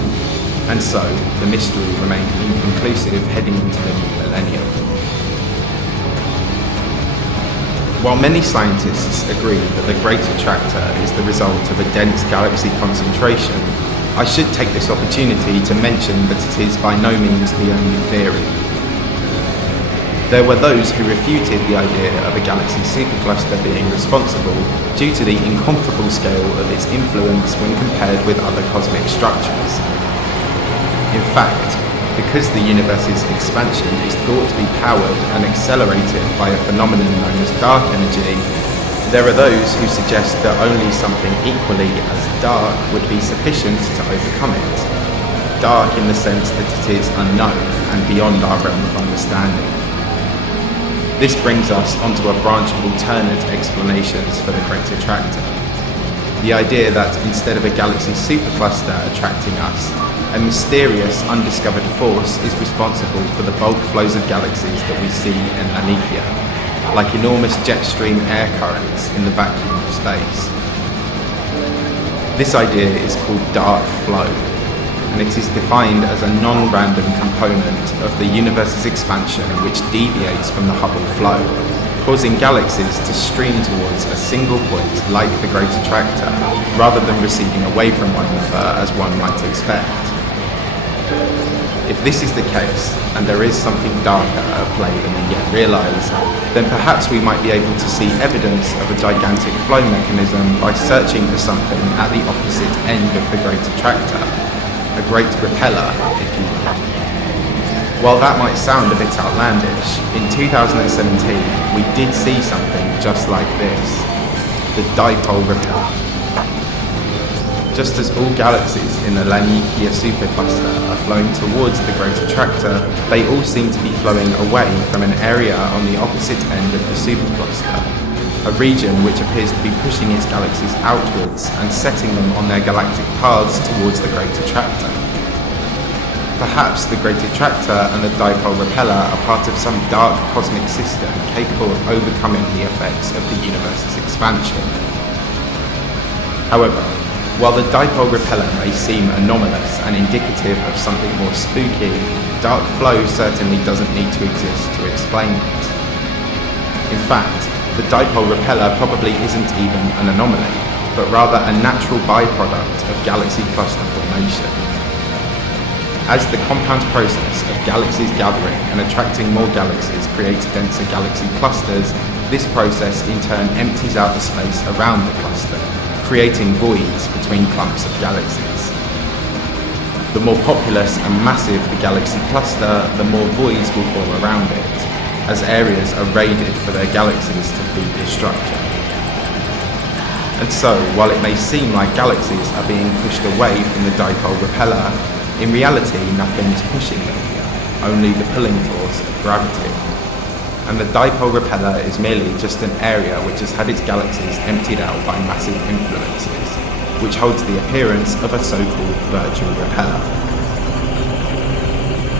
and so the mystery remained inconclusive heading into the new millennium. While many scientists agree that the Great Attractor is the result of a dense galaxy concentration, I should take this opportunity to mention that it is by no means the only theory. There were those who refuted the idea of a galaxy supercluster being responsible due to the incomparable scale of its influence when compared with other cosmic structures. In fact, because the universe's expansion is thought to be powered and accelerated by a phenomenon known as dark energy, there are those who suggest that only something equally as dark would be sufficient to overcome it. Dark in the sense that it is unknown and beyond our realm of understanding. This brings us onto a branch of alternate explanations for the Great Attractor. The idea that instead of a galaxy supercluster attracting us, a mysterious, undiscovered force is responsible for the bulk flows of galaxies that we see in Lanikia, like enormous jet stream air currents in the vacuum of space. This idea is called dark flow, and it is defined as a non-random component of the universe's expansion which deviates from the Hubble flow, causing galaxies to stream towards a single point like the Great Attractor, rather than receding away from one another as one might expect. If this is the case, and there is something darker at play than we yet realise, then perhaps we might be able to see evidence of a gigantic flow mechanism by searching for something at the opposite end of the Great Attractor, a great repeller, if you will. While that might sound a bit outlandish, in 2017 we did see something just like this, the dipole repeller. Just as all galaxies in the Lanikia supercluster are flowing towards the Great Attractor, they all seem to be flowing away from an area on the opposite end of the supercluster, a region which appears to be pushing its galaxies outwards and setting them on their galactic paths towards the Great Attractor. Perhaps the Great Attractor and the dipole repeller are part of some dark cosmic system capable of overcoming the effects of the universe's expansion. However, While the dipole repeller may seem anomalous and indicative of something more spooky, dark flow certainly doesn't need to exist to explain it. In fact, the dipole repeller probably isn't even an anomaly, but rather a natural byproduct of galaxy cluster formation. As the compound process of galaxies gathering and attracting more galaxies creates denser galaxy clusters, this process in turn empties out the space around the cluster, creating voids between clumps of galaxies. The more populous and massive the galaxy cluster, the more voids will form around it, as areas are raided for their galaxies to feed the structure. And so, while it may seem like galaxies are being pushed away from the dipole repeller, in reality nothing is pushing them, only the pulling force of gravity. And the dipole repeller is merely just an area which has had its galaxies emptied out by massive influences, which holds the appearance of a so-called virtual repeller.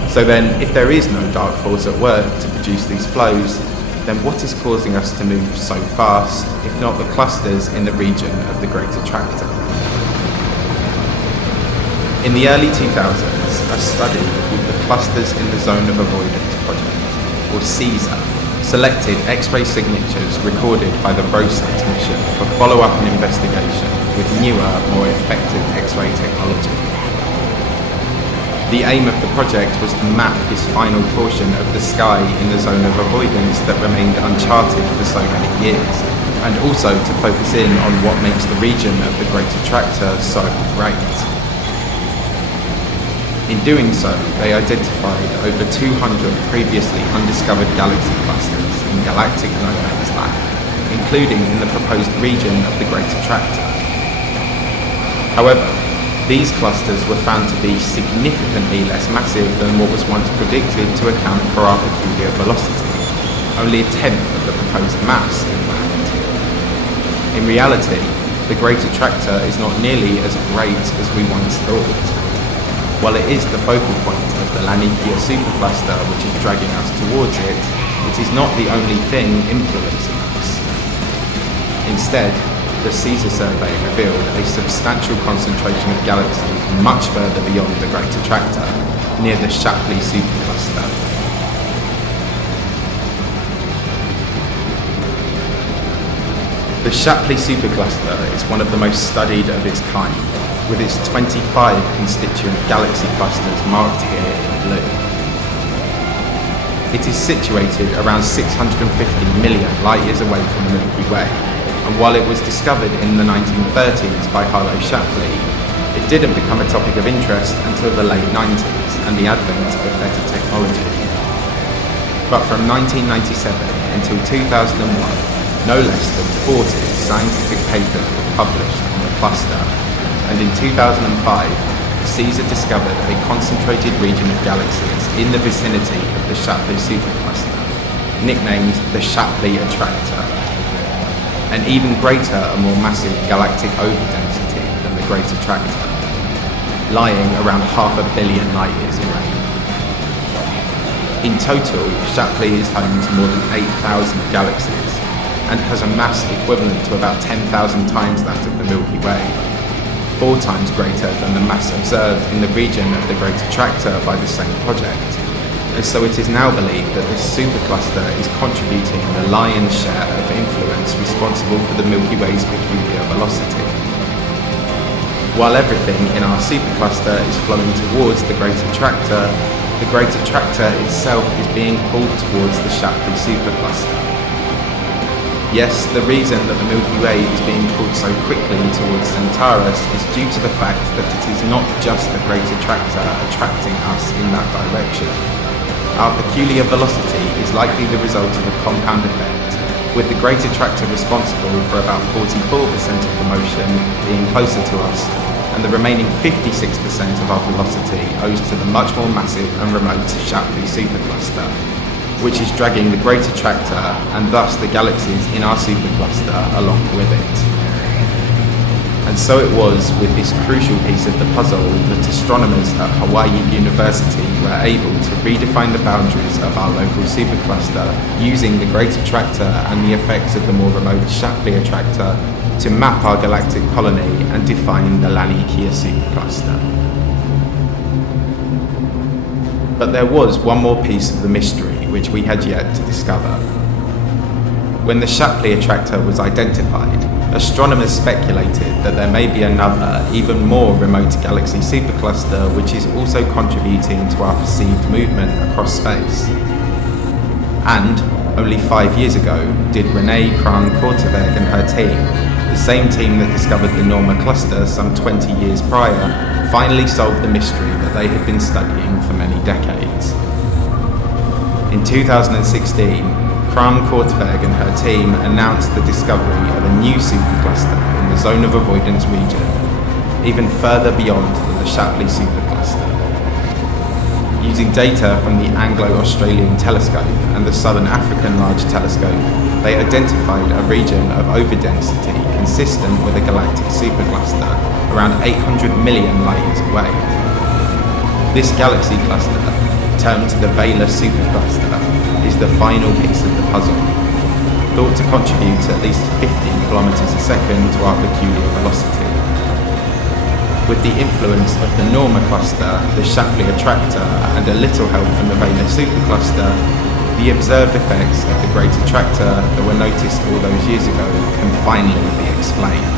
So then, if there is no dark force at work to produce these flows, then what is causing us to move so fast, if not the clusters in the region of the Great Attractor? In the early 2000s, a study called the Clusters in the Zone of Avoidance Project, or CESA, selected X-ray signatures recorded by the ROSAT mission for follow-up and investigation with newer, more effective X-ray technology. The aim of the project was to map this final portion of the sky in the zone of avoidance that remained uncharted for so many years, and also to focus in on what makes the region of the Great Attractor so great. In doing so, they identified over 200 previously undiscovered galaxy clusters in galactic no man's land, including in the proposed region of the Great Attractor. However, these clusters were found to be significantly less massive than what was once predicted to account for our peculiar velocity, only a tenth of the proposed mass, in fact. In reality, the Great Attractor is not nearly as great as we once thought. While it is the focal point of the Laniakea supercluster which is dragging us towards it, it is not the only thing influencing us. Instead, the CESA survey revealed a substantial concentration of galaxies much further beyond the Great Attractor, near the Shapley supercluster. The Shapley supercluster is one of the most studied of its kind, with its 25 constituent galaxy clusters marked here in blue. It is situated around 650 million light-years away from the Milky Way, and while it was discovered in the 1930s by Harlow Shapley, it didn't become a topic of interest until the late 90s and the advent of better technology. But from 1997 until 2001, no less than 40 scientific papers were published on the cluster, and in 2005, CESA discovered a concentrated region of galaxies in the vicinity of the Shapley supercluster, nicknamed the Shapley Attractor, an even greater and more massive galactic overdensity than the Great Attractor, lying around 500 million light-years away. In total, Shapley is home to more than 8,000 galaxies, and has a mass equivalent to about 10,000 times that of the Milky Way, 4 times greater than the mass observed in the region of the Great Attractor by the same project, and so it is now believed that this supercluster is contributing the lion's share of influence responsible for the Milky Way's peculiar velocity. While everything in our supercluster is flowing towards the Great Attractor itself is being pulled towards the Shapley supercluster. Yes, the reason that the Milky Way is being pulled so quickly towards Centaurus is due to the fact that it is not just the Great Attractor attracting us in that direction. Our peculiar velocity is likely the result of a compound effect, with the Great Attractor responsible for about 44% of the motion being closer to us, and the remaining 56% of our velocity owes to the much more massive and remote Shapley supercluster, which is dragging the Great Attractor and thus the galaxies in our supercluster along with it. And so it was with this crucial piece of the puzzle that astronomers at Hawaii University were able to redefine the boundaries of our local supercluster using the Great Attractor and the effects of the more remote Shapley Attractor to map our galactic colony and define the Laniakea supercluster. But there was one more piece of the mystery which we had yet to discover. When the Shapley Attractor was identified, astronomers speculated that there may be another, even more remote galaxy supercluster which is also contributing to our perceived movement across space. And, only 5 years ago, did Renee Kran-Korteweg and her team, the same team that discovered the Norma cluster some 20 years prior, finally solve the mystery that they had been studying for many decades. In 2016, Kran-Korteweg and her team announced the discovery of a new supercluster in the zone of avoidance region, even further beyond the Shapley supercluster. Using data from the Anglo-Australian Telescope and the Southern African Large Telescope, they identified a region of overdensity consistent with a galactic supercluster around 800 million light-years away. This galaxy cluster, termed the Vela supercluster, is the final piece of the puzzle, thought to contribute at least 50 kilometers a second to our peculiar velocity. With the influence of the Norma cluster, the Shapley Attractor, and a little help from the Vela supercluster, the observed effects of the Great Attractor that were noticed all those years ago can finally be explained.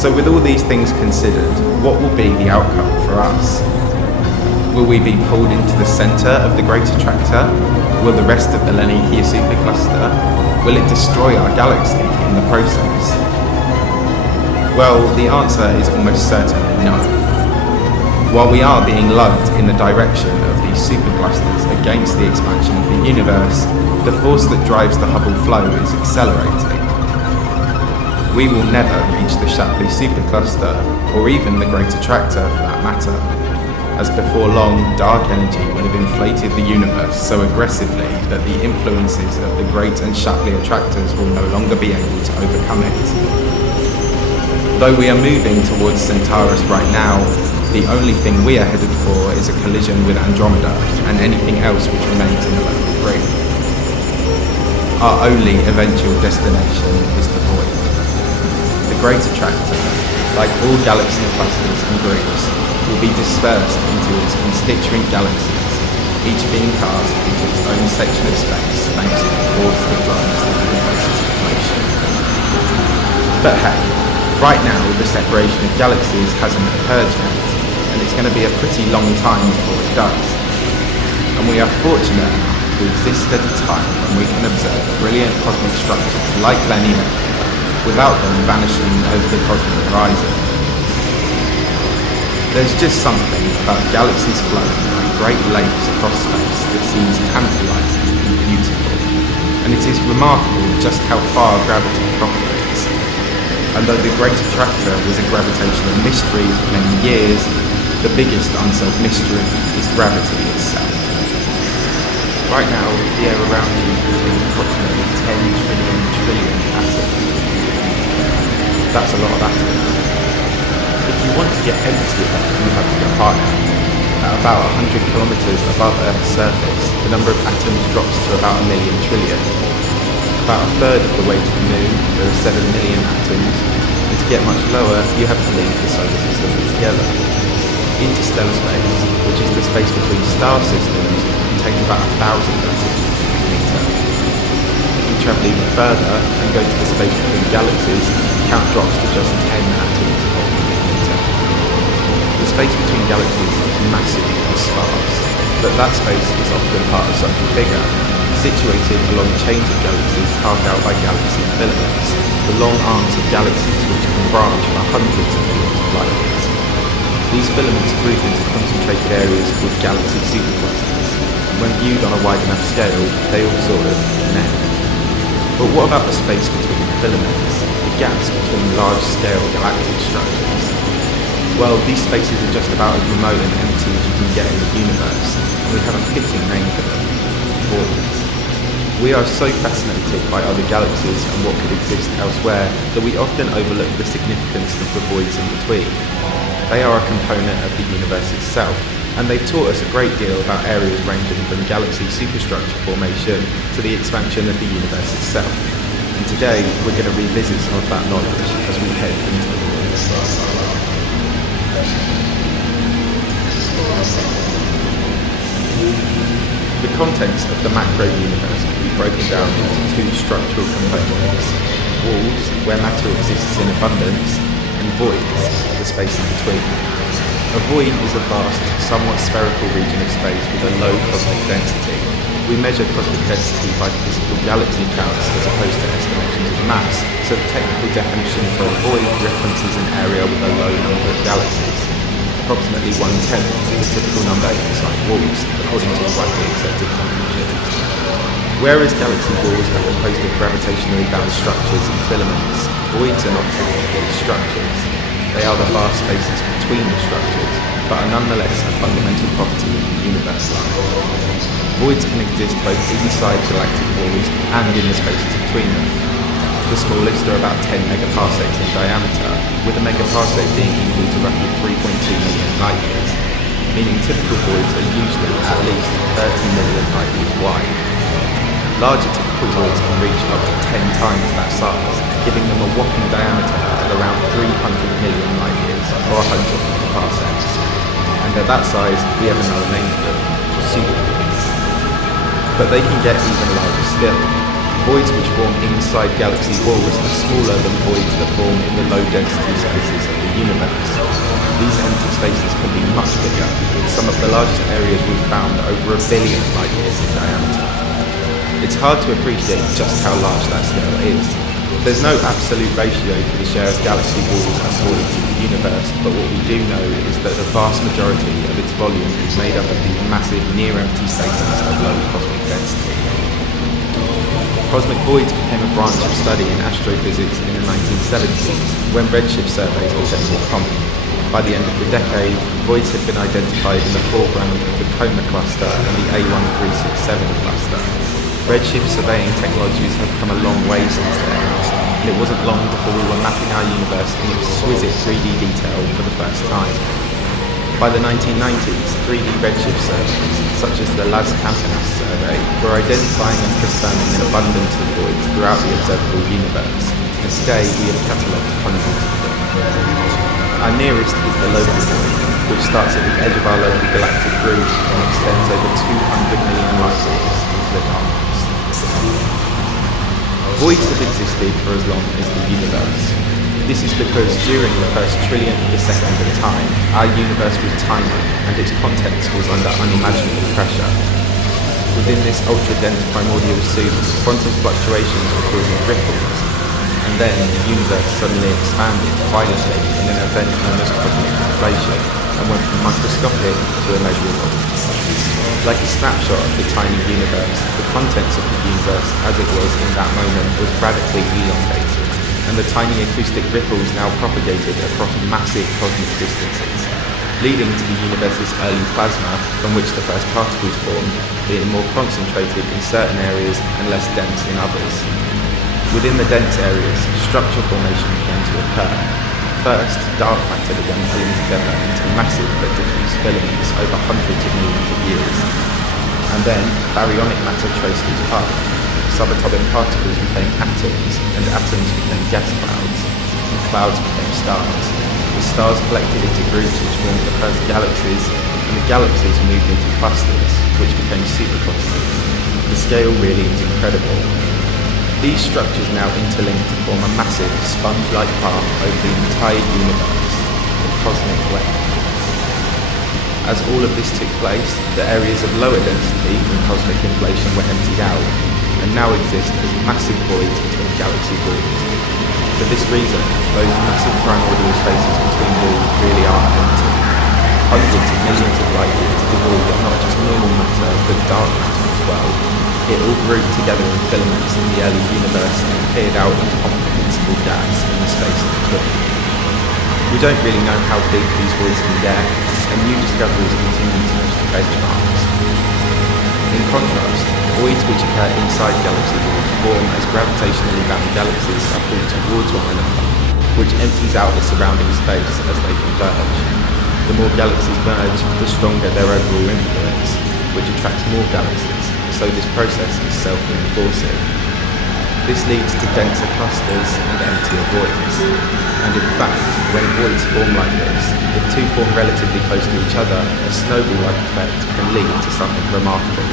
So with all these things considered, what will be the outcome for us? Will we be pulled into the centre of the Great Attractor? Will the rest of the Laniakea supercluster? Will it destroy our galaxy in the process? Well, the answer is almost certainly no. While we are being lugged in the direction of these superclusters against the expansion of the universe, the force that drives the Hubble flow is accelerating. We will never reach the Shapley supercluster, or even the Great Attractor for that matter, as before long, dark energy will have inflated the universe so aggressively that the influences of the Great and Shapley Attractors will no longer be able to overcome it. Though we are moving towards Centaurus right now, the only thing we are headed for is a collision with Andromeda and anything else which remains in the local ring. Our only eventual destination is the void. The Great Attractor, like all galaxy clusters and groups, will be dispersed into its constituent galaxies, each being cast into its own section of space thanks to the force that drives the universe's inflation. But hey, right now the separation of galaxies hasn't occurred yet, and it's going to be a pretty long time before it does. And we are fortunate enough to exist at a time when we can observe brilliant cosmic structures like Laniakea without them vanishing over the cosmic horizon. There's just something about galaxies floating like great lakes across space that seems tantalizing and beautiful, and it is remarkable just how far gravity propagates. And though the Great Attractor was a gravitational mystery for many years, the biggest unsolved mystery is gravity itself. Right now, the air around you contains approximately 10 trillion atoms. That's a lot of atoms. If you want to get emptier, you have to go higher. At about 100 kilometers above Earth's surface, the number of atoms drops to about 1 million trillion. About a third of the way to the Moon, there are 7 million atoms, and to get much lower, you have to leave the solar system altogether. Interstellar space, which is the space between star systems, contains about 1,000 atoms per meter. If you travel even further and go to the space between galaxies, the count drops to just 10 atoms per meter. The space between galaxies is massive and sparse, but that space is often part of something bigger, situated along chains of galaxies carved out by galaxy filaments, the long arms of galaxies which can branch for hundreds of millions of light years. These filaments group into concentrated areas called galaxy superclusters, and when viewed on a wide enough scale, they all sort of connect. But what about the space between the filaments, the gaps between large-scale galactic structures? Well, these spaces are just about as remote and empty as you can get in the universe, and we have a fitting name for them: voids. We are so fascinated by other galaxies and what could exist elsewhere that we often overlook the significance of the voids in between. They are a component of the universe itself, and they've taught us a great deal about areas ranging from galaxy superstructure formation to the expansion of the universe itself. And today, we're going to revisit some of that knowledge as we head into the voids. The contents of the macro universe can be broken down into two structural components: walls, where matter exists in abundance, and voids, the space in between. A void is a vast, somewhat spherical region of space with a low cosmic density. We measure cosmic density by physical galaxy counts as opposed to estimations of mass, so the technical definition for a void references an area with a low number of galaxies, approximately 1/10 of the typical number inside walls, according to the widely accepted definition. Whereas galaxy walls are composed of gravitationally bound structures and filaments, voids are not technically structures. They are the vast spaces between the structures, but are nonetheless a fundamental property of the universe. Voids can exist both inside galactic walls and in the spaces between them. The smallest are about 10 megaparsecs in diameter, with a megaparsec being equal to roughly 3.2 million light years, meaning typical voids are usually at least 30 million light years wide. Larger typical voids can reach up to 10 times that size, giving them a whopping diameter of around 300 million light years, or 100 megaparsecs. And at that size, we have another name for them: supervoids. But they can get even larger still. Voids which form inside galaxy walls are smaller than voids that form in the low-density spaces of the universe. These empty spaces can be much bigger, with some of the largest areas we've found over 1 billion light years in diameter. It's hard to appreciate just how large that scale is. There's no absolute ratio for the share of galaxy walls and voids in the universe, but what we do know is that the vast majority of its volume is made up of these massive near-empty spaces of low cosmic density. Cosmic voids became a branch of study in astrophysics in the 1970s, when redshift surveys became more common. By the end of the decade, voids had been identified in the foreground of the Coma cluster and the A1367 cluster. Redshift surveying technologies have come a long way since then, and it wasn't long before we were mapping our universe in exquisite 3D detail for the first time. By the 1990s, 3D redshift surveys, such as the Las Campanas survey, were identifying and confirming an abundance of voids throughout the observable universe, and today we have catalogued hundreds of them. Our nearest is the local void, which starts at the edge of our local galactic group and extends over 200 million light years into the darkness. Voids have existed for as long as the universe. This is because during the first trillionth of a second of time, our universe was tiny and its context was under unimaginable pressure. Within this ultra-dense primordial soup, quantum fluctuations were causing ripples, and then the universe suddenly expanded violently in an event known as cosmic inflation and went from microscopic to immeasurable. Like a snapshot of the tiny universe, the contents of the universe as it was in that moment was radically elongated, and the tiny acoustic ripples now propagated across massive cosmic distances, leading to the universe's early plasma, from which the first particles formed, being more concentrated in certain areas and less dense in others. Within the dense areas, structure formation began to occur. First, dark matter began pulling together into massive but diffuse filaments over hundreds of millions of years. And then, baryonic matter traced its path. Subatomic particles became atoms, and atoms became gas clouds, and clouds became stars. The stars collected into groups which formed the first galaxies, and the galaxies moved into clusters, which became superclusters. The scale really is incredible. These structures now interlink to form a massive, sponge-like path over the entire universe, the cosmic web. As all of this took place, the areas of lower density from cosmic inflation were emptied out, and now exist as massive voids between galaxy walls. For this reason, those massive primordial spaces between walls really are empty. Hundreds of millions of light years devoid of not just normal matter, but dark matter as well. It all grouped together in filaments in the early universe and appeared out in incomprehensible gas in the space in between. We don't really know how big these voids can get, and new discoveries continue to push the benchmarks. In contrast, voids which occur inside galaxy walls form as gravitationally bound galaxies are pulled towards one another, which empties out the surrounding space as they converge. The more galaxies merge, the stronger their overall influence, which attracts more galaxies, so this process is self-reinforcing. This leads to denser clusters and emptier voids. And in fact, when voids form like this, if two form relatively close to each other, a snowball-like effect can lead to something remarkable.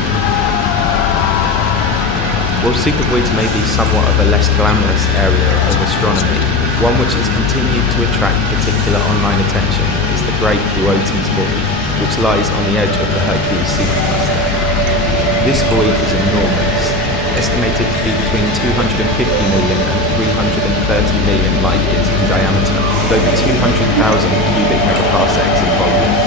While supervoids may be somewhat of a less glamorous area of astronomy, one which has continued to attract particular online attention is the Great Boötes Void, which lies on the edge of the Hercules supercluster. This void is enormous, estimated to be between 250 million and 330 million light years in diameter, with over 200,000 cubic megaparsecs in volume.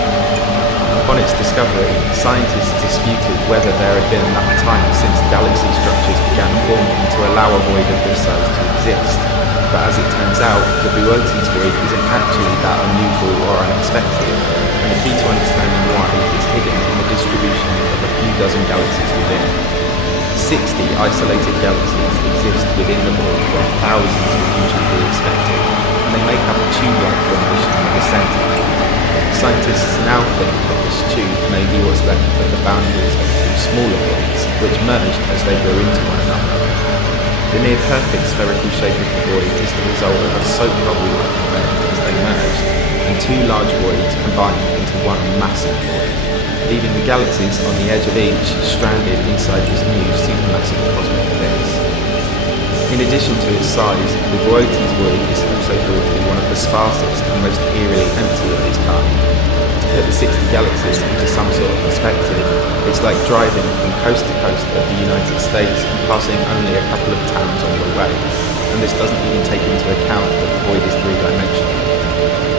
Upon its discovery, scientists disputed whether there had been enough time since galaxy structures began forming to allow a void of this size to exist. But as it turns out, the Boötes void isn't actually that unusual or unexpected, and the key to understanding why is hidden in the distribution of a few dozen galaxies within. 60 isolated galaxies exist within the void where thousands would usually be expected, and they make up a tube-like formation in the centre. Scientists now think that this tube may be what's left of the boundaries of two smaller voids, which merged as they grew into one another. The near-perfect spherical shape of the void is the result of a soap bubble-like effect as they merged, and two large voids combined into one massive void, leaving the galaxies on the edge of each stranded inside this new supermassive cosmic abyss. In addition to its size, the Boötes void is also thought to be one of the sparsest and most eerily empty of its kind. To put the 60 galaxies into some sort of perspective, it's like driving from coast to coast of the United States and passing only a couple of towns on your way, and this doesn't even take into account that the void is three-dimensional.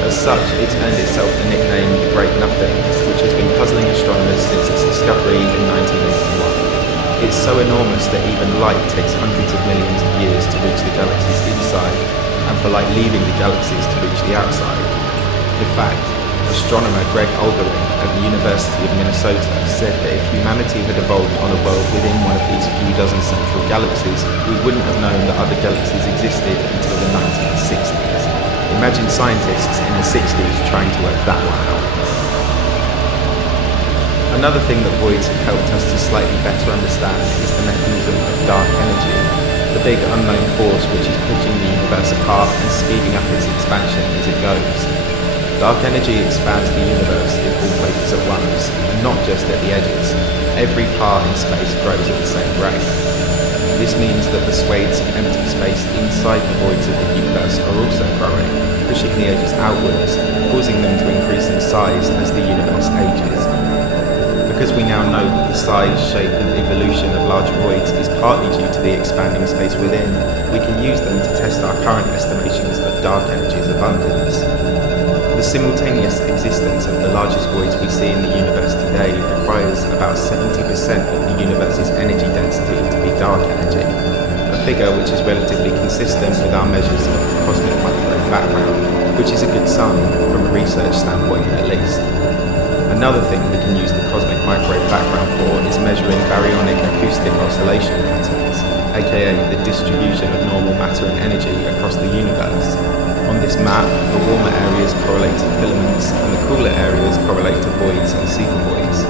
As such, it's earned itself the nickname the Great Nothing, which has been puzzling astronomers since its discovery in 1981. It's so enormous that even light takes hundreds of millions of years to reach the galaxies inside, and for light leaving the galaxies to reach the outside. In fact, astronomer Greg Olgering at the University of Minnesota said that if humanity had evolved on a world within one of these few dozen central galaxies, we wouldn't have known that other galaxies existed until the 1960s. Imagine scientists in the 60s trying to work that one out. Another thing that voids have helped us to slightly better understand is the mechanism of dark energy, the big unknown force which is pushing the universe apart and speeding up its expansion as it goes. Dark energy expands the universe in all places at once, and not just at the edges. Every part in space grows at the same rate. This means that the swathes of empty space inside the voids of the universe are also growing, pushing the edges outwards, causing them to increase in size as the universe ages. Because we now know that the size, shape and evolution of large voids is partly due to the expanding space within, we can use them to test our current estimations of dark energy's abundance. The simultaneous existence of the largest voids we see in the universe today requires about 70% of the universe's energy density to be dark energy, a figure which is relatively consistent with our measures of the cosmic microwave background, which is a good sign from a research standpoint at least. Another thing we can use the cosmic microwave background for is measuring baryonic acoustic oscillation patterns, aka the distribution of normal matter and energy across the universe. On this map, the warmer areas correlate to filaments and the cooler areas correlate to voids and supervoids.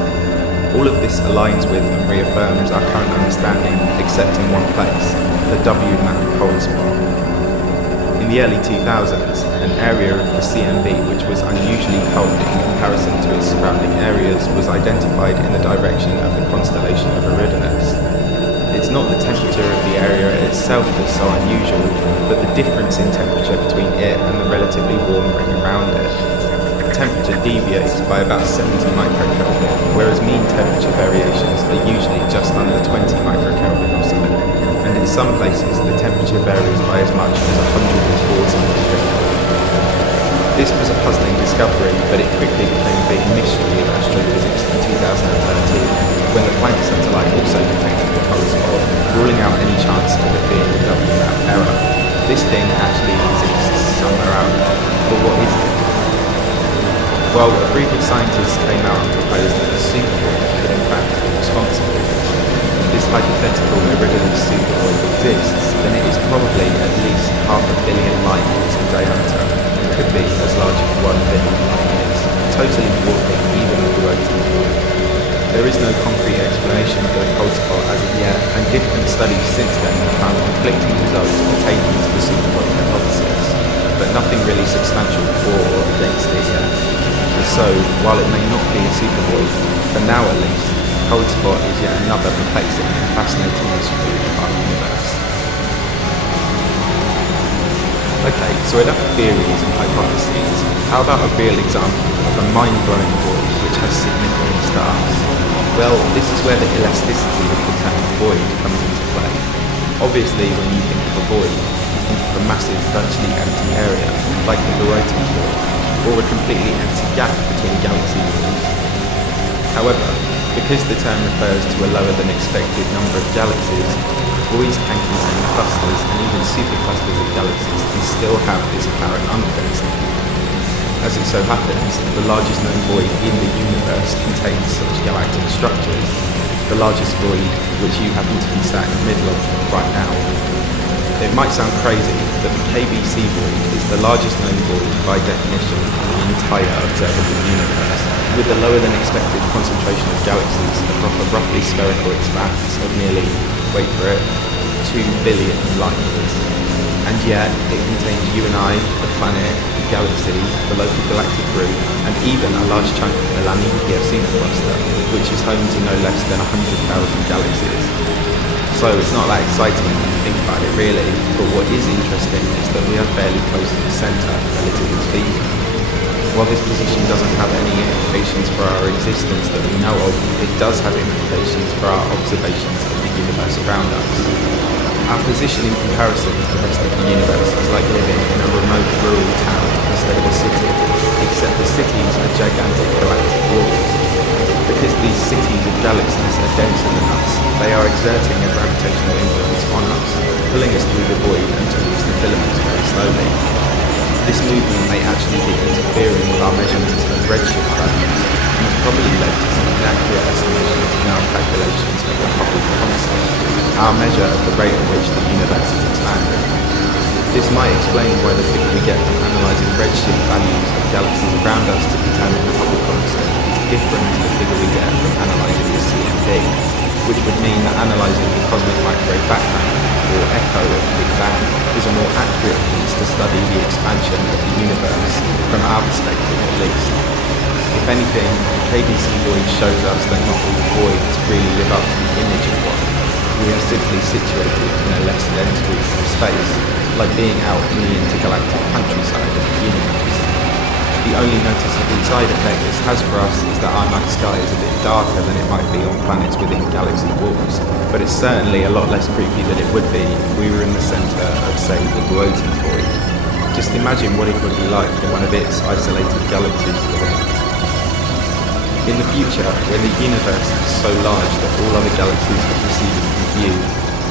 All of this aligns with and reaffirms our current understanding, except in one place, the W-map cold spot. In the early 2000s, an area of the CMB which was unusually cold in comparison to its surrounding areas was identified in the direction of the constellation of Eridanus. It's not the temperature of the area itself that's so unusual, but the difference in temperature between it and the relatively warm ring around it. The temperature deviates by about 70 microkelvin, whereas mean temperature variations are usually just under 20 microkelvin or so. And in some places, the temperature varies by as much as 140 microkelvin. This was a puzzling discovery, but it quickly became a big mystery of astrophysics in 2013, when the Planck satellite also detected the cold spot, ruling out any chance of it being a WMAP error. This thing actually exists somewhere out there, but what is it? Well, a group of scientists came out and proposed that a supervoid could in fact be responsible. If this hypothetical irregular supervoid exists, then it is probably at least 500 million light years in diameter and could be as large as 1 billion light years, totally dwarfing even a rotating void. There is no concrete explanation for the cold spot as of yet, and different studies since then have found conflicting results pertaining to the supervoid hypothesis, but nothing really substantial for or against it yet. And so, while it may not be a supervoid, for now at least, cold spot is yet another perplexing and fascinating mystery of our universe. Okay, so enough theories and hypotheses. How about a real example of a mind-blowing void which has significance to us? Well, this is where the elasticity of the term void comes into play. Obviously, when you think of a void, you think of a massive, virtually empty area, like the Birotte's void, or a completely empty gap between galaxy voids. However, because the term refers to a lower than expected number of galaxies, voids can contain clusters and even superclusters of galaxies and still have this apparent underdensity. As it so happens, the largest known void in the universe contains such galactic structures, the largest void which you happen to be sat in the middle of right now. It might sound crazy, but the KBC void is the largest known void by definition in the entire observable universe, with a lower than expected concentration of galaxies across a roughly spherical expanse of nearly, wait for it, 2 billion light years. And yet, it contains you and I, the planet, the galaxy, the local galactic group, and even a large chunk of the Laniakea cluster, which is home to no less than 100,000 galaxies. So it's not that exciting when you think about it really, but what is interesting is that we are fairly close to the centre, relatively speaking. While this position doesn't have any implications for our existence that we know of, it does have implications for our observations of the universe around us. Our position in comparison to the rest of the universe is like living in a remote rural town instead of a city, except the cities are gigantic galactic walls. Because these cities of galaxies are denser than us, they are exerting a gravitational influence on us, pulling us through the void and towards the filaments very slowly. This movement may actually be interfering with our measurements of redshift values, and has probably led to some inaccurate estimations in our calculations of the Hubble constant, our measure of the rate at which the universe is expanding. This might explain why the figure we get from analysing redshift values of galaxies around us to determine the Hubble constant is different to the figure we get from analysing the CMB, which would mean that analysing the cosmic microwave background, or echo of the Big Bang, is a more accurate means to study the expansion of the universe, from our perspective at least. If anything, the KBC void shows us that not all voids really live up to the image of one. We are simply situated in a less dense region of space, like being out in the intergalactic countryside of the universe. The only noticeable side effect this has for us is that our night sky is a bit darker than it might be on planets within galaxy walls, but it's certainly a lot less creepy than it would be if we were in the centre of, say, the Birotte's void. Just imagine what it would be like for one of its isolated galaxies to live. In the future, when the universe is so large that all other galaxies have receded from view,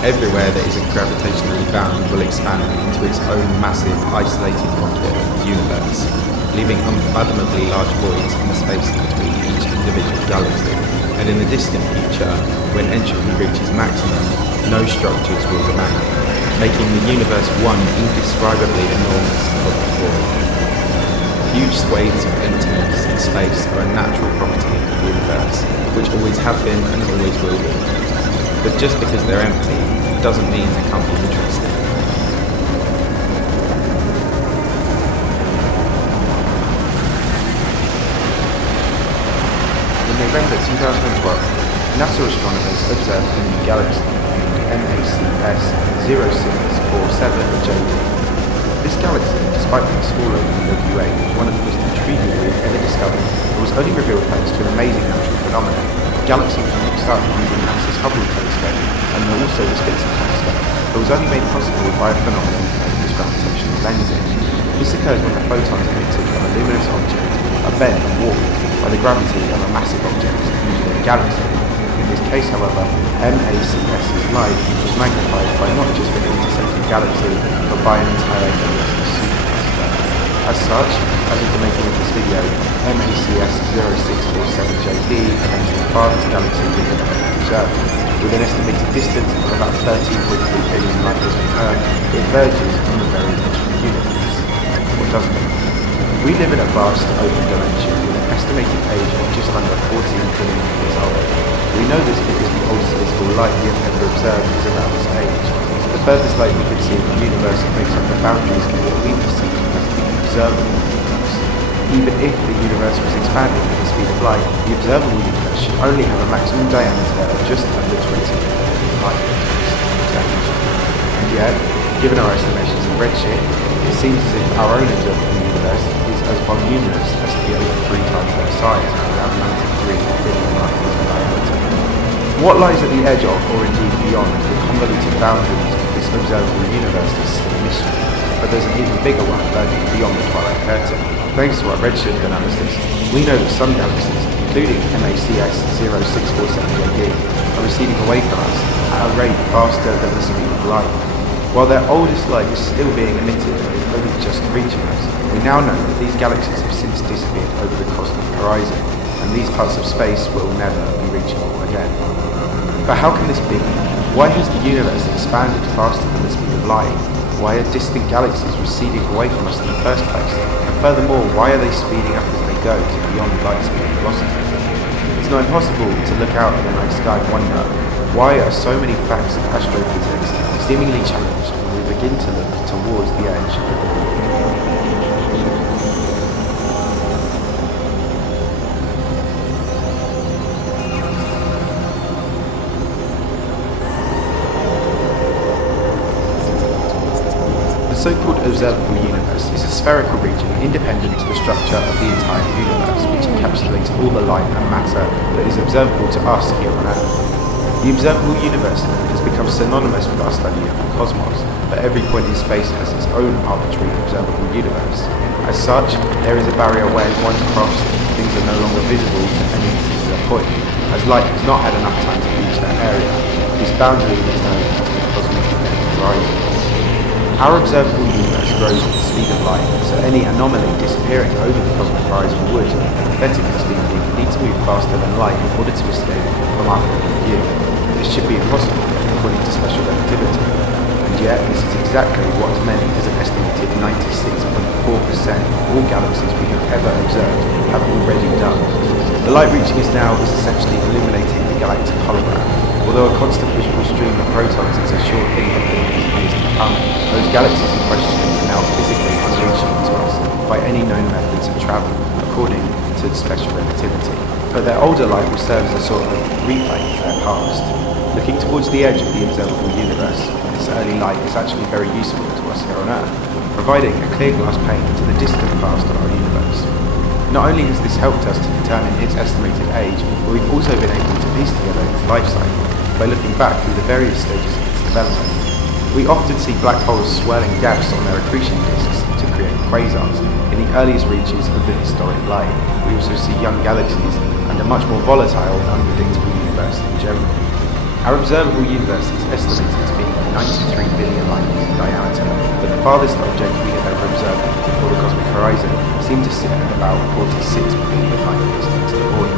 everywhere that isn't gravitationally bound will expand into its own massive, isolated pocket of the universe, leaving unfathomably large voids in the space between each individual galaxy. And in the distant future, when entropy reaches maximum, no structures will remain, making the universe one indescribably enormous cosmic void. Huge swathes of emptiness in space are a natural property of the universe, which always have been and always will be. But just because they're empty doesn't mean they can't be interesting. In November 2012, NASA astronomers observed a new galaxy named MACS 0647JD. This galaxy, despite being smaller than the Milky Way, was one of the most intriguing we've ever discovered. It was only revealed thanks to an amazing natural phenomenon. The galaxy was mixed up using NASA's Hubble telescope and also the Spitzer telescope, but was only made possible by a phenomenon known as gravitational lensing. This occurs when the photons emitted from a luminous object are bent and warped by the gravity of a massive object, usually a galaxy. In this case, however, MACS's light was magnified by not just an intersecting galaxy, but by an entire galaxy supercluster. As such, as of the making of this video, MACS 0647JD remains the farthest galaxy we have ever observed. With an estimated distance of about 13.3 billion light years from Earth, it verges on the very edge of the universe. Or doesn't it? We live in a vast open dimension with an estimated age of just under 14 billion years old. We know this because the oldest visible light we have ever observed is around this age. The furthest light we could see in the universe makes up the boundaries of what we perceive as the observable universe. Even if the universe was expanding at the speed of light, the observable universe should only have a maximum diameter of just under 20 billion light years age. And yet, given our estimations of redshift, it seems as if our own observable universe is as voluminous as to be over 3 times their size, around 93 billion light years in diameter. What lies at the edge of, or indeed beyond, the convoluted boundaries of this observable universe is still a mystery, but there's an even bigger one lurking beyond the twilight curtain. Thanks to our redshift analysis, we know that some galaxies, including MACS 0647JD, are receding away from us at a rate faster than the speed of light. While their oldest light is still being emitted and is only just reaching us, we now know that these galaxies have since disappeared over the cosmic horizon, and these parts of space will never be reachable again. But how can this be? Why has the universe expanded faster than the speed of light? Why are distant galaxies receding away from us in the first place? And furthermore, why are they speeding up as they go to beyond light speed velocity? It's not impossible to look out at the night sky and wonder, why are so many facts of astrophysics seemingly challenged when we begin to look towards the edge of the The so-called observable universe is a spherical region independent to the structure of the entire universe, which encapsulates all the light and matter that is observable to us here on Earth. The observable universe has become synonymous with our study of the cosmos, but every point in space has its own arbitrary observable universe. As such, there is a barrier where once crossed, things are no longer visible to any particular point. As light has not had enough time to reach that area, this boundary is known as the cosmic horizon. Our observable universe grows at the speed of light, so any anomaly disappearing over the cosmic horizon would, hypothetically speaking, need to move faster than light in order to escape from our field of view. This should be impossible according to special relativity, and yet this is exactly what as many as an estimated 96.4% of all galaxies we have ever observed have already done. The light reaching us now is essentially illuminating the galactic hologram. Although a constant visual stream of protons is a sure thing of billions of years to come, those galaxies in question are now physically unreachable to us by any known methods of travel, according to special relativity. But their older light will serve as a sort of replay of their past. Looking towards the edge of the observable universe, this early light is actually very useful to us here on Earth, providing a clear glass pane into the distant past of our universe. Not only has this helped us to determine its estimated age, but we've also been able to piece together its life cycle by looking back through the various stages of its development. We often see black holes swirling gaps on their accretion disks to create quasars in the earliest reaches of the historic light. We also see young galaxies and a much more volatile and unpredictable universe in general. Our observable universe is estimated to be 93 billion light years in diameter, but the farthest object we have ever observed before the cosmic horizon seemed to sit at about 46 billion light years into the void.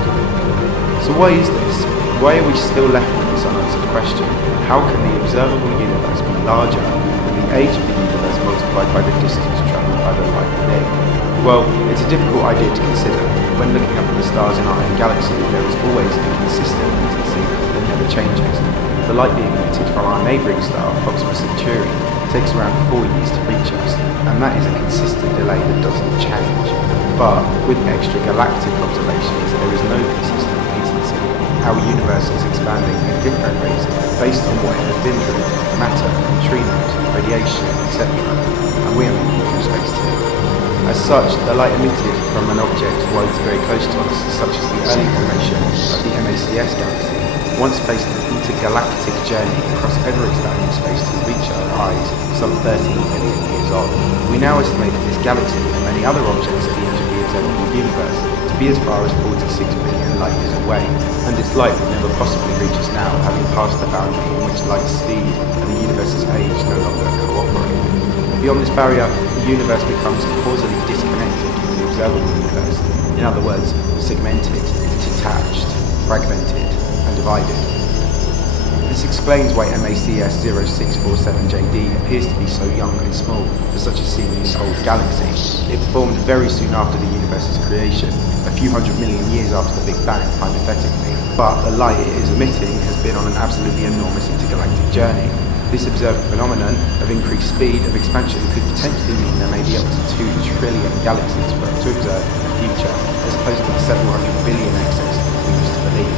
So why is this? Why are we still left with this unanswered question? How can the observable universe be larger than the age of the universe multiplied by the distance travelled by the light within? Well, it's a difficult idea to consider. When looking up at the stars in our own galaxy, there is always a consistent intensity that never changes. The light being emitted from our neighbouring star, Proxima Centauri, takes around 4 years to reach us, and that is a consistent delay that doesn't change. But with extragalactic observations, there is no consistent latency. Our universe is expanding at different rates based on what it has been through, matter, neutrinos, radiation, etc. And we are moving through space too. As such, the light emitted from an object whilst very close to us, such as the early formation of the MACS galaxy, once faced an intergalactic journey across ever-expanding space to reach our eyes some 13 billion years old. We now estimate this galaxy and many other objects at the edge of the observable universe to be as far as 46 billion light years away, and its light would never possibly reach us now, having passed the boundary in which light's speed and the universe's age no longer cooperate. Beyond this barrier, the universe becomes causally disconnected from the observable universe. In other words, segmented, detached, fragmented, and divided. This explains why MACS 0647JD appears to be so young and small for such a seemingly old galaxy. It formed very soon after the universe's creation, a few hundred million years after the Big Bang, hypothetically. But the light it is emitting has been on an absolutely enormous intergalactic journey. This observed phenomenon of increased speed of expansion could potentially mean there may be up to 2 trillion galaxies for us to observe in the future, as opposed to the several hundred billion excess we used to believe.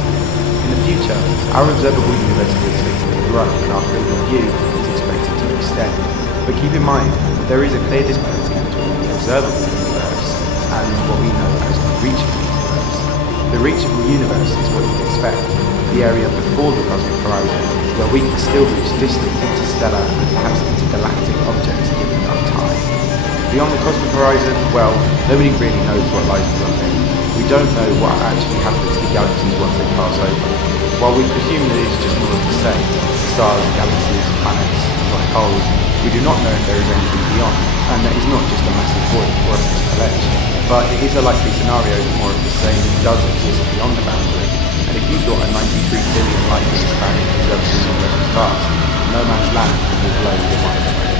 In the future, our observable universe is expected to grow and our field of view is expected to extend. But keep in mind that there is a clear disparity between the observable universe and what we know as the reachable universe. The reachable universe is what you'd expect, the area before the cosmic horizon, where we can still reach distant interstellar and perhaps intergalactic objects given enough time. Beyond the cosmic horizon, well, nobody really knows what lies beyond it. We don't know what actually happens to galaxies once they pass over. While we presume that it's just more of the same, stars, galaxies, planets, black holes, we do not know if there is anything beyond, and that is not just a massive void or a physical edge. But it is a likely scenario that more of the same does exist beyond the boundary. And if you thought a 93 billion light year span observable universe was vast, no man's land will blow your mind away.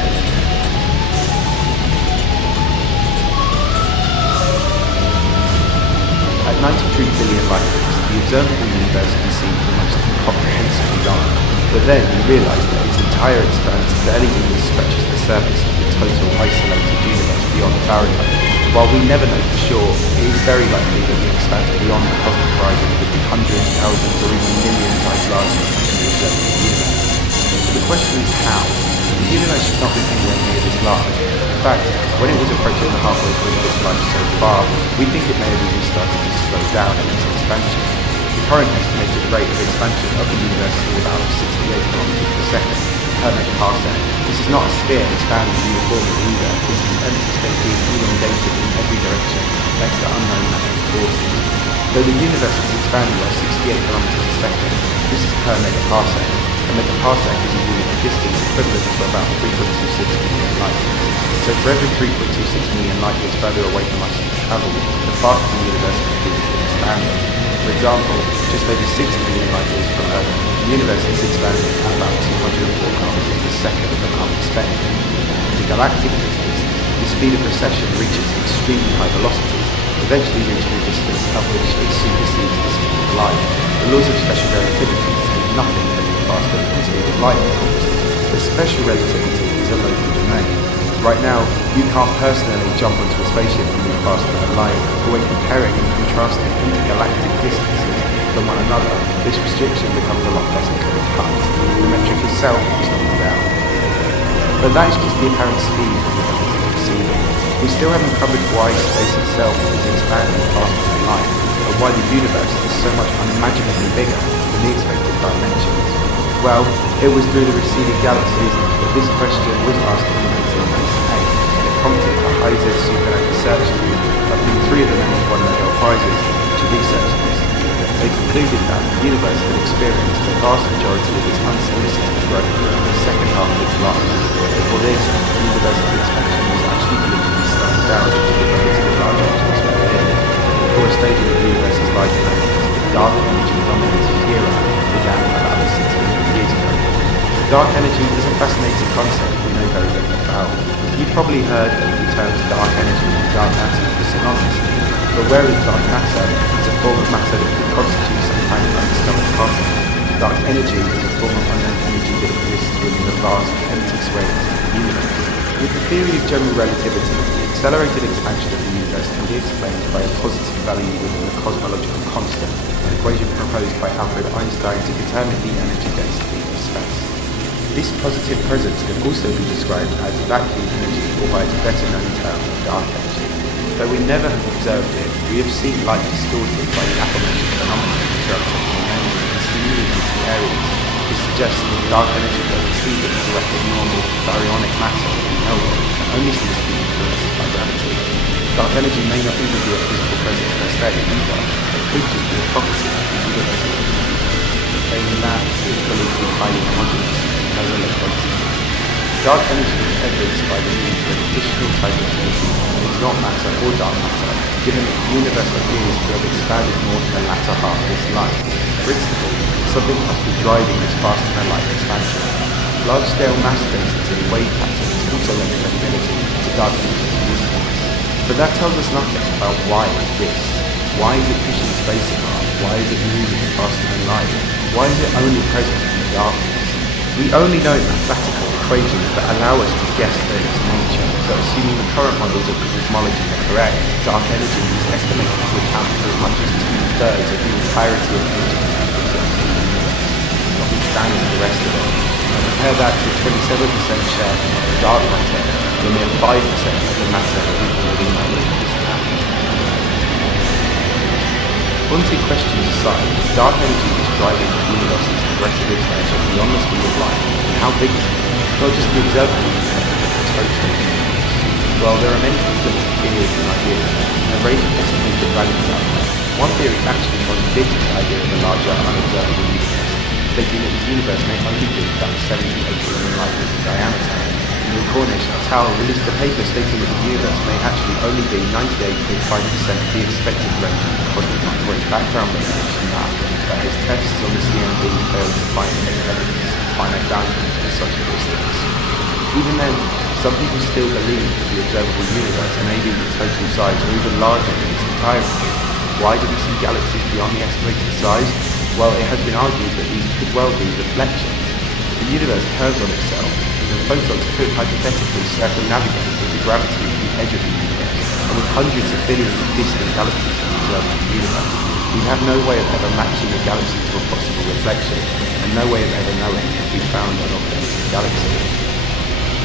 At 93 billion light years, the observable universe can seem almost incomprehensibly large, but then you realise that its entire expanse barely even stretches the surface of the total isolated universe beyond the barrier. While we never know for sure, it is very likely that the expanse beyond the cosmic horizon could be hundreds, thousands, or even millions times larger than the observable universe. So the question is how? The universe should not be anywhere near this large. In fact, when it was approaching the halfway point of its life so far, we think it may have even started to slow down in its expansion. The current estimated rate of expansion of the universe is about 68 kilometers per second per megaparsec. This is not a sphere expanding uniformly either. This is anticipated being elongated in every direction thanks to unknown natural forces. Though the universe is expanding by 68 kilometers a second, this is per megaparsec. A megaparsec is a unit of distance equivalent to about 3.26 million light years. So for every 3.26 million light years further away from us you travel, the faster the universe appears to be expanding. For example, just over 6 million light years from Earth, the universe is expanding at about 204 kilometers per second from our perspective. At a galactic distance, the speed of recession reaches extremely high velocities, eventually reaching a distance at which it supersedes the speed of light. The laws of special relativity say nothing can be faster than the speed of light, of course, but special relativity is a local domain. Right now, you can't personally jump onto a spaceship and move faster than light, but when comparing and contrasting intergalactic distances from one another, this restriction becomes a lot less clear-cut. The metric itself is not down. But that is just the apparent speed of the ability to perceive it. We still haven't covered why space itself is expanding faster than light, and why the universe is so much unimaginably bigger than the expected dimensions. Well, it was through the receding galaxies that this question was asked in 1998, and it prompted a high-Z supernova search team, of whom 3 of them won Nobel Prizes, to research this. They concluded that the universe had experienced the vast majority of its unsolicited growth during the second half of its life. Before this, the universe's expansion was actually believed to be slowing down due to the relatively large objects within. Before a stage of the universe's life known as the dark energy-dominated era began about 6 billion years ago. Dark energy is a fascinating concept we know very little about. You've probably heard of the terms dark energy and dark matter synonymously, but whereas dark matter is a form of matter that could constitute some kind of undiscovered particle, dark energy is a form of unknown energy that exists within the vast, empty swathes of the universe. With the theory of general relativity, the accelerated expansion of the universe can be explained by a positive value within the cosmological constant, an equation proposed by Albert Einstein to determine the energy density of space. This positive presence can also be described as vacuum energy, or by its better known term, dark energy. Though we never have observed it, we have seen light distorted by the aforementioned phenomenon throughout technical memory in seemingly empty areas. This suggests that dark energy doesn't see the intellect of normal baryonic matter that we know of, and only seems to be influenced by gravity. Dark energy may not even be a physical presence per se either, it could just be a property of the universe. Failing that, it is believed to be highly homogeneous and has a low density. Dark energy is evidenced by the need for an additional type of energy that is not matter or dark matter, given that the universe appears to have expanded more in the latter half of its life. For instance, something must be driving this faster-than-light expansion. Large-scale mass density and wave patterns also lend credibility to dark energy existence. But that tells us nothing about why it exists. Why is it pushing space apart? Why is it moving faster than light? Why is it only present in the darkness? We only know mathematical equations that allow us to guess at its nature, but assuming the current models of cosmology are correct, dark energy is estimated to account for as much as 2/3 of the entirety of energy observed in the universe, notwithstanding the rest of it. Compare that to a 27% share of dark matter, or near 5% of the matter that we already know exists now. Haunting questions aside, dark energy is driving the universe's progressive expansion beyond the speed of light. And how big is it? Not just the observable universe, but the total universe. Well, there are many conflicting theories and ideas, and range of estimated values out there. One theory actually contradicts the idea of a larger unobservable universe, stating that the universe may only be about 70-80 million light years in diameter. The Cornish et al. Released a paper stating that the universe may actually only be 98.5% of the expected range of the cosmic microwave background radiation now, but his tests on the CMB failed to find any evidence of finite boundaries in such a distance. Even then, some people still believe that the observable universe may be the total size or even larger in its entirety. Why do we see galaxies beyond the estimated size? Well, it has been argued that these could well be reflections. The universe curves on itself, and photons could hypothetically circumnavigate with the gravity of the edge of the universe, and with hundreds of billions of distant galaxies in the observable universe, we have no way of ever matching a galaxy to a possible reflection, and no way of ever knowing if we found an authentic galaxy.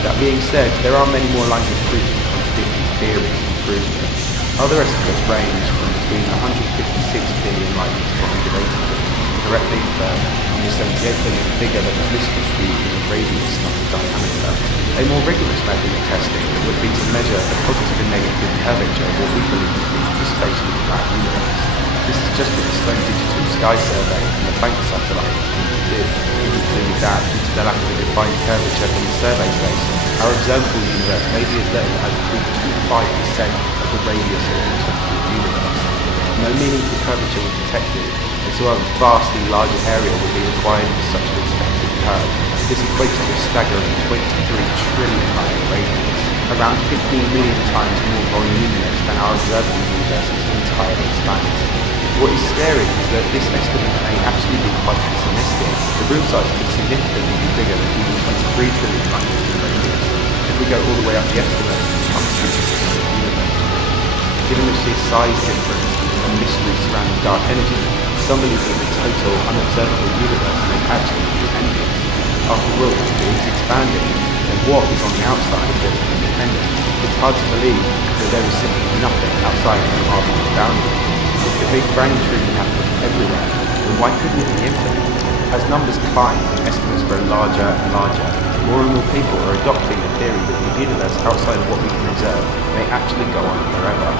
That being said, there are many more lines of proof to contradict these theories and prove them. Other estimates range from between 156 billion light years to 180 billion, correctly inferred, and the 78 billion figure that was misconstrued as a radius, not a diameter. A more rigorous method of testing would be to measure the positive and negative curvature of what we believe to be the spatially flat universe. This is just what the Sloan Digital Sky Survey and the Planck satellite aim to do. It concluded that, due to the lack of a defined curvature from the survey space, our observable universe may be as little as 0.25% of the radius of the total universe. No meaningful curvature was detected, and so a vastly larger area would be required for such an expected curve. This equates to a staggering 23 trillion light radius, around 15 million times more voluminous than our observable universe's entire expanse. What is scary is that this estimate may actually be quite pessimistic. The real size could significantly be bigger than even 23 trillion light years in radius. If we go all the way up the estimate, it becomes huge for the universe. Given the sheer size difference and mystery surrounding dark energy, some believe that the total unobservable universe may actually be endless. After all, if it is expanding, then what is on the outside of it is independent. It's hard to believe that there is simply nothing outside of an arbitrary boundary. If the Big Bang truly happened everywhere, then why couldn't it be infinite? As numbers climb and estimates grow larger and larger, more and more people are adopting the theory that the universe outside of what we can observe may actually go on forever.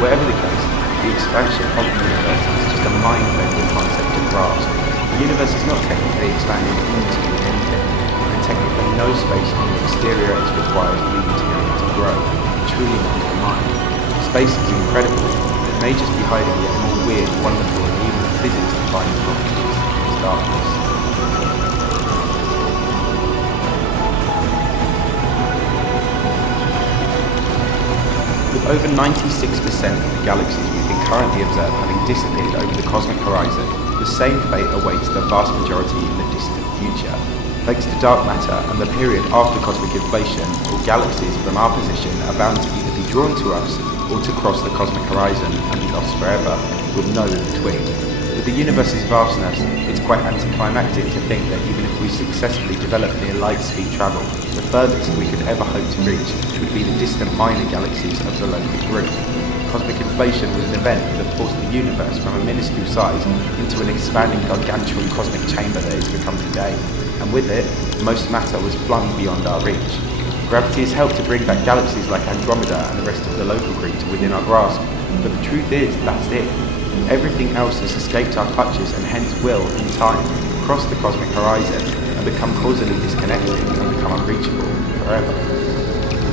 Whatever the case, the expansion of the universe is just a mind-bending concept to grasp. The universe is not technically expanding into anything, and technically no space on the exterior is required for the interior to grow. It truly blows the mind. Space is incredible. It may just be hiding yet more weird, wonderful, and even physics-defying properties in its darkness. With over 96% of the galaxies we can currently observe having disappeared over the cosmic horizon, the same fate awaits the vast majority in the distant future. Thanks to dark matter and the period after cosmic inflation, all galaxies from our position are bound to either be drawn to us or to cross the cosmic horizon and be lost forever, with no in-between. With the universe's vastness, it's quite anticlimactic to think that even if we successfully develop near light speed travel, the furthest we could ever hope to reach would be the distant minor galaxies of the local group. Cosmic inflation was an event that forced the universe from a minuscule size into an expanding gargantuan cosmic chamber that it's become today, and with it, most matter was flung beyond our reach. Gravity has helped to bring back galaxies like Andromeda and the rest of the local group to within our grasp, but the truth is, that's it. Everything else has escaped our clutches and hence will, in time, cross the cosmic horizon and become causally disconnected and become unreachable forever.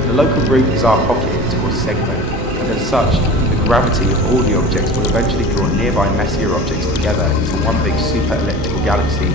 The local group is our pocket or segment, and as such, the gravity of all the objects will eventually draw nearby messier objects together into one big super elliptical galaxy,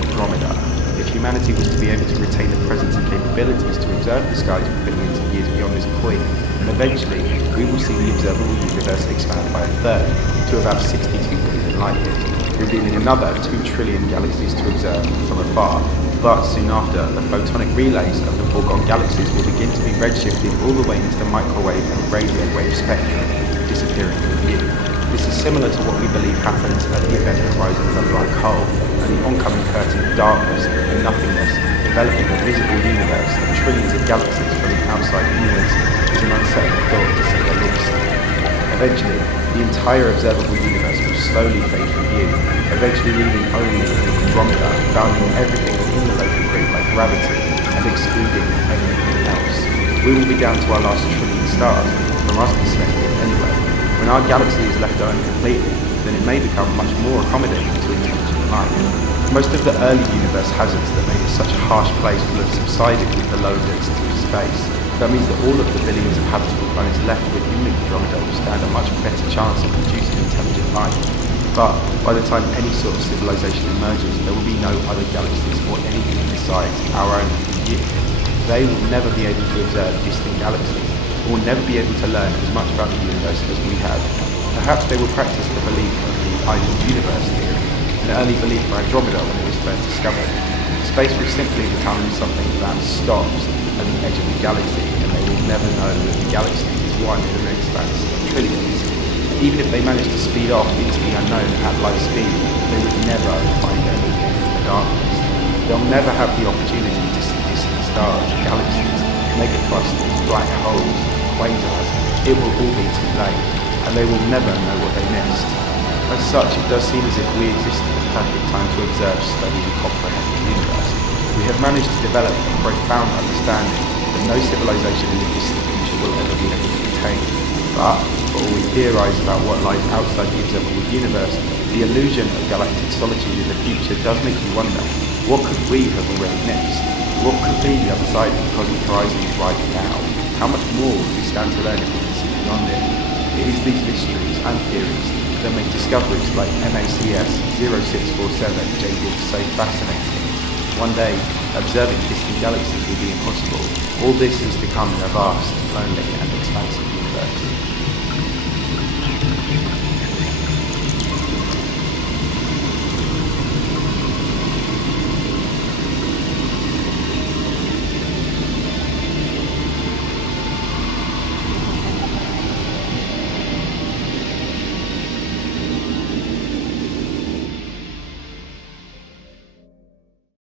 Andromeda. If humanity was to be able to retain the presence and capabilities to observe the skies for billions of years beyond this point, then eventually we will see the observable universe expand by a third to about 62 billion light years, revealing another 2 trillion galaxies to observe from afar. But soon after, the photonic relays of the foregone galaxies will begin to be redshifted all the way into the microwave and radio wave spectrum, disappearing from view. This is similar to what we believe happens at the event horizon of a black hole, and the oncoming curtain of darkness and nothingness, developing a visible universe of trillions of galaxies from the outside inwards is an unsettling thought to say the least. Eventually, the entire observable universe will slowly fade from view, eventually leaving only Andromeda, bounding everything within the local grid like gravity and excluding everything else. We will be down to our last trillion stars, from our perspective anyway. When our galaxy is left alone completely, then it may become much more accommodating to intelligent life. Most of the early universe hazards that made it such a harsh place will have subsided with the low density of space. That means that all of the billions of habitable planets left within Andromeda will stand a much better chance of producing intelligent life. But by the time any sort of civilization emerges, there will be no other galaxies or anything besides our own view. They will never be able to observe distant galaxies, or will never be able to learn as much about the universe as we have. Perhaps they will practice the belief of the ideal universe theory, an early belief for Andromeda when it was first discovered. Space will simply become something that stops at the edge of the galaxy, and they will never know that the galaxy is one in an expanse of trillions. Even if they manage to speed off into the unknown at light speed, they would never find anything in the darkness. They'll never have the opportunity to see distant stars, galaxies, megaclusters, black holes, quasars. It will all be too late, and they will never know what they missed. As such, it does seem as if we exist at the perfect time to observe, study, and comprehend the universe. We have managed to develop a profound understanding that no civilization in the distant future will ever be able to attain. But, for all we theorize about what lies outside the observable universe, the illusion of galactic solitude in the future does make you wonder, what could we have already missed? What could be the other side of the cosmic horizon right now? How much more would we stand to learn if we can see beyond it? It is these mysteries and theories that make discoveries like MACS 0647JD so fascinating. One day, observing distant galaxies will be impossible. All this is to come in a vast, lonely and expansive universe.